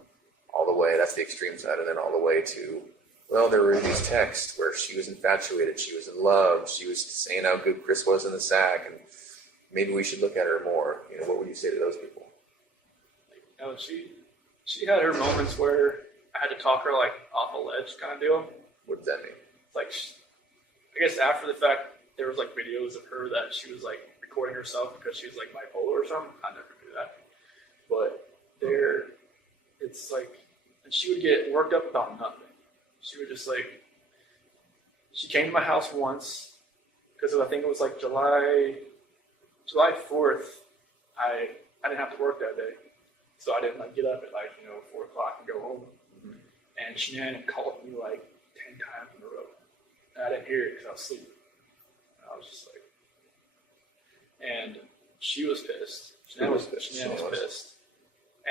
All the way, that's the extreme side, and then all the way to, well, there were these texts where she was infatuated, she was in love, she was saying how good Chris was in the sack, and maybe we should look at her more. What would you say to those people? She had her moments where I had to talk her like off a ledge kind of deal. What does that mean? Like, I guess after the fact, there was like videos of her that she was like recording herself because she was like bipolar or something. I never do that. But it's like, and she would get worked up about nothing. She would just like, she came to my house once because I think it was like July 4th. I didn't have to work that day. So I didn't like get up at 4 o'clock and go home. Mm-hmm. And Shanann called me like 10 times in a row. And I didn't hear it because I was sleeping. And I was just like, and she was pissed. Shanann was pissed.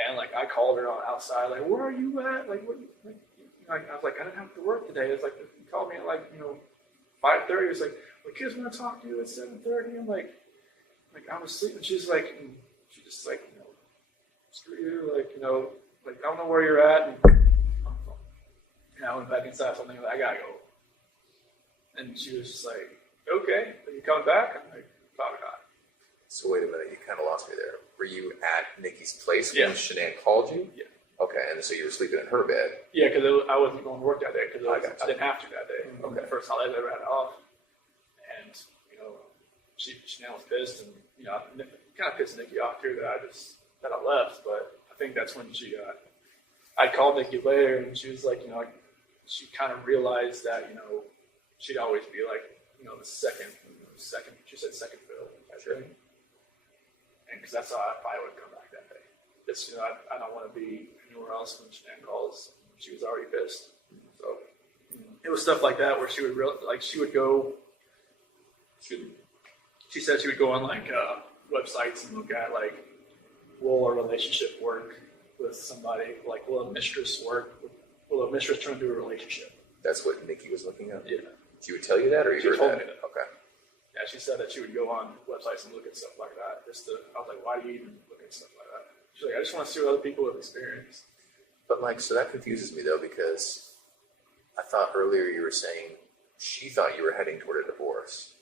And like I called her outside, like, where are you at? Like, what? Like, I was like, I didn't have to work today. It's like, he called me at 5:30. It's like, the kids want to talk to you at 7:30. I'm like I was sleeping. She's like, she just like, screw you, like I don't know where you're at. And I went back inside. So I'm like, I gotta go. And she was just like, okay, are you coming back? I'm like, probably not. So wait a minute, you kind of lost me there. Were you at Nikki's place when Shanann called you? Yeah. Okay, and so you were sleeping in her bed. Yeah, because I wasn't going to work that day because I didn't have to that day. Okay. The first holiday I ever had off, and Shanann was pissed, and it kind of pissed Nikki off too that I left. But I think that's when I called Nikki later, and she was like, she kind of realized that she'd always be like the second. She said second fiddle. Sure. And because that's how I probably would come back that day. Just I don't want to be anywhere else when Shanann calls. She was already pissed. So it was stuff like that where she would she would go. She said she would go on websites and look at will a relationship work with somebody? Like, will a mistress work? Will a mistress turn into a relationship? That's what Nikki was looking at? Yeah. She would tell you that, or you she heard told that? Me that. Okay. Yeah, she said that she would go on websites and look at stuff like that. I was like, why do you even look at stuff like that? She's like, I just want to see what other people have experienced. But so that confuses me though, because I thought earlier you were saying she thought you were heading toward a divorce.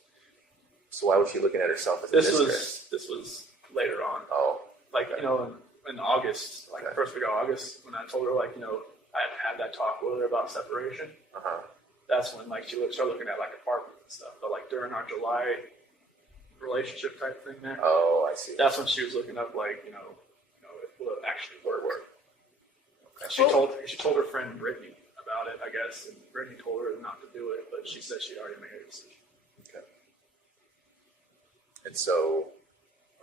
So why was she looking at herself as a mistress? This was later on. Oh. In August, Okay. the first week of August, when I told her, I had that talk with her about separation. Uh-huh. That's when she started looking at apartments and stuff. But during our July relationship type thing there. Oh, I see. That's when she was looking up it will actually work. Okay. She told her friend Brittany about it, I guess, and Brittany told her not to do it, but she said she'd already made her decision. Okay. And so,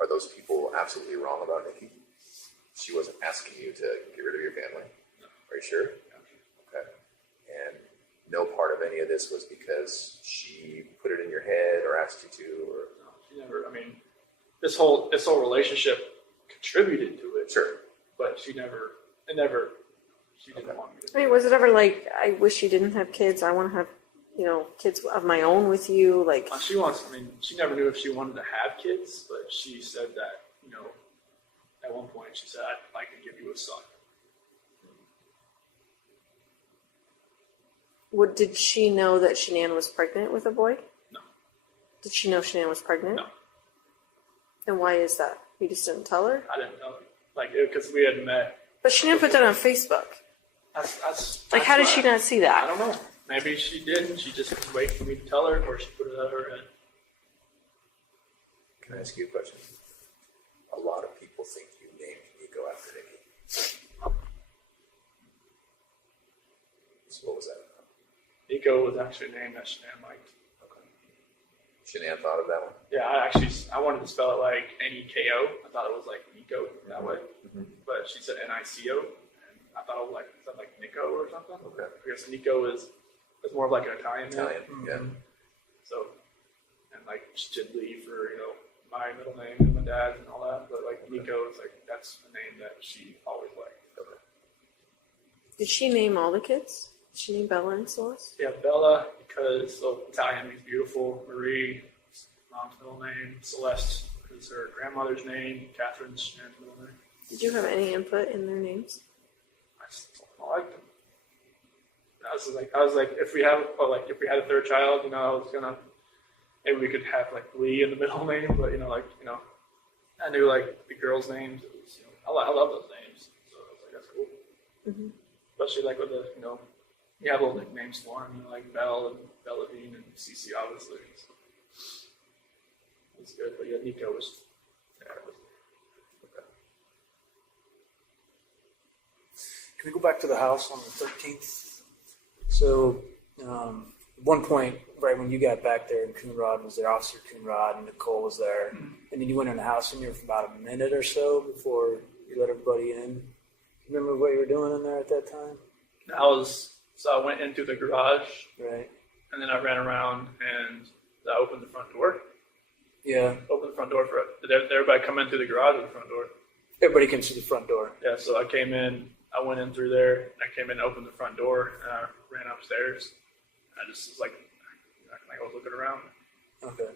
are those people absolutely wrong about Nikki? She wasn't asking you to get rid of your family. No. Are you sure? Okay. And no part of any of this was because she put it in your head or asked you to, or No, she never. I mean, this whole relationship contributed to it. Sure. But she didn't want me to. I mean, was it ever like, I wish you didn't have kids, I want to have, kids of my own with you, like, She never knew if she wanted to have kids, but she said that, at one point she said, I'd like to give you a son. did she know that Shanann was pregnant with a boy? No. Did she know Shanann was pregnant? No. And why is that? You just didn't tell her? I didn't know. Because we had met. But Shanann put that on Facebook. Like, how did she not see I that? don't know. Maybe she didn't. She just was waiting for me to tell her, or she put it out of her head. can I ask you a question? A lot of people think you named Nico after Nikki. So what was that? Nico was actually a name that Shanann liked. Okay. Shanann thought of that one? Yeah, I wanted to spell it like N-E-K-O. I thought it was like Nico that way. Mm-hmm. But she said N-I-C-O. And I thought it was like Nico or something. Okay. I guess Nico is more of like an Italian name. Italian, yeah. So, and like she did leave for, my middle name and my dad's and all that. But like Nico is like, that's a name that she always liked. Okay. Did she name all the kids? Did she name Bella and Celeste? Yeah, Bella, because Italian means beautiful. Marie, mom's middle name. Celeste is her grandmother's name. Catherine's Shannon's middle name. Did you have any input in their names? I liked them. I was like, if we had a third child, I was gonna, maybe we could have like Lee in the middle name, but I knew like the girls' names. It was, I love those names, so I was like, that's cool. Mm-hmm. Especially like with the, you have little nicknames for them, like Belle and Belladine and Cece, obviously. So it's good, but yeah, Nico was. Okay. Can we go back to the house on the 13th? So, at one point, right when you got back there, and Coonrod was there, Officer Coonrod, and Nicole was there, and then you went in the house in there for about a minute or so before you let everybody in. Remember what you were doing in there at that time? So I went into the garage, Right. and then I ran around and I opened the front door. Yeah. Opened the front door did everybody come in through the garage or the front door? Everybody came through the front door. Yeah, so I came in, I went in through there, I came in and opened the front door, and I ran upstairs. I just was like, I was looking around. Okay.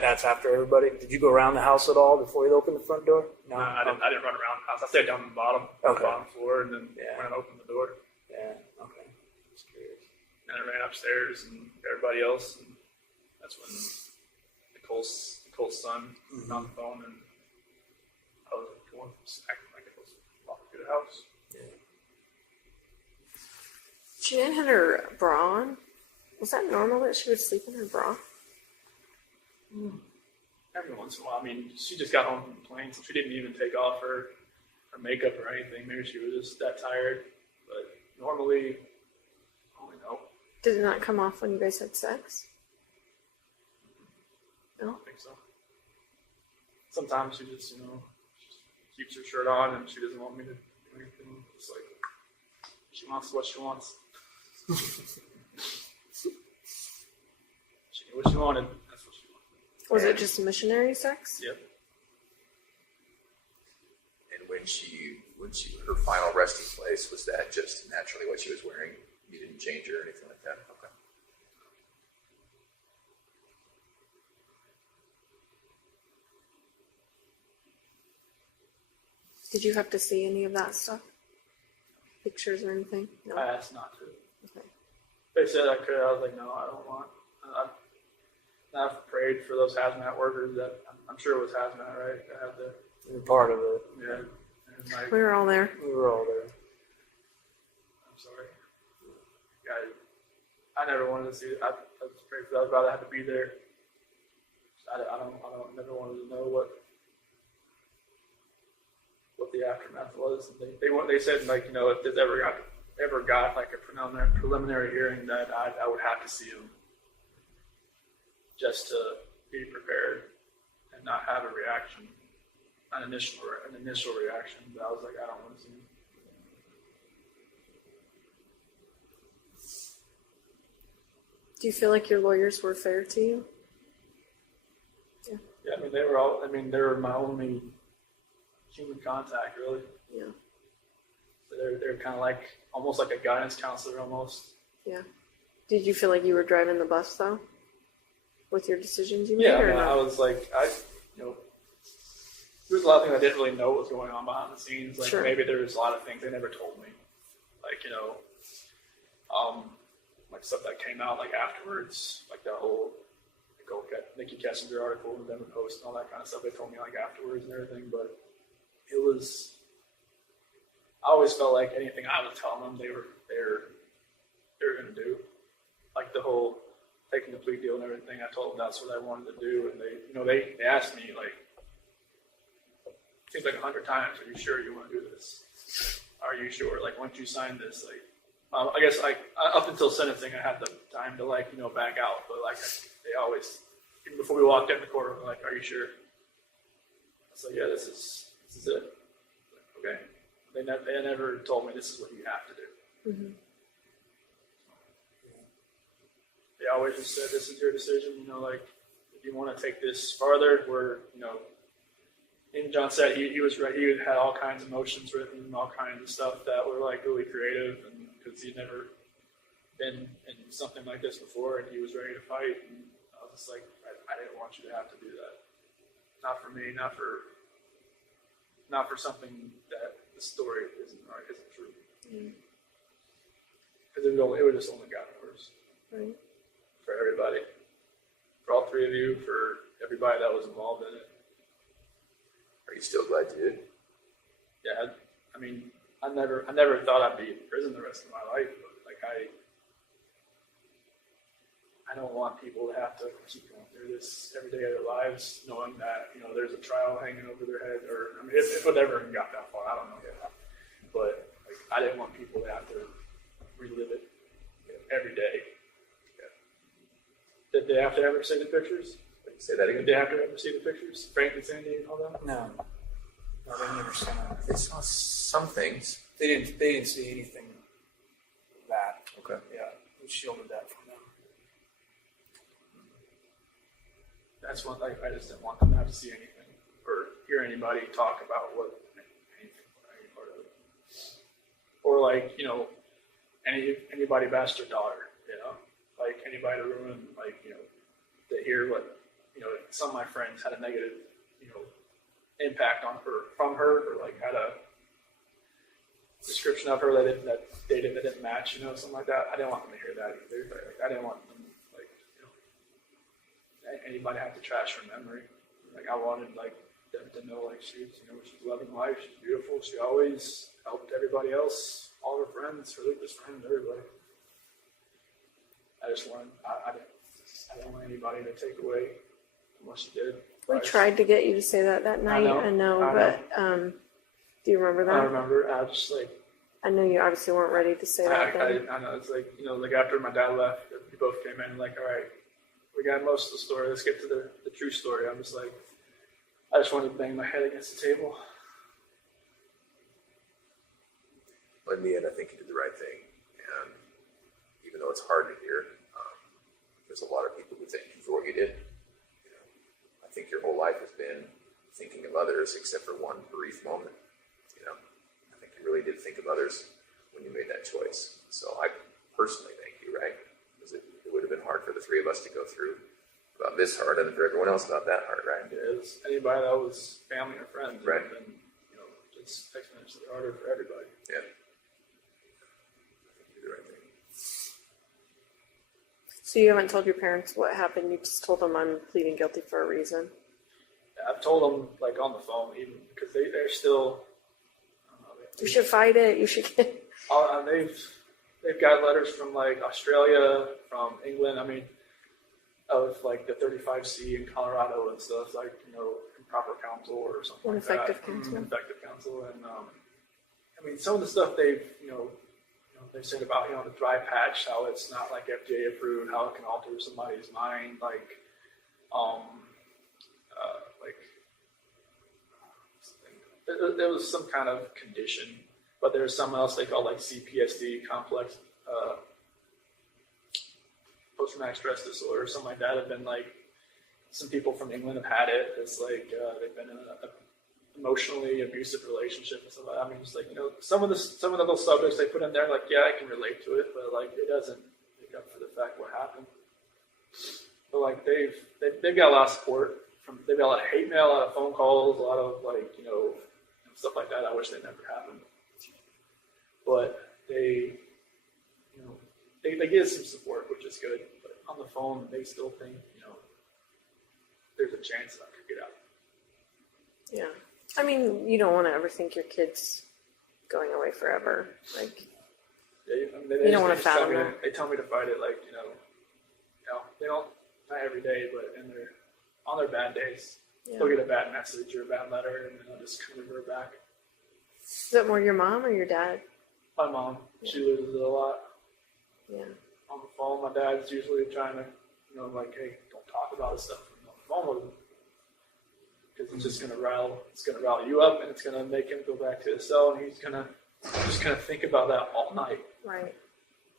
That's after everybody? Did you go around the house at all before you opened the front door? No, I didn't run around the house. I stayed down on the bottom, on the bottom floor, and then went and opened the door. Yeah, okay. Just curious. And I ran upstairs and everybody else, and that's when Nicole's son was on the phone, and I was acting like it was walking through the house. Yeah. Shanann had her bra on. Was that normal that she would sleep in her bra? Every once in a while. I mean, she just got home from the plane, so she didn't even take off her makeup or anything. Maybe she was just that tired. But normally, no. Did it not come off when you guys had sex? I don't think so. Sometimes she just, keeps her shirt on and she doesn't want me to do anything. It's like, she wants what she wants. She knew what she wanted. That's what she wanted. Was it just missionary sex? Yep. And her final resting place, was that just naturally what she was wearing? You didn't change her or anything like that? Okay. Did you have to see any of that stuff? Pictures or anything? No. I asked not to. Okay. They said I could. I was like, no, I don't want. I've prayed for those hazmat workers that I'm sure it was hazmat, right? That had the. You were part of it. Yeah. And like, We were all there. We were all there. I'm sorry. I never wanted to see it. I was praying for that. I'd rather have to be there. I never wanted to know what the aftermath was. And they said, like, if this ever got like a preliminary hearing, that I would have to see him just to be prepared. And and not have a reaction, an initial reaction. But I was like, I don't want to see. Do you feel like your lawyers were fair to you? Yeah, they were my only human contact, really. Yeah. So they're kind of like, almost like a guidance counselor, almost. Yeah. Did you feel like you were driving the bus though, with your decisions you made? Yeah, or no? I was like, there was a lot of things I didn't really know what was going on behind the scenes. Like Sure. maybe there was a lot of things they never told me. Like, like stuff that came out like afterwards, like the whole Nikki Kessinger article in the Denver Post and all that kind of stuff. They told me like afterwards and everything, but I always felt like anything I was telling them, they were going to do. Like the whole taking the plea deal and everything, I told them that's what I wanted to do, and they asked me like, seems like 100 times, are you sure you want to do this? Are you sure? Like once you sign this, like I guess like up until sentencing, I had the time to back out, but like they always, even before we walked in the courtroom, they're like, are you sure? I was like, yeah, this is it. Like, okay. They never told me this is what you have to do. Mm-hmm. They always just said, this is your decision, like, if you want to take this farther, and John said he was right, he had all kinds of motions written, all kinds of stuff that were like really creative, and because he'd never been in something like this before, and he was ready to fight, and I was just like, I didn't want you to have to do that. Not for me, not for something that the story isn't true. Because it would just only gotten worse. Right. For everybody. For all three of you, for everybody that was involved in it. Are you still glad you did? Yeah, I never thought I'd be in prison the rest of my life, but like I don't want people to have to keep going through this every day of their lives, knowing that there's a trial hanging over their head, or if it ever got that far, I don't know yet. But like, I didn't want people to have to relive it every day. Did they have to ever see the pictures? Say that Did again. they have to ever see the pictures? Frank and Sandy and all that? No, they never saw it. They saw some things. They didn't see anything that. Okay. Yeah, we shielded that from them. That's one thing. I just didn't want them to have to see anything or hear anybody talk about anything, any part of it. Or like, anybody bash their daughter, like anybody to ruin, to hear what, some of my friends had a negative, impact on her, from her, or like had a description of her that they didn't match, something like that. I didn't want them to hear that either. Like, I didn't want them, anybody have to trash her memory. Like I wanted them to know she's she's loving life, she's beautiful, she always helped everybody else, all her friends, her Lucas friends, everybody. I didn't want anybody to take away from what she did. We tried to get you to say that night. I know. But do you remember that? I remember. I was just like, I know you obviously weren't ready to say that then. I know. It's like, like after my dad left, we both came in like, all right, we got most of the story. Let's get to the true story. I'm just like, I just wanted to bang my head against the table. But in the end, I think you did the right thing. And even though it's hard to hear, there's a lot of people who thank you for what you did. I think your whole life has been thinking of others, except for one brief moment. I think you really did think of others when you made that choice. So I personally thank you, right? Because it would have been hard for the three of us to go through about this hard, and for everyone else about that hard, right? It is. Anybody that was family or friends, Right. And it's exponentially harder for everybody. Yeah. I think you did the right thing. So you haven't told your parents what happened? You just told them I'm pleading guilty for a reason? I've told them on the phone, even because they're still. I don't know, You should fight it. You should get... They've got letters from Australia, from England. Of the 35C in Colorado and stuff, improper counsel or something like that. Ineffective counsel. Ineffective counsel, and some of the stuff they've they said about the dry patch, how it's not FDA approved, how it can alter somebody's mind, There was some kind of condition, but there was something else they call like CPSD, complex post-traumatic stress disorder, or something like that. Have been like some people from England have had it. It's like they've been in an emotionally abusive relationship and stuff like that. I mean, it's like, you know, some of the little subjects they put in there, like, yeah, I can relate to it, but like it doesn't make up for the fact what happened. But like they've got a lot of support. They've got a lot of hate mail, a lot of phone calls, a lot of like, you know, stuff like that. I wish they never happened. But they, you know, they get some support, which is good. But on the phone, they still think, you know, there's a chance that I could get out. Yeah. I mean, you don't want to ever think your kid's going away forever. Like, Yeah, I mean, you don't want to fathom that. They tell me to fight it, like, you know, they don't, not every day, but on their bad days, Yeah. they'll get a bad message or a bad letter, and then I'll just kind of revert back. Is that more your mom or your dad? My mom, she loses it a lot. Yeah. On the phone, my dad's usually trying to, you know, like, hey, don't talk about this stuff on the phone with him. Because it's just going to rile you up, and it's going to make him go back to his cell, and he's going to just kind of think about that all night. Right.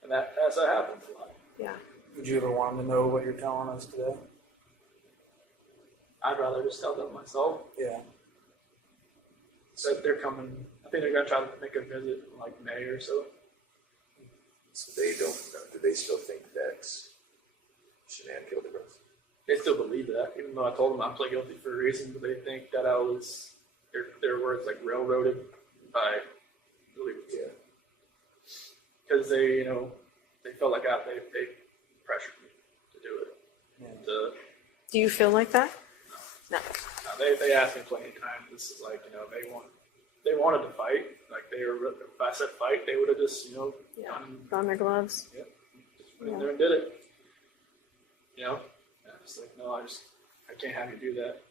And that happens a lot. Yeah. Would you ever want them to know what you're telling us today? I'd rather just tell them myself. Yeah. So they're coming. I think they're going to try to make a visit in like May or so. So they don't. Do they still think that Shanann killed the girls? They still believe that, even though I told them I pled guilty for a reason, but they think that I was, their words, like railroaded by the legal team. Yeah. Because they, you know, they felt like they pressured me to do it. Yeah. Do you feel like that? No. They asked me plenty of times. This is like, you know, they wanted to fight. Like if I said fight, they would have just, you know, Yeah. On their gloves. Yep. Just went in there and did it. You know? And it's like, no, I can't have you do that.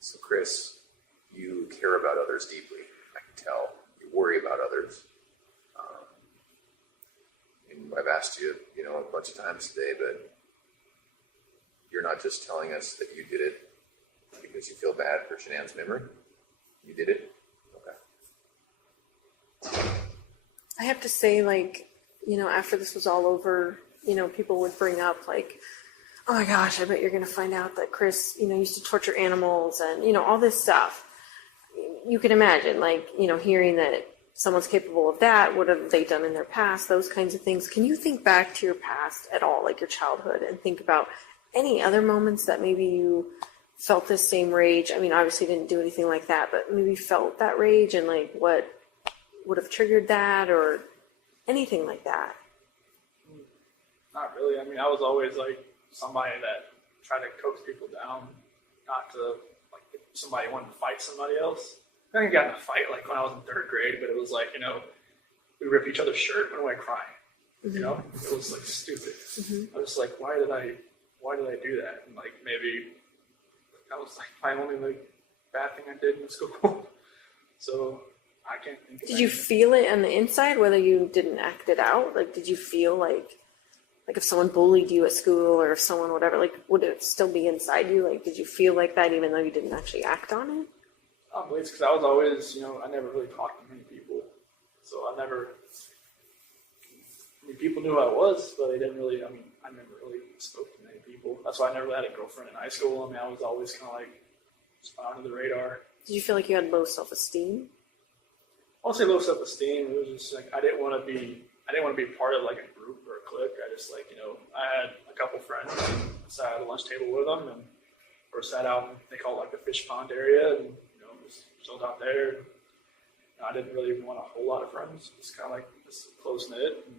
So Chris, you care about others deeply. I can tell. You worry about others. And I've asked you, you know, a bunch of times today, but you're not just telling us that you did it because you feel bad for Shanann's memory. You did it. Okay. I have to say, like, you know, after this was all over, you know, people would bring up, like, oh my gosh, I bet you're going to find out that Chris, you know, used to torture animals and, you know, all this stuff. You can imagine, like, you know, hearing that someone's capable of that, what have they done in their past, those kinds of things. Can you think back to your past at all, like your childhood, and think about any other moments that maybe you felt this same rage? I mean, obviously you didn't do anything like that, but maybe felt that rage, and like what would have triggered that, or anything like that? Not really. I mean, I was always like somebody that tried to coax people down, not to, like, if somebody wanted to fight somebody else. I got in a fight like when I was in third grade, but it was like, you know, we rip each other's shirt and went away crying. Mm-hmm. You know, it was like stupid. Mm-hmm. I was like, why did I do that? And like maybe that was like my only like bad thing I did in school. So I can't think of Did you feel it on the inside, whether you didn't act it out? Like, did you feel like if someone bullied you at school, or if someone whatever, like, would it still be inside you? Like, did you feel like that even though you didn't actually act on it? Probably. It's because I was always, you know, I never really talked to many people. So I mean, people knew who I was, but they didn't really, I never really spoke to many people. That's why I never really had a girlfriend in high school. I mean, I was always kind of like just under the radar. Did you feel like you had low self-esteem? I won't say low self-esteem. It was just like I didn't want to be part of like a group or a clique. I just like, you know, I had a couple friends, and I sat at a lunch table with them, or sat out, they call it like the fish pond area, and you know, just chilled out there. I didn't really want a whole lot of friends. Just kind of like just close knit, and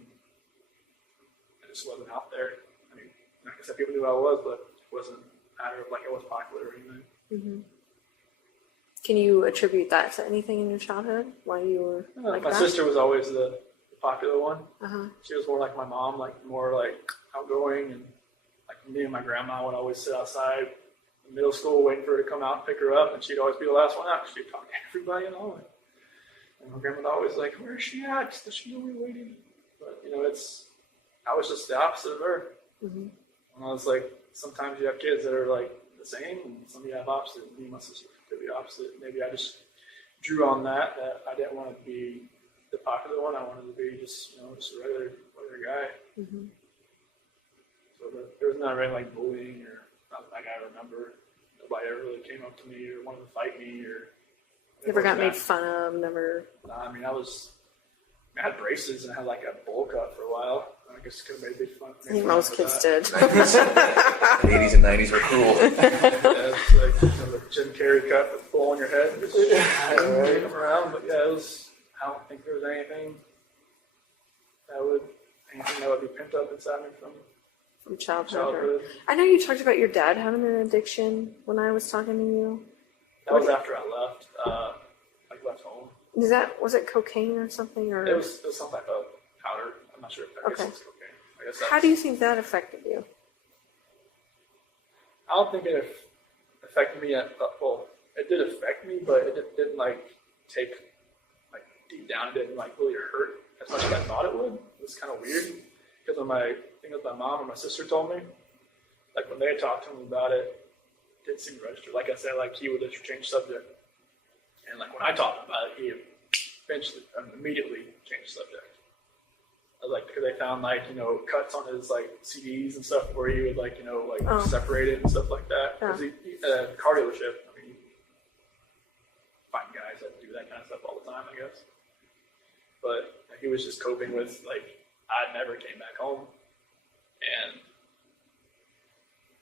I just wasn't out there. I mean, like I said, people knew who I was, but it wasn't a matter of like I was popular or anything. Mm-hmm. Can you attribute that to anything in your childhood? Why you were like my that? sister was always the popular one. Uh-huh. She was more like my mom, like more like outgoing, and like me and my grandma would always sit outside in middle school waiting for her to come out and pick her up, and she'd always be the last one out. She'd talk to everybody and all. And my grandma would always like, "Where is she at? Does she know we're waiting?" But you know, I was just the opposite of her. Mm-hmm. And I was like, sometimes you have kids that are like the same, and some of you have opposite. Me and my sister could be opposite. Maybe I just drew on that I didn't want to be the popular one. I wanted to be just just a regular guy. Mm-hmm. So there was not really like bullying or not like I remember. Nobody ever really came up to me or wanted to fight me or. Never got made fun of. Never. Nah, I mean, I had braces and I had like a bowl cut for a while. I guess it could have made big fun. I think most kids did. The 80s and 90s were cruel. Yeah, it's like the Jim Carrey cut with bowl on your head. Just come around, but yeah, it was. I don't think there was anything that would be pent up inside me From childhood. childhood. I know you talked about your dad having an addiction when I was talking to you. That was after I left. Left home. Was it cocaine or something, or It was some type of powder. I'm not sure. I guess Okay. it's cocaine. I guess how do you think that affected you? I don't think it affected me well, it did affect me, but it didn't take deep down. It didn't really hurt as much as I thought it would. It was kind of weird because when my mom and my sister told me, when they talked to him about it, it didn't seem to register. Like I said, he would just change subject, and when I talked about it, he immediately changed subject. Because they found cuts on his CDs and stuff where he would separate it and stuff like that. Because he at a car dealership, I mean, find guys that do that kind of stuff all the time, I guess. But he was just coping with I never came back home, and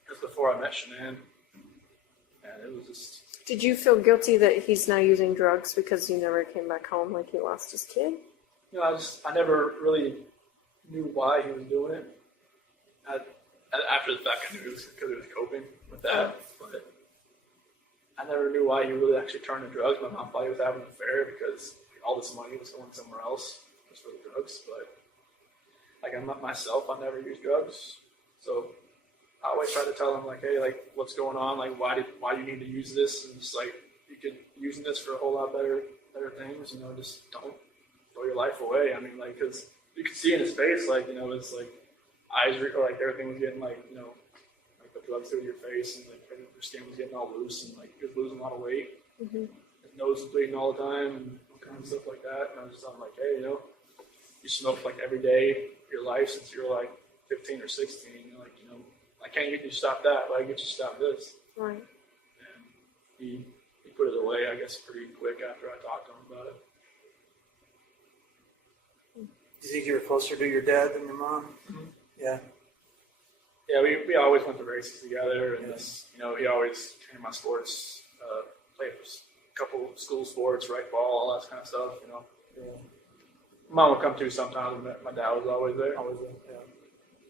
just before I met Shanann, and it was just. Did you feel guilty that he's now using drugs because you never came back home, like he lost his kid? I never really knew why he was doing it. After the fact, I knew it was because he was coping with that, but I never knew why he really actually turned to drugs. My mom thought he was having an affair because all this money was going somewhere else just for the drugs. But I'm not myself. I never used drugs, so I always try to tell him hey, what's going on? Why do you need to use this? And just you could be using this for a whole lot better things. Just don't throw your life away. I mean, because you could see in his face, it's eyes or everything was getting the drugs through your face, and your skin was getting all loose, and he was losing a lot of weight. Mm-hmm. His nose was bleeding all the time, and all kinds of stuff like that. And I was just hey, you smoked every day of your life since you were 15 or 16. I can't get you to stop that, but I get you to stop this. Right. And he put it away, I guess, pretty quick after I talked to him about it. Do you think you were closer to your dad than your mom? Mm-hmm. Yeah. Yeah, we always went to races together, and he always came to my sports, played a couple school sports, right ball, all that kind of stuff. Yeah. Mom would come too sometimes, but my dad was always there. Yeah.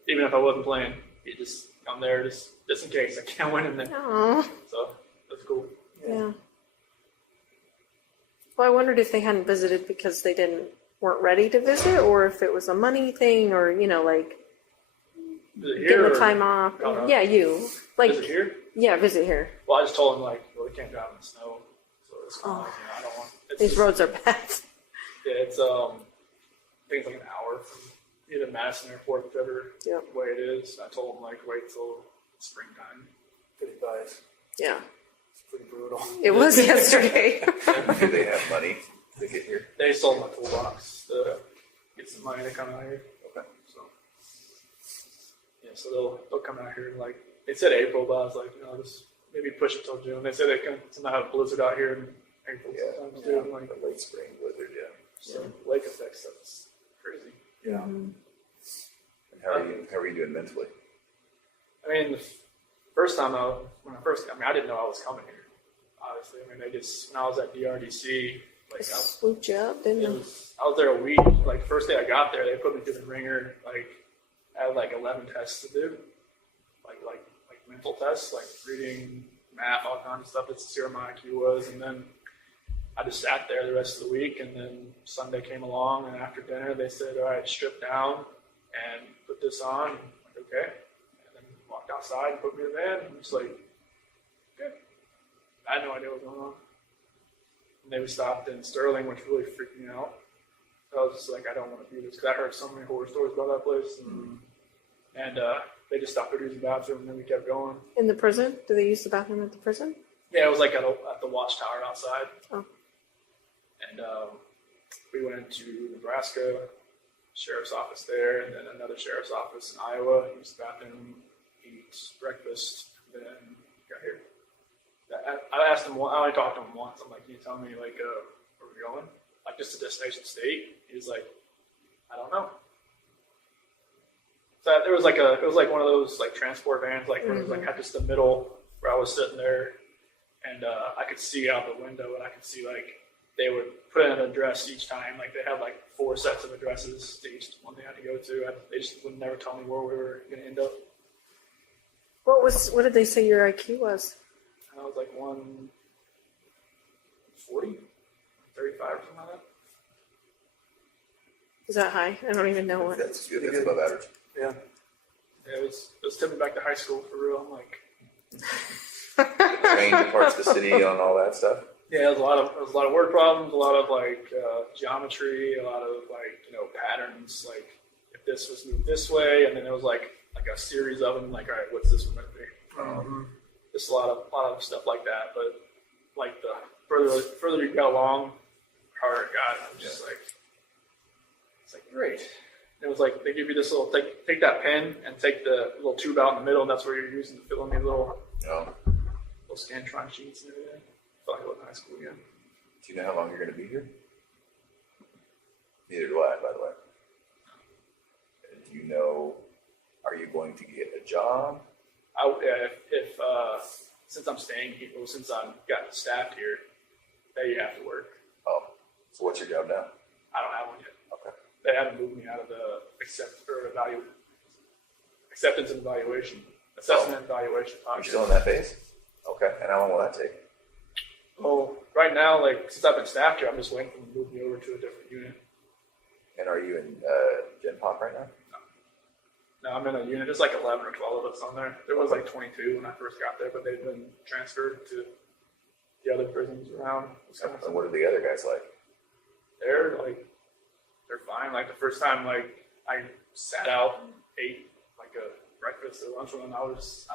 Even if I wasn't playing, he'd just come there just in case I can't win in there. Aww. So that's cool. Yeah. Well, I wondered if they hadn't visited because they weren't ready to visit, or if it was a money thing, or Is it getting here the or- time off. No, no. Yeah, you Is it here? Yeah, visit here. Well, I just told him we can't drive in the snow, so it's kind of I don't want. It's These just- roads are bad. Yeah, it's I think it's an hour from either Madison Airport, whichever Yep. way it is. I told him wait till springtime. Pretty biased. Yeah, It's pretty brutal. it was yesterday. Do they have money to get here? They sold my toolbox to get some money to come out here. Okay. So yeah, so they'll come out here they said April, but I was just maybe push it till June. They said they can have a blizzard out here in April sometimes too. The late spring blizzard, yeah. So lake effect stuff is crazy. Yeah. And how are you doing mentally? I mean, the first time I didn't know I was coming here. Obviously, I mean, when I was at DRDC, They swooped you up, didn't they? I was there a week. First day I got there, they put me through the ringer. I had 11 tests to do, like mental tests, reading, math, all kinds of stuff. That's to see where my IQ was, and then I just sat there the rest of the week. And then Sunday came along, and after dinner, they said, "All right, strip down and put this on." I'm okay. And then walked outside and put me in the van. And just good. I had no idea what was going on. And they stopped in Sterling, which really freaked me out. So I was just I don't want to do this, because I heard so many horror stories about that place. And they just stopped to use the bathroom, and then we kept going. In the prison? Do they use the bathroom at the prison? Yeah, it was like at the watchtower outside. Oh. And we went to Nebraska, sheriff's office there, and then another sheriff's office in Iowa. Use the bathroom, eat breakfast, then got here. I asked him, I only talked to him once. I'm like, can you tell me, like, where we're going? Like, just a destination state? He was like, I don't know. So it was like one of those, like, transport vans, like, where it was, like, had just the middle where I was sitting there, and I could see out the window, and I could see, like, they would put in an address each time. Like, they had, like, 4 sets of addresses to each one they had to go to. They just would never tell me where we were going to end up. What did they say your IQ was? I was like 140, 35 or something like that. Is that high? I don't even know what. That's good. That's above average. Yeah. Yeah, it was tipping back to high school for real. I'm like, Trained parts of the city on all that stuff. yeah, there was a lot of word problems, a lot of like geometry, a lot of like patterns. Like if this was moved this way, and then there was like a series of them. Like, all right, what's this one going to be? Just a lot of stuff like that. But like the further you got along, the harder it got. It was just like, it's like great. And it was like they give you this little take that pen and take the little tube out in the middle, and that's where you're using to fill in these little Scantron sheets and everything. I felt like I was in high school again. Do you know how long you're going to be here? Neither do I, by the way. Do you know, are you going to get a job? If since I'm staying here, since I've got staffed here, that you have to work. Oh, so what's your job now? I don't have one yet. Okay. They haven't moved me out of the acceptance and evaluation. Assessment and evaluation You're project. still in that phase? Okay. And how long will that take? Well, right now, like since I've been staffed here, I'm just waiting for them to move me over to a different unit. And are you in Gen Pop right now? No, I'm in a unit. There's like 11 or 12 of us on there. There was like 22 when I first got there, but they've been transferred to the other prisons around Wisconsin. And what are the other guys like? They're fine. Like the first time, like I sat out and ate like a breakfast or lunch with them, I was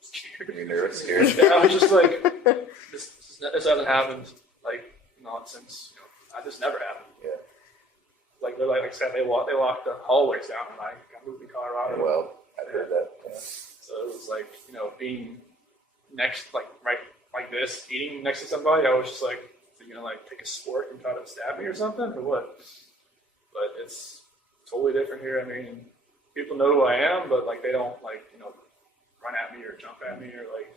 scared. Are you nervous, scared? Yeah, I was just like, this hasn't happened since I just never happened. Yeah. Like I said, they locked the hallways down when I got moved to Colorado. Well, I've heard that. Yeah. So it was like, being next, like right like this, eating next to somebody, I was just like, so you're gonna like take a spork and try to stab me or something, or what? But it's totally different here. I mean, people know who I am, but like they don't like run at me or jump at me or like.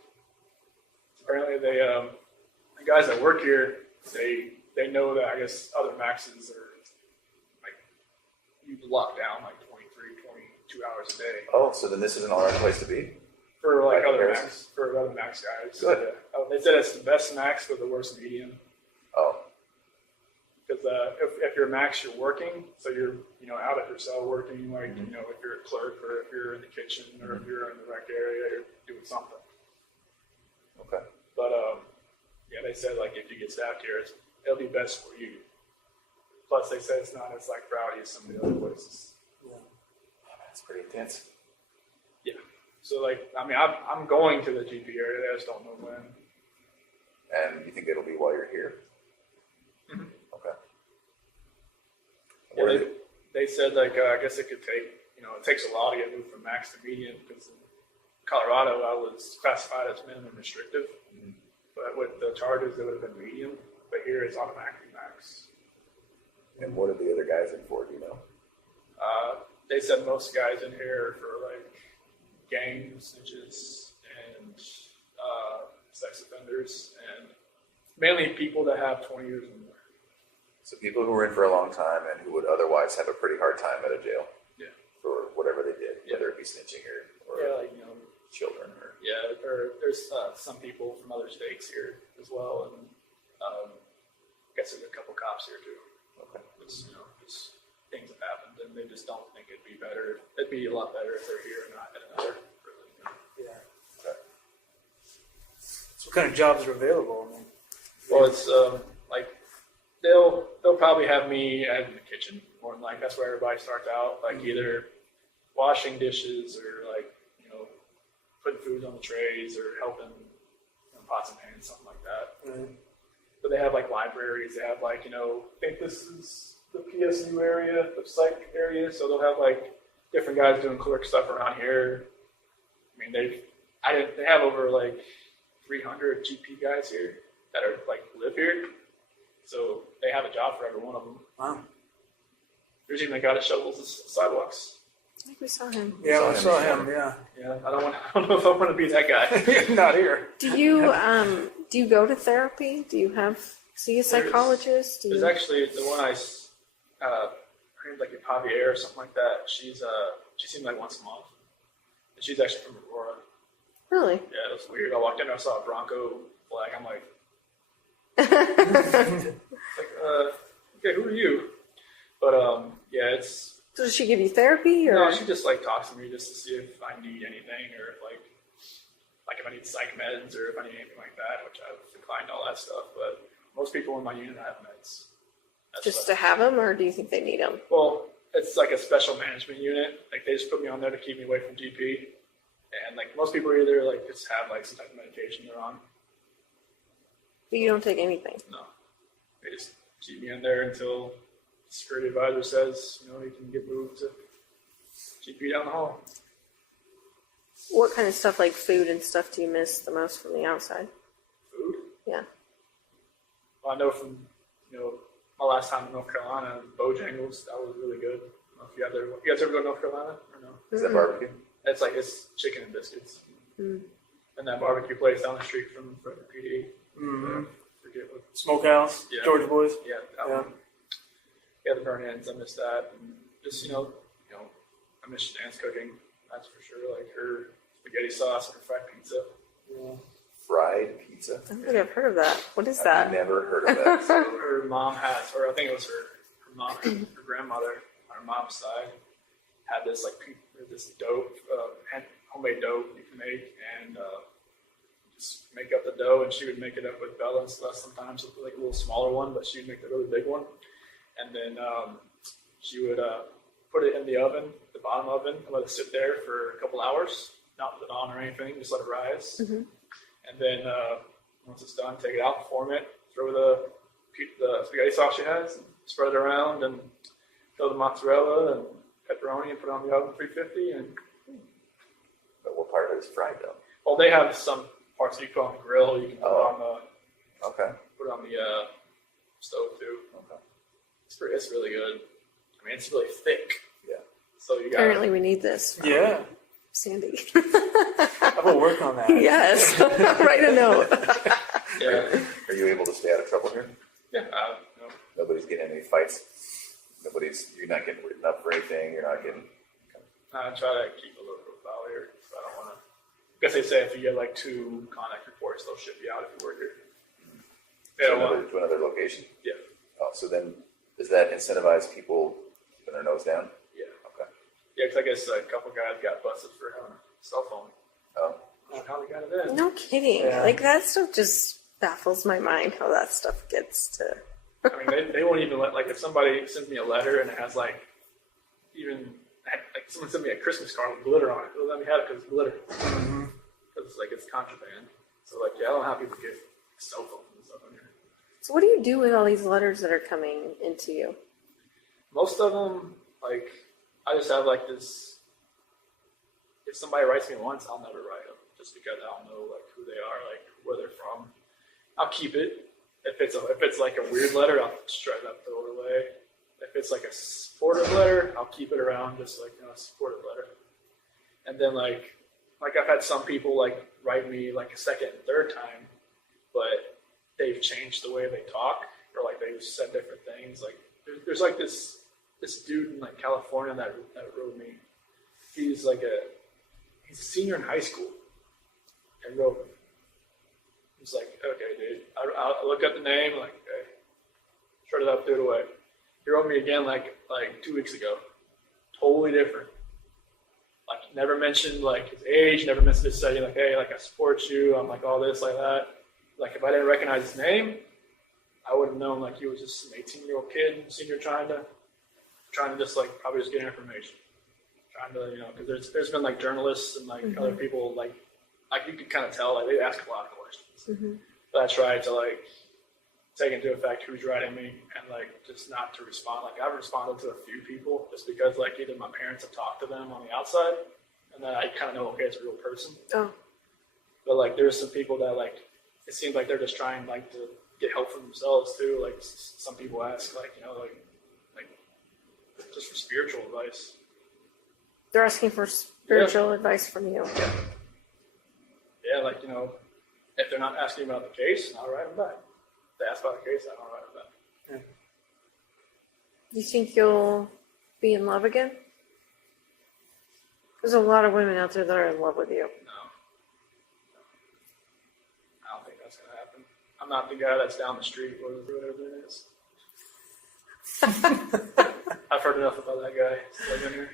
Apparently, the guys that work here, they know that I guess other maxes are like you lock down like 23, 22 hours a day. Oh, so then this isn't all right place to be? For like Right, other comparison. max guys. Good. Yeah. They said it's the best max but the worst medium. Oh, Because if you're a max, you're working, so you're out at your cell working, like if you're a clerk or if you're in the kitchen or if you're in the rec area, you're doing something. okay. But yeah, they said like if you get staffed here, it'll be best for you. Plus, they said it's not as like rowdy as some of the other places. That's pretty intense. Yeah. So like, I mean, I'm going to the GP area. I just don't know when. And you think it'll be while you're here? Mhm. Okay. Yeah, What is it? they said like I guess it could take it takes a while to get moved from max to medium because in Colorado I was classified as minimum restrictive, but with the charges it would have been medium. But here it's automatically max. And what are the other guys in for? Do you know? They said most guys in here are for like gang snitches and sex offenders and mainly people that have 20 years or more. So people who were in for a long time and who would otherwise have a pretty hard time at a jail. Yeah. For whatever they did, Yeah. whether it be snitching or Yeah, like children or. yeah, there's some people from other states here as well, and I guess there's a couple cops here too. Okay. It's, just things have happened, and they just don't think it'd be better. It'd be a lot better if they're here and not in another prison. Yeah. Okay. So what kind of jobs are available? I mean, Well, it's like they'll probably have me in the kitchen more than like that's where everybody starts out, like either washing dishes or like putting food on the trays or helping pots and pans, something like that. Right. But they have like libraries. They have like, I think this is the PSU area, the psych area. So they'll have like different guys doing clerk stuff around here. I mean, they have over like 300 GP guys here that are like live here. So they have a job for every one of them. Wow. There's even a guy that shovels the sidewalks. I think we saw him. Yeah, we saw him. Yeah. Yeah, I don't know if I want to be that guy. Not here. Do you go to therapy? Do you see a psychologist? There's actually the one her name's like Javier or something like that. She seemed like once a month. And she's actually from Aurora. Really? Yeah, it was weird. I walked in, I saw a Bronco flag. I'm like, okay, who are you? But yeah, it's. So does she give you therapy, or No, she just like talks to me just to see if I need anything, or if like if I need psych meds, or if I need anything like that, which I've declined all that stuff. But most people in my unit have meds. just to have them, or do you think they need them? Well, it's like a special management unit. Like they just put me on there to keep me away from GP. And like most people either like just have like some type of medication they're on. But you don't take anything. No, they just keep me in there until the security advisor says he can get moved to GP down the hall. What kind of stuff, like food and stuff, do you miss the most from the outside? Food. Yeah. Well, I know from my last time in North Carolina, Bojangles, that was really good. I don't know if you guys ever go to North Carolina or no? Is that barbecue? It's chicken and biscuits. Mm. And that barbecue place down the street from the PD. Mm-hmm. Forget what. Smokehouse, Yeah. Georgia Boys. Yeah, that Yeah. one. Yeah, the burn ends. I miss that. And just I miss Shannann's cooking. That's for sure. Like her spaghetti sauce and her fried pizza. Yeah. Fried pizza? I don't think I've heard of that. What is I've that? never heard of that. So her mom has, or I think it was her mom, her grandmother on her mom's side had this this dough, homemade dough you can make, and just make up the dough, and she would make it up with Bella and stuff sometimes, like a little smaller one, but she would make the really big one, and then she would put it in the oven, the bottom oven, and let it sit there for a couple hours, not put it on or anything, just let it rise, and then once it's done, take it out, form it, throw the spaghetti sauce she has, and spread it around, and throw the mozzarella and pepperoni and put it on the oven 350. And But what part of it is fried though? well, they have some parts that you put on the grill. You can put on the Okay. stove too. Okay. It's really good. I mean, it's really thick. Yeah. So you got Apparently we need this. Yeah. Sandy. I will work on that. Yes. Write a note. yeah. Are you able to stay out of trouble here? Yeah. Nobody's getting any fights. You're not getting written up for anything. You're not getting. I try to keep a little profile here. So I don't want to. Because they say if you get like 2 contact reports, they'll ship you out if you work here. To another location? Yeah. Oh, so then does that incentivize people keeping their nose down? Yeah. Okay. Yeah, because I guess a couple guys got busted for having a cell phone. Oh. How they got it in? No kidding. Yeah. Like that stuff just baffles my mind how that stuff gets to. I mean, they won't even let, like, if somebody sends me a letter and it has, like, someone sent me a Christmas card with glitter on it. They'll let me have it because it's glitter. Because, it's contraband. So, I don't know how people get cell phones and stuff on here. So what do you do with all these letters that are coming into you? Most of them, I just have, this, if somebody writes me once, I'll never write them. Just because I don't know, who they are, where they're from. I'll keep it. If it's like a weird letter, I'll shred it up, throw it away. If it's like a supportive letter, I'll keep it around, just a supportive letter. And then I've had some people write me a second and third time, but they've changed the way they talk, or they've said different things. There's this dude in California that wrote me. He's a senior in high school, and wrote me. He's like, okay, dude. I look up the name, okay, shred it up, threw it away. He wrote me again, 2 weeks ago. Totally different. Never mentioned, his age, never mentioned his setting, hey, I support you, I'm all this, that. If I didn't recognize his name, I would have known, he was just an 18-year-old kid, senior, trying to just, probably just get information. Trying to, because there's been, journalists and, other people, like you could kind of tell, like they ask a lot of questions. Mm-hmm. But I try to like take into effect who's writing me and like just not to respond. Like I've responded to a few people just because like either my parents have talked to them on the outside, and then I kind of know, okay, it's a real person. Oh, But like there's some people that like it seems like they're just trying like to get help for themselves too. Like some people ask like like just for spiritual advice. they're asking for spiritual advice from you. Yeah, like if they're not asking about the case, I'll write them back. If they ask about the case, I don't write them back. Do you think you'll be in love again? There's a lot of women out there that are in love with you. No. I don't think that's gonna happen. I'm not the guy that's down the street or whatever it is. I've heard enough about that guy living here.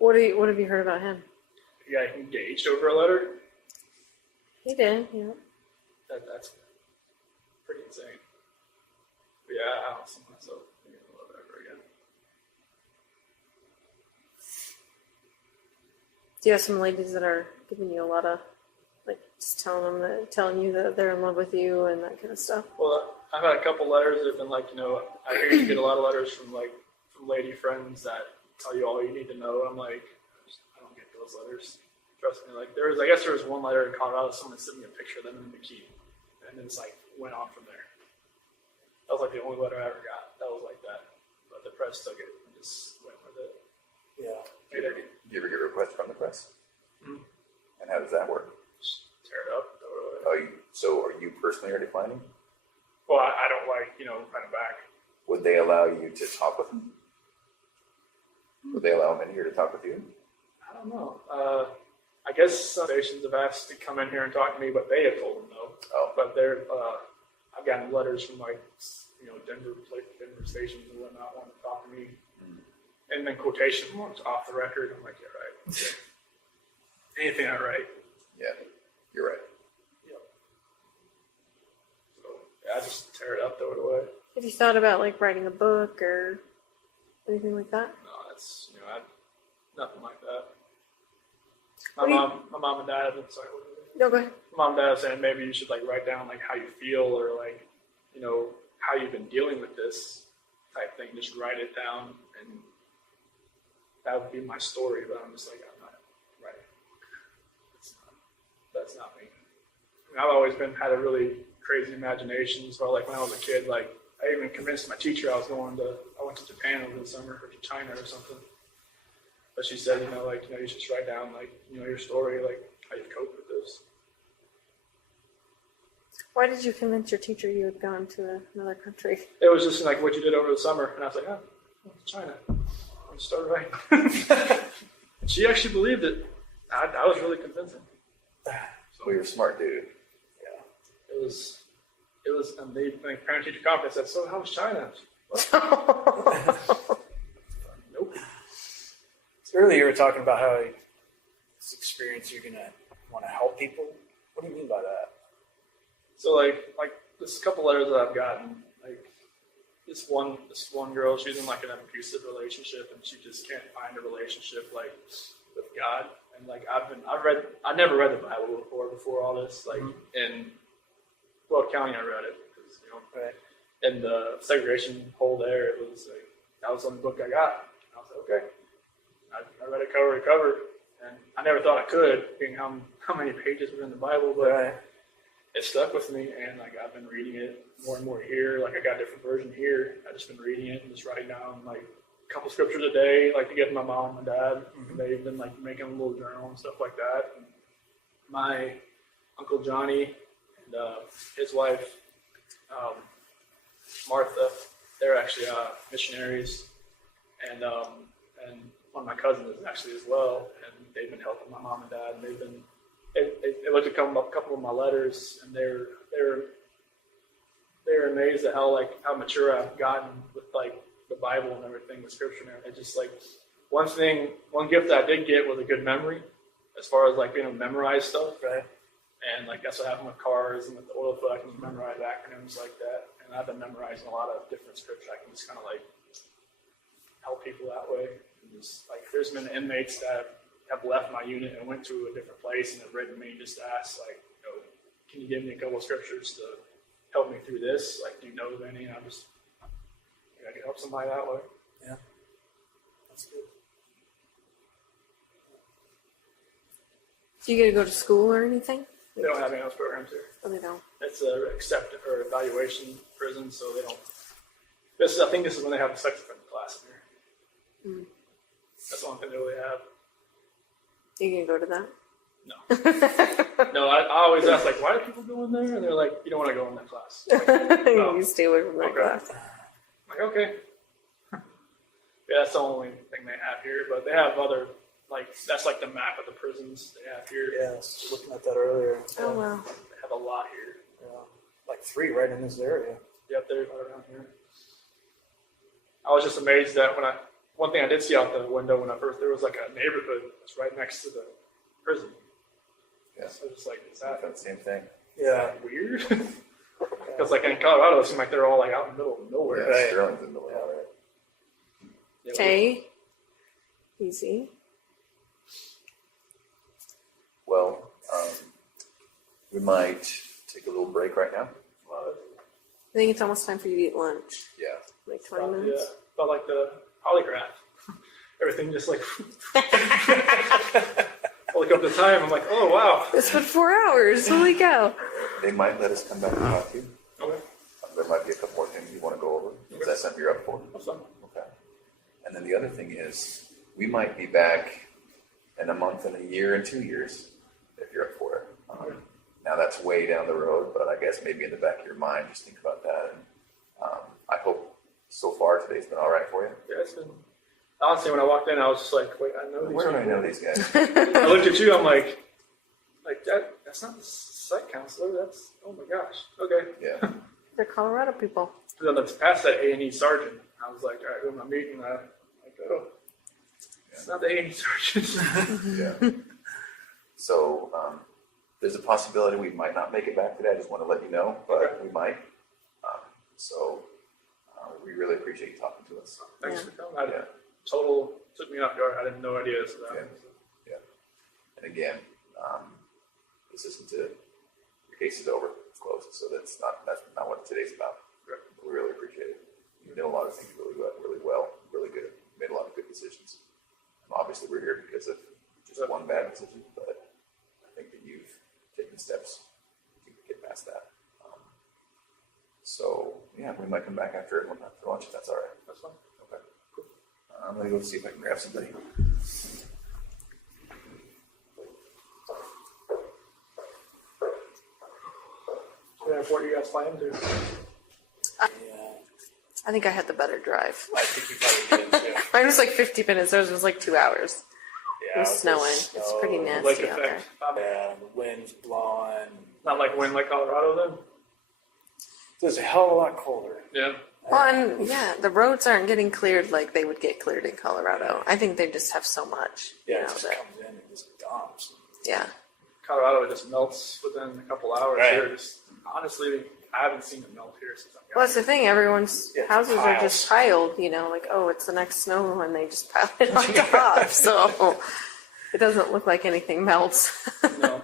What have you heard about him? He got engaged over a letter. He did, yeah. That's pretty insane. But yeah, I don't see myself being in love ever again. Do you have some ladies that are giving you a lot of, like, just telling you that they're in love with you and that kind of stuff? Well, I've had a couple letters that have been like, I hear you get a lot of letters from lady friends that tell you all you need to know. I'm like, I don't get those letters. Trust me. Like I guess there was one letter in Colorado, someone sent me a picture of them in a bikini, and then it's like went on from there. That was like the only letter I ever got. That was like that, but the press took it and just went with it. Yeah. Do you ever get requests from the press? Mm-hmm. And how does that work? Just tear it up. Throw it away. So are you personally are declining? Well, I don't like running back. Would they allow you to talk with them? Would they allow them in here to talk with you? I don't know. I guess some stations have asked to come in here and talk to me, but they have told them no. Oh. But I've gotten letters from Denver stations and whatnot wanting to talk to me, and then quotation marks off the record. I'm like, yeah, right. Okay. Anything I write. Yeah, you're right. Yep. So yeah, I just tear it up, throw it away. Have you thought about, like, writing a book or anything like that? No, that's nothing like that. My mom and dad have been sorry. No, go ahead. Mom and dad are saying maybe you should like write down like how you feel or like how you've been dealing with this type thing. Just write it down, and that would be my story. But I'm just like, I'm not writing. That's not me. I mean, I've always had a really crazy imagination. So like when I was a kid, like I even convinced my teacher I went to Japan over the summer or to China or something. But she said, you should just write down like your story, like how you cope with this. Why did you convince your teacher you had gone to another country? It was just like what you did over the summer, and I was like, oh, China. I'll start writing. And she actually believed it. I was really convincing. Well, you're a smart dude. Yeah, it was, and the parent-teacher conference said, so how was China? Nope. So earlier you were talking about how this experience you're gonna want to help people. What do you mean by that? So like this couple letters that I've gotten, like this one girl, she's in like an abusive relationship and she just can't find a relationship like with God. And like I never read the Bible before all this. Like in Weld County, I read it because Right. in the segregation hole there, it was like that was the only book I got. And I was like, okay. I read it cover to cover, and I never thought I could, being how many pages were in the Bible, but Right. it stuck with me, and like I've been reading it more and more here. Like I got a different version here. I've just been reading it and just writing down like a couple scriptures a day, like to give to my mom and dad. They've been like making a little journal and stuff like that. And my Uncle Johnny and his wife Martha, they're actually missionaries, and one of my cousins is actually as well, and they've been helping my mom and dad, and they've been. They looked at a couple of my letters, and they're amazed at how mature I've gotten with like the Bible and everything, the Scripture and everything. Just like one gift that I did get was a good memory, as far as like being able to memorize stuff, right? And like that's what happened with cars and with the oil field. I can memorize acronyms like that, and I've been memorizing a lot of different scripture. I can just kind of like help people that way. And just like there's been inmates that have left my unit and went to a different place and have written me just to ask, like, can you give me a couple of scriptures to help me through this? Like, do you know of any? And I can help somebody that way. Yeah. That's good. Do you get to go to school or anything? They don't have any of those programs here. Oh, they don't. It's a accept or evaluation prison, so they don't. I think this is when they have the sex offender class in here. That's the only thing they really have. You can go to that? No. No, I always ask, like, why do people go in there? And they're like, you don't want to go in that class. Like, You stay away from that okay. class. I'm like, okay. Yeah, that's the only thing they have here. But they have other, like, that's like the map of the prisons they have here. Yeah, I was looking at that earlier. Oh, wow. They have a lot here. Yeah. Like 3 right in this area. Yep, they're right around here. I was just amazed that one thing I did see out the window when there was like a neighborhood that's right next to the prison. Yeah. So it's like, is I that thought the same thing. Yeah. weird? Because like in Colorado, it seems like they're all like out in the middle of nowhere. Yeah, Right. Sterling's in the middle of it. Yeah, Okay. Easy. Well, we might take a little break right now. I think it's almost time for you to eat lunch. Yeah. Like 20 Yeah, minutes. felt like the polygraph. Everything just like. I look up the time. I'm like, oh wow. It's been 4 hours. Holy cow. They might let us come back and talk to you. Okay, There might be a couple more things you want to go over. Is that something you're up for? that's fine. Okay. And then the other thing is, we might be back in a month and a year and 2 years, if you're up for it. Now that's way down the road, but I guess maybe in the back of your mind, just think about that. And I hope so far today's been all right for you. Yeah, it's been. Honestly, when I walked in, I was just like, wait, I know these Where do I people. know these guys? I looked at you. I'm like that's not the site counselor. That's oh my gosh. Okay. Yeah. They're Colorado people. Then let's pass that A&E sergeant. I was like, all right, who am I meeting? I'm like, oh, it's not the A&E sergeant. Yeah. So there's a possibility we might not make it back today. I just want to let you know, but we might. So we really appreciate you talking to us. Thanks Yeah. for coming. Total took me off guard. I didn't know ideas of that. Yeah. And again, this isn't to, your case is over, it's closed. So that's not what today's about. We really appreciate it. You did a lot of things really well, really good. Made a lot of good decisions. And obviously, we're here because of just one bad decision, but I think that you've taken steps to get past that. So yeah, we might come back after lunch if that's all right. That's fine. Okay. I'm gonna go see if I can grab somebody. What are you guys planning to? Yeah. I think I had the better drive. I think you probably did too. Mine was like 50 minutes. Theirs was like 2 hours. Yeah, It was snowing. It's pretty snow. nasty Lake out there. effect. Yeah, and the wind's blowing. Not like wind like Colorado then? It was a hell of a lot colder. Yeah. Well, and yeah, the roads aren't getting cleared like they would get cleared in Colorado. I think they just have so much. Yeah, you it know, just that, comes in and just dumps. yeah. Colorado it just melts within a couple hours Right. here. Just honestly, I haven't seen it melt here since I've Well, got that's the thing. Everyone's Yeah, it's houses are just piled, you know, like, oh, it's the next snow, and they just pile it on top. So it doesn't look like anything melts. no.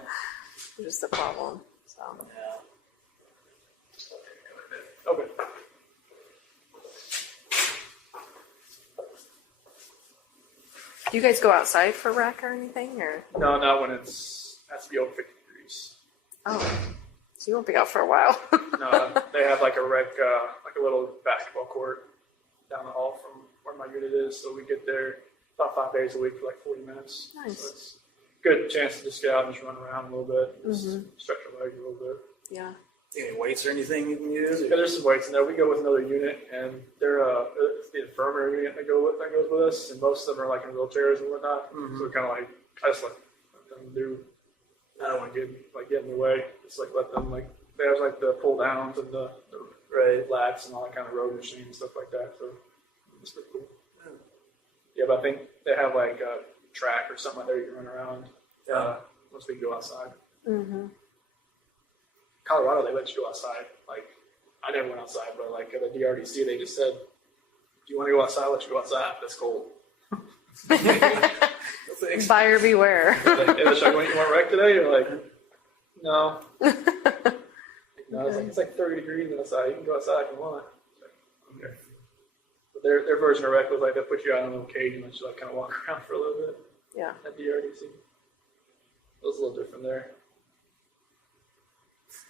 Which is the problem. So. Yeah. Okay. Do you guys go outside for rec or anything, or? No, not when has to be over 50 degrees. Oh, so you won't be out for a while. No, they have like a rec, like a little basketball court down the hall from where my unit is. So we get there about 5 days a week for like 40 minutes. Nice. So it's a good chance to just get out and just run around a little bit, just Mhm. stretch your legs a little bit. Yeah. Any weights or anything you can use? Yeah, there's some weights in there. We go with another unit, and they're it's the infirmary unit that goes with us, and most of them are like in wheelchairs and whatnot. Mhm. So we're kind of like I just let them do. I don't want to get in the way. Just like let them like they have like the pull downs and the lats and all that kind of road machine and stuff like that. So it's pretty cool. Yeah, but I think they have like a track or something like that you can run around. Once we go outside. Mm-hmm. Colorado, they let you go outside. Like, I never went outside, but like at the DRDC, they just said, "Do you want to go outside? Let you go outside. That's cold." Thanks. Buyer beware. Like, hey, should I go you want to wreck today? You're like, no. No, it's like 30 degrees outside. You can go outside if you want. Okay. But their version of wreck was like they put you out in a little cage and let you like kind of walk around for a little bit Yeah. at DRDC. It was a little different there.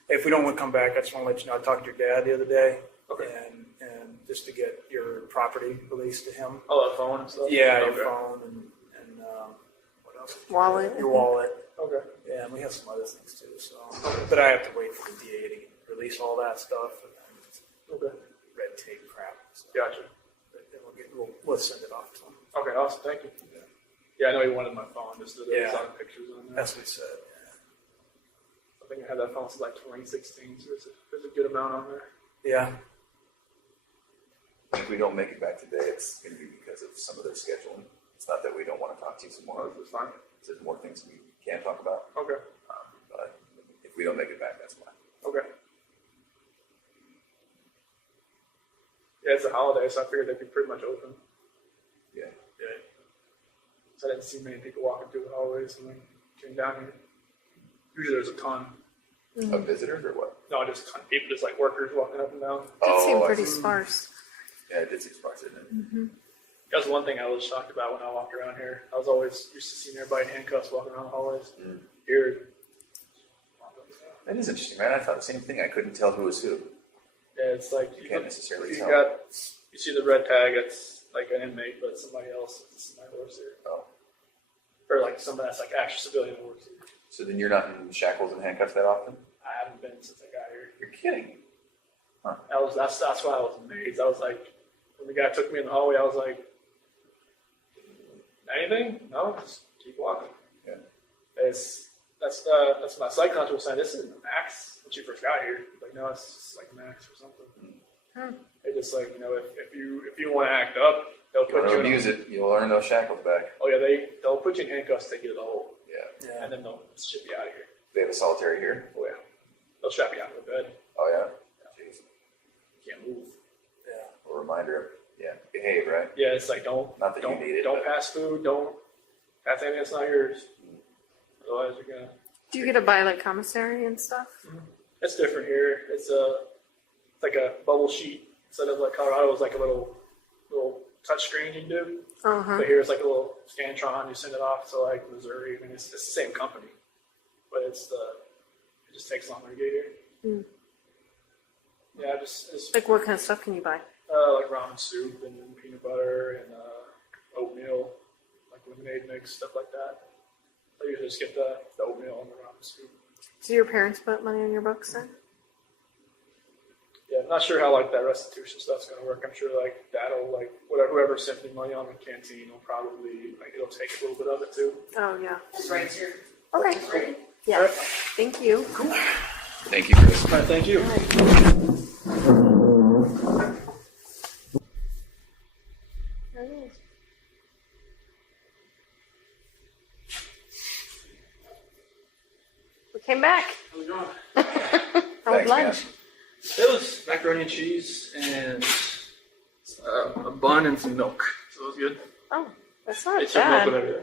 If we don't want to come back, I just want to let you know, I talked to your dad the other day. Okay. And just to get your property released to him. Oh, that phone and stuff? Yeah, Okay. your phone and what else? Wallet. Your wallet. Okay. Yeah, and we have some other things too. So, but I have to wait for the DA to release all that stuff and then Okay. red tape crap. So, Gotcha. but then we'll send it off to him. Okay, awesome. Thank you. Yeah, I know you wanted my phone just to Yeah. design pictures on there. That's what he said. I think I had that phone since like 2016, so there's a good amount on there. Yeah. If we don't make it back today, it's going to be because of some of their scheduling. It's not that we don't want to talk to you some more. It's fine. There's more things we can't talk about. Okay. But if we don't make it back, that's why. Okay. Yeah, it's a holiday, so I figured they'd be pretty much open. Yeah. Yeah. So I didn't see many people walking through the hallways when I came down here. Usually there's a ton. Of visitors or what? No, just a ton of people, just like workers walking up and down. It seemed I pretty see. sparse. Yeah, it did seem sparse, didn't it? That was one thing I was shocked about when I walked around here. I was always used to seeing everybody in handcuffs walking around the hallways. Here, That is interesting, man. I thought the same thing. I couldn't tell who was who. yeah, it's like You can't necessarily you tell. you see the red tag, it's like an inmate, but it's somebody else. It's somebody who works here. Oh. Or like somebody that's like actual civilian who works here. So then you're not in shackles and handcuffs that often? I haven't been since I got here. You're kidding. That's why I was amazed. I was like, when the guy took me in the hallway, I was like, anything? No, just keep walking. Yeah. That's my psych counselor was saying. This isn't the max when she first got here. Like, no, it's just like max or something. They just like, you know, if you want to act up, they'll You want put to you in. abuse it, you'll earn those shackles back. Oh yeah, they'll put you in handcuffs, take you to the hole, Yeah. Yeah. and then they'll ship you out of here. They have a solitary here. Oh yeah, they'll strap you out to the bed. Oh, yeah? Jeez. You can't move. A reminder of, behave, right? Yeah, it's like don't Not that you need it, don't but- pass food, don't pass anything that's not yours. Otherwise, you're gonna. Do you get to buy like commissary and stuff? It's different here. It's like a bubble sheet instead of like Colorado is like a little touch screen you do. Uh-huh. But here it's like a little Scantron. You send it off to like Missouri. I mean, it's the same company, but it just takes longer to get here. Yeah, it's Like what kind of stuff can you buy? like ramen soup and peanut butter and oatmeal, like lemonade mix, stuff like that. I usually just get the oatmeal and the ramen soup. Do your parents put money on your books then? Yeah, I'm not sure how like that restitution stuff's gonna work. I'm sure like that'll like whoever sent me money on the canteen will probably like it'll take a little bit of it too. Oh yeah. Just right here. Okay. Ready? Yeah. Alright. Thank you. Thank you, Chris. All right, thank you. We came back. How's it going? How was Thanks, lunch? It was macaroni and cheese and a bun and some milk. So it was good. Oh, that's not They served milk bad. with everything.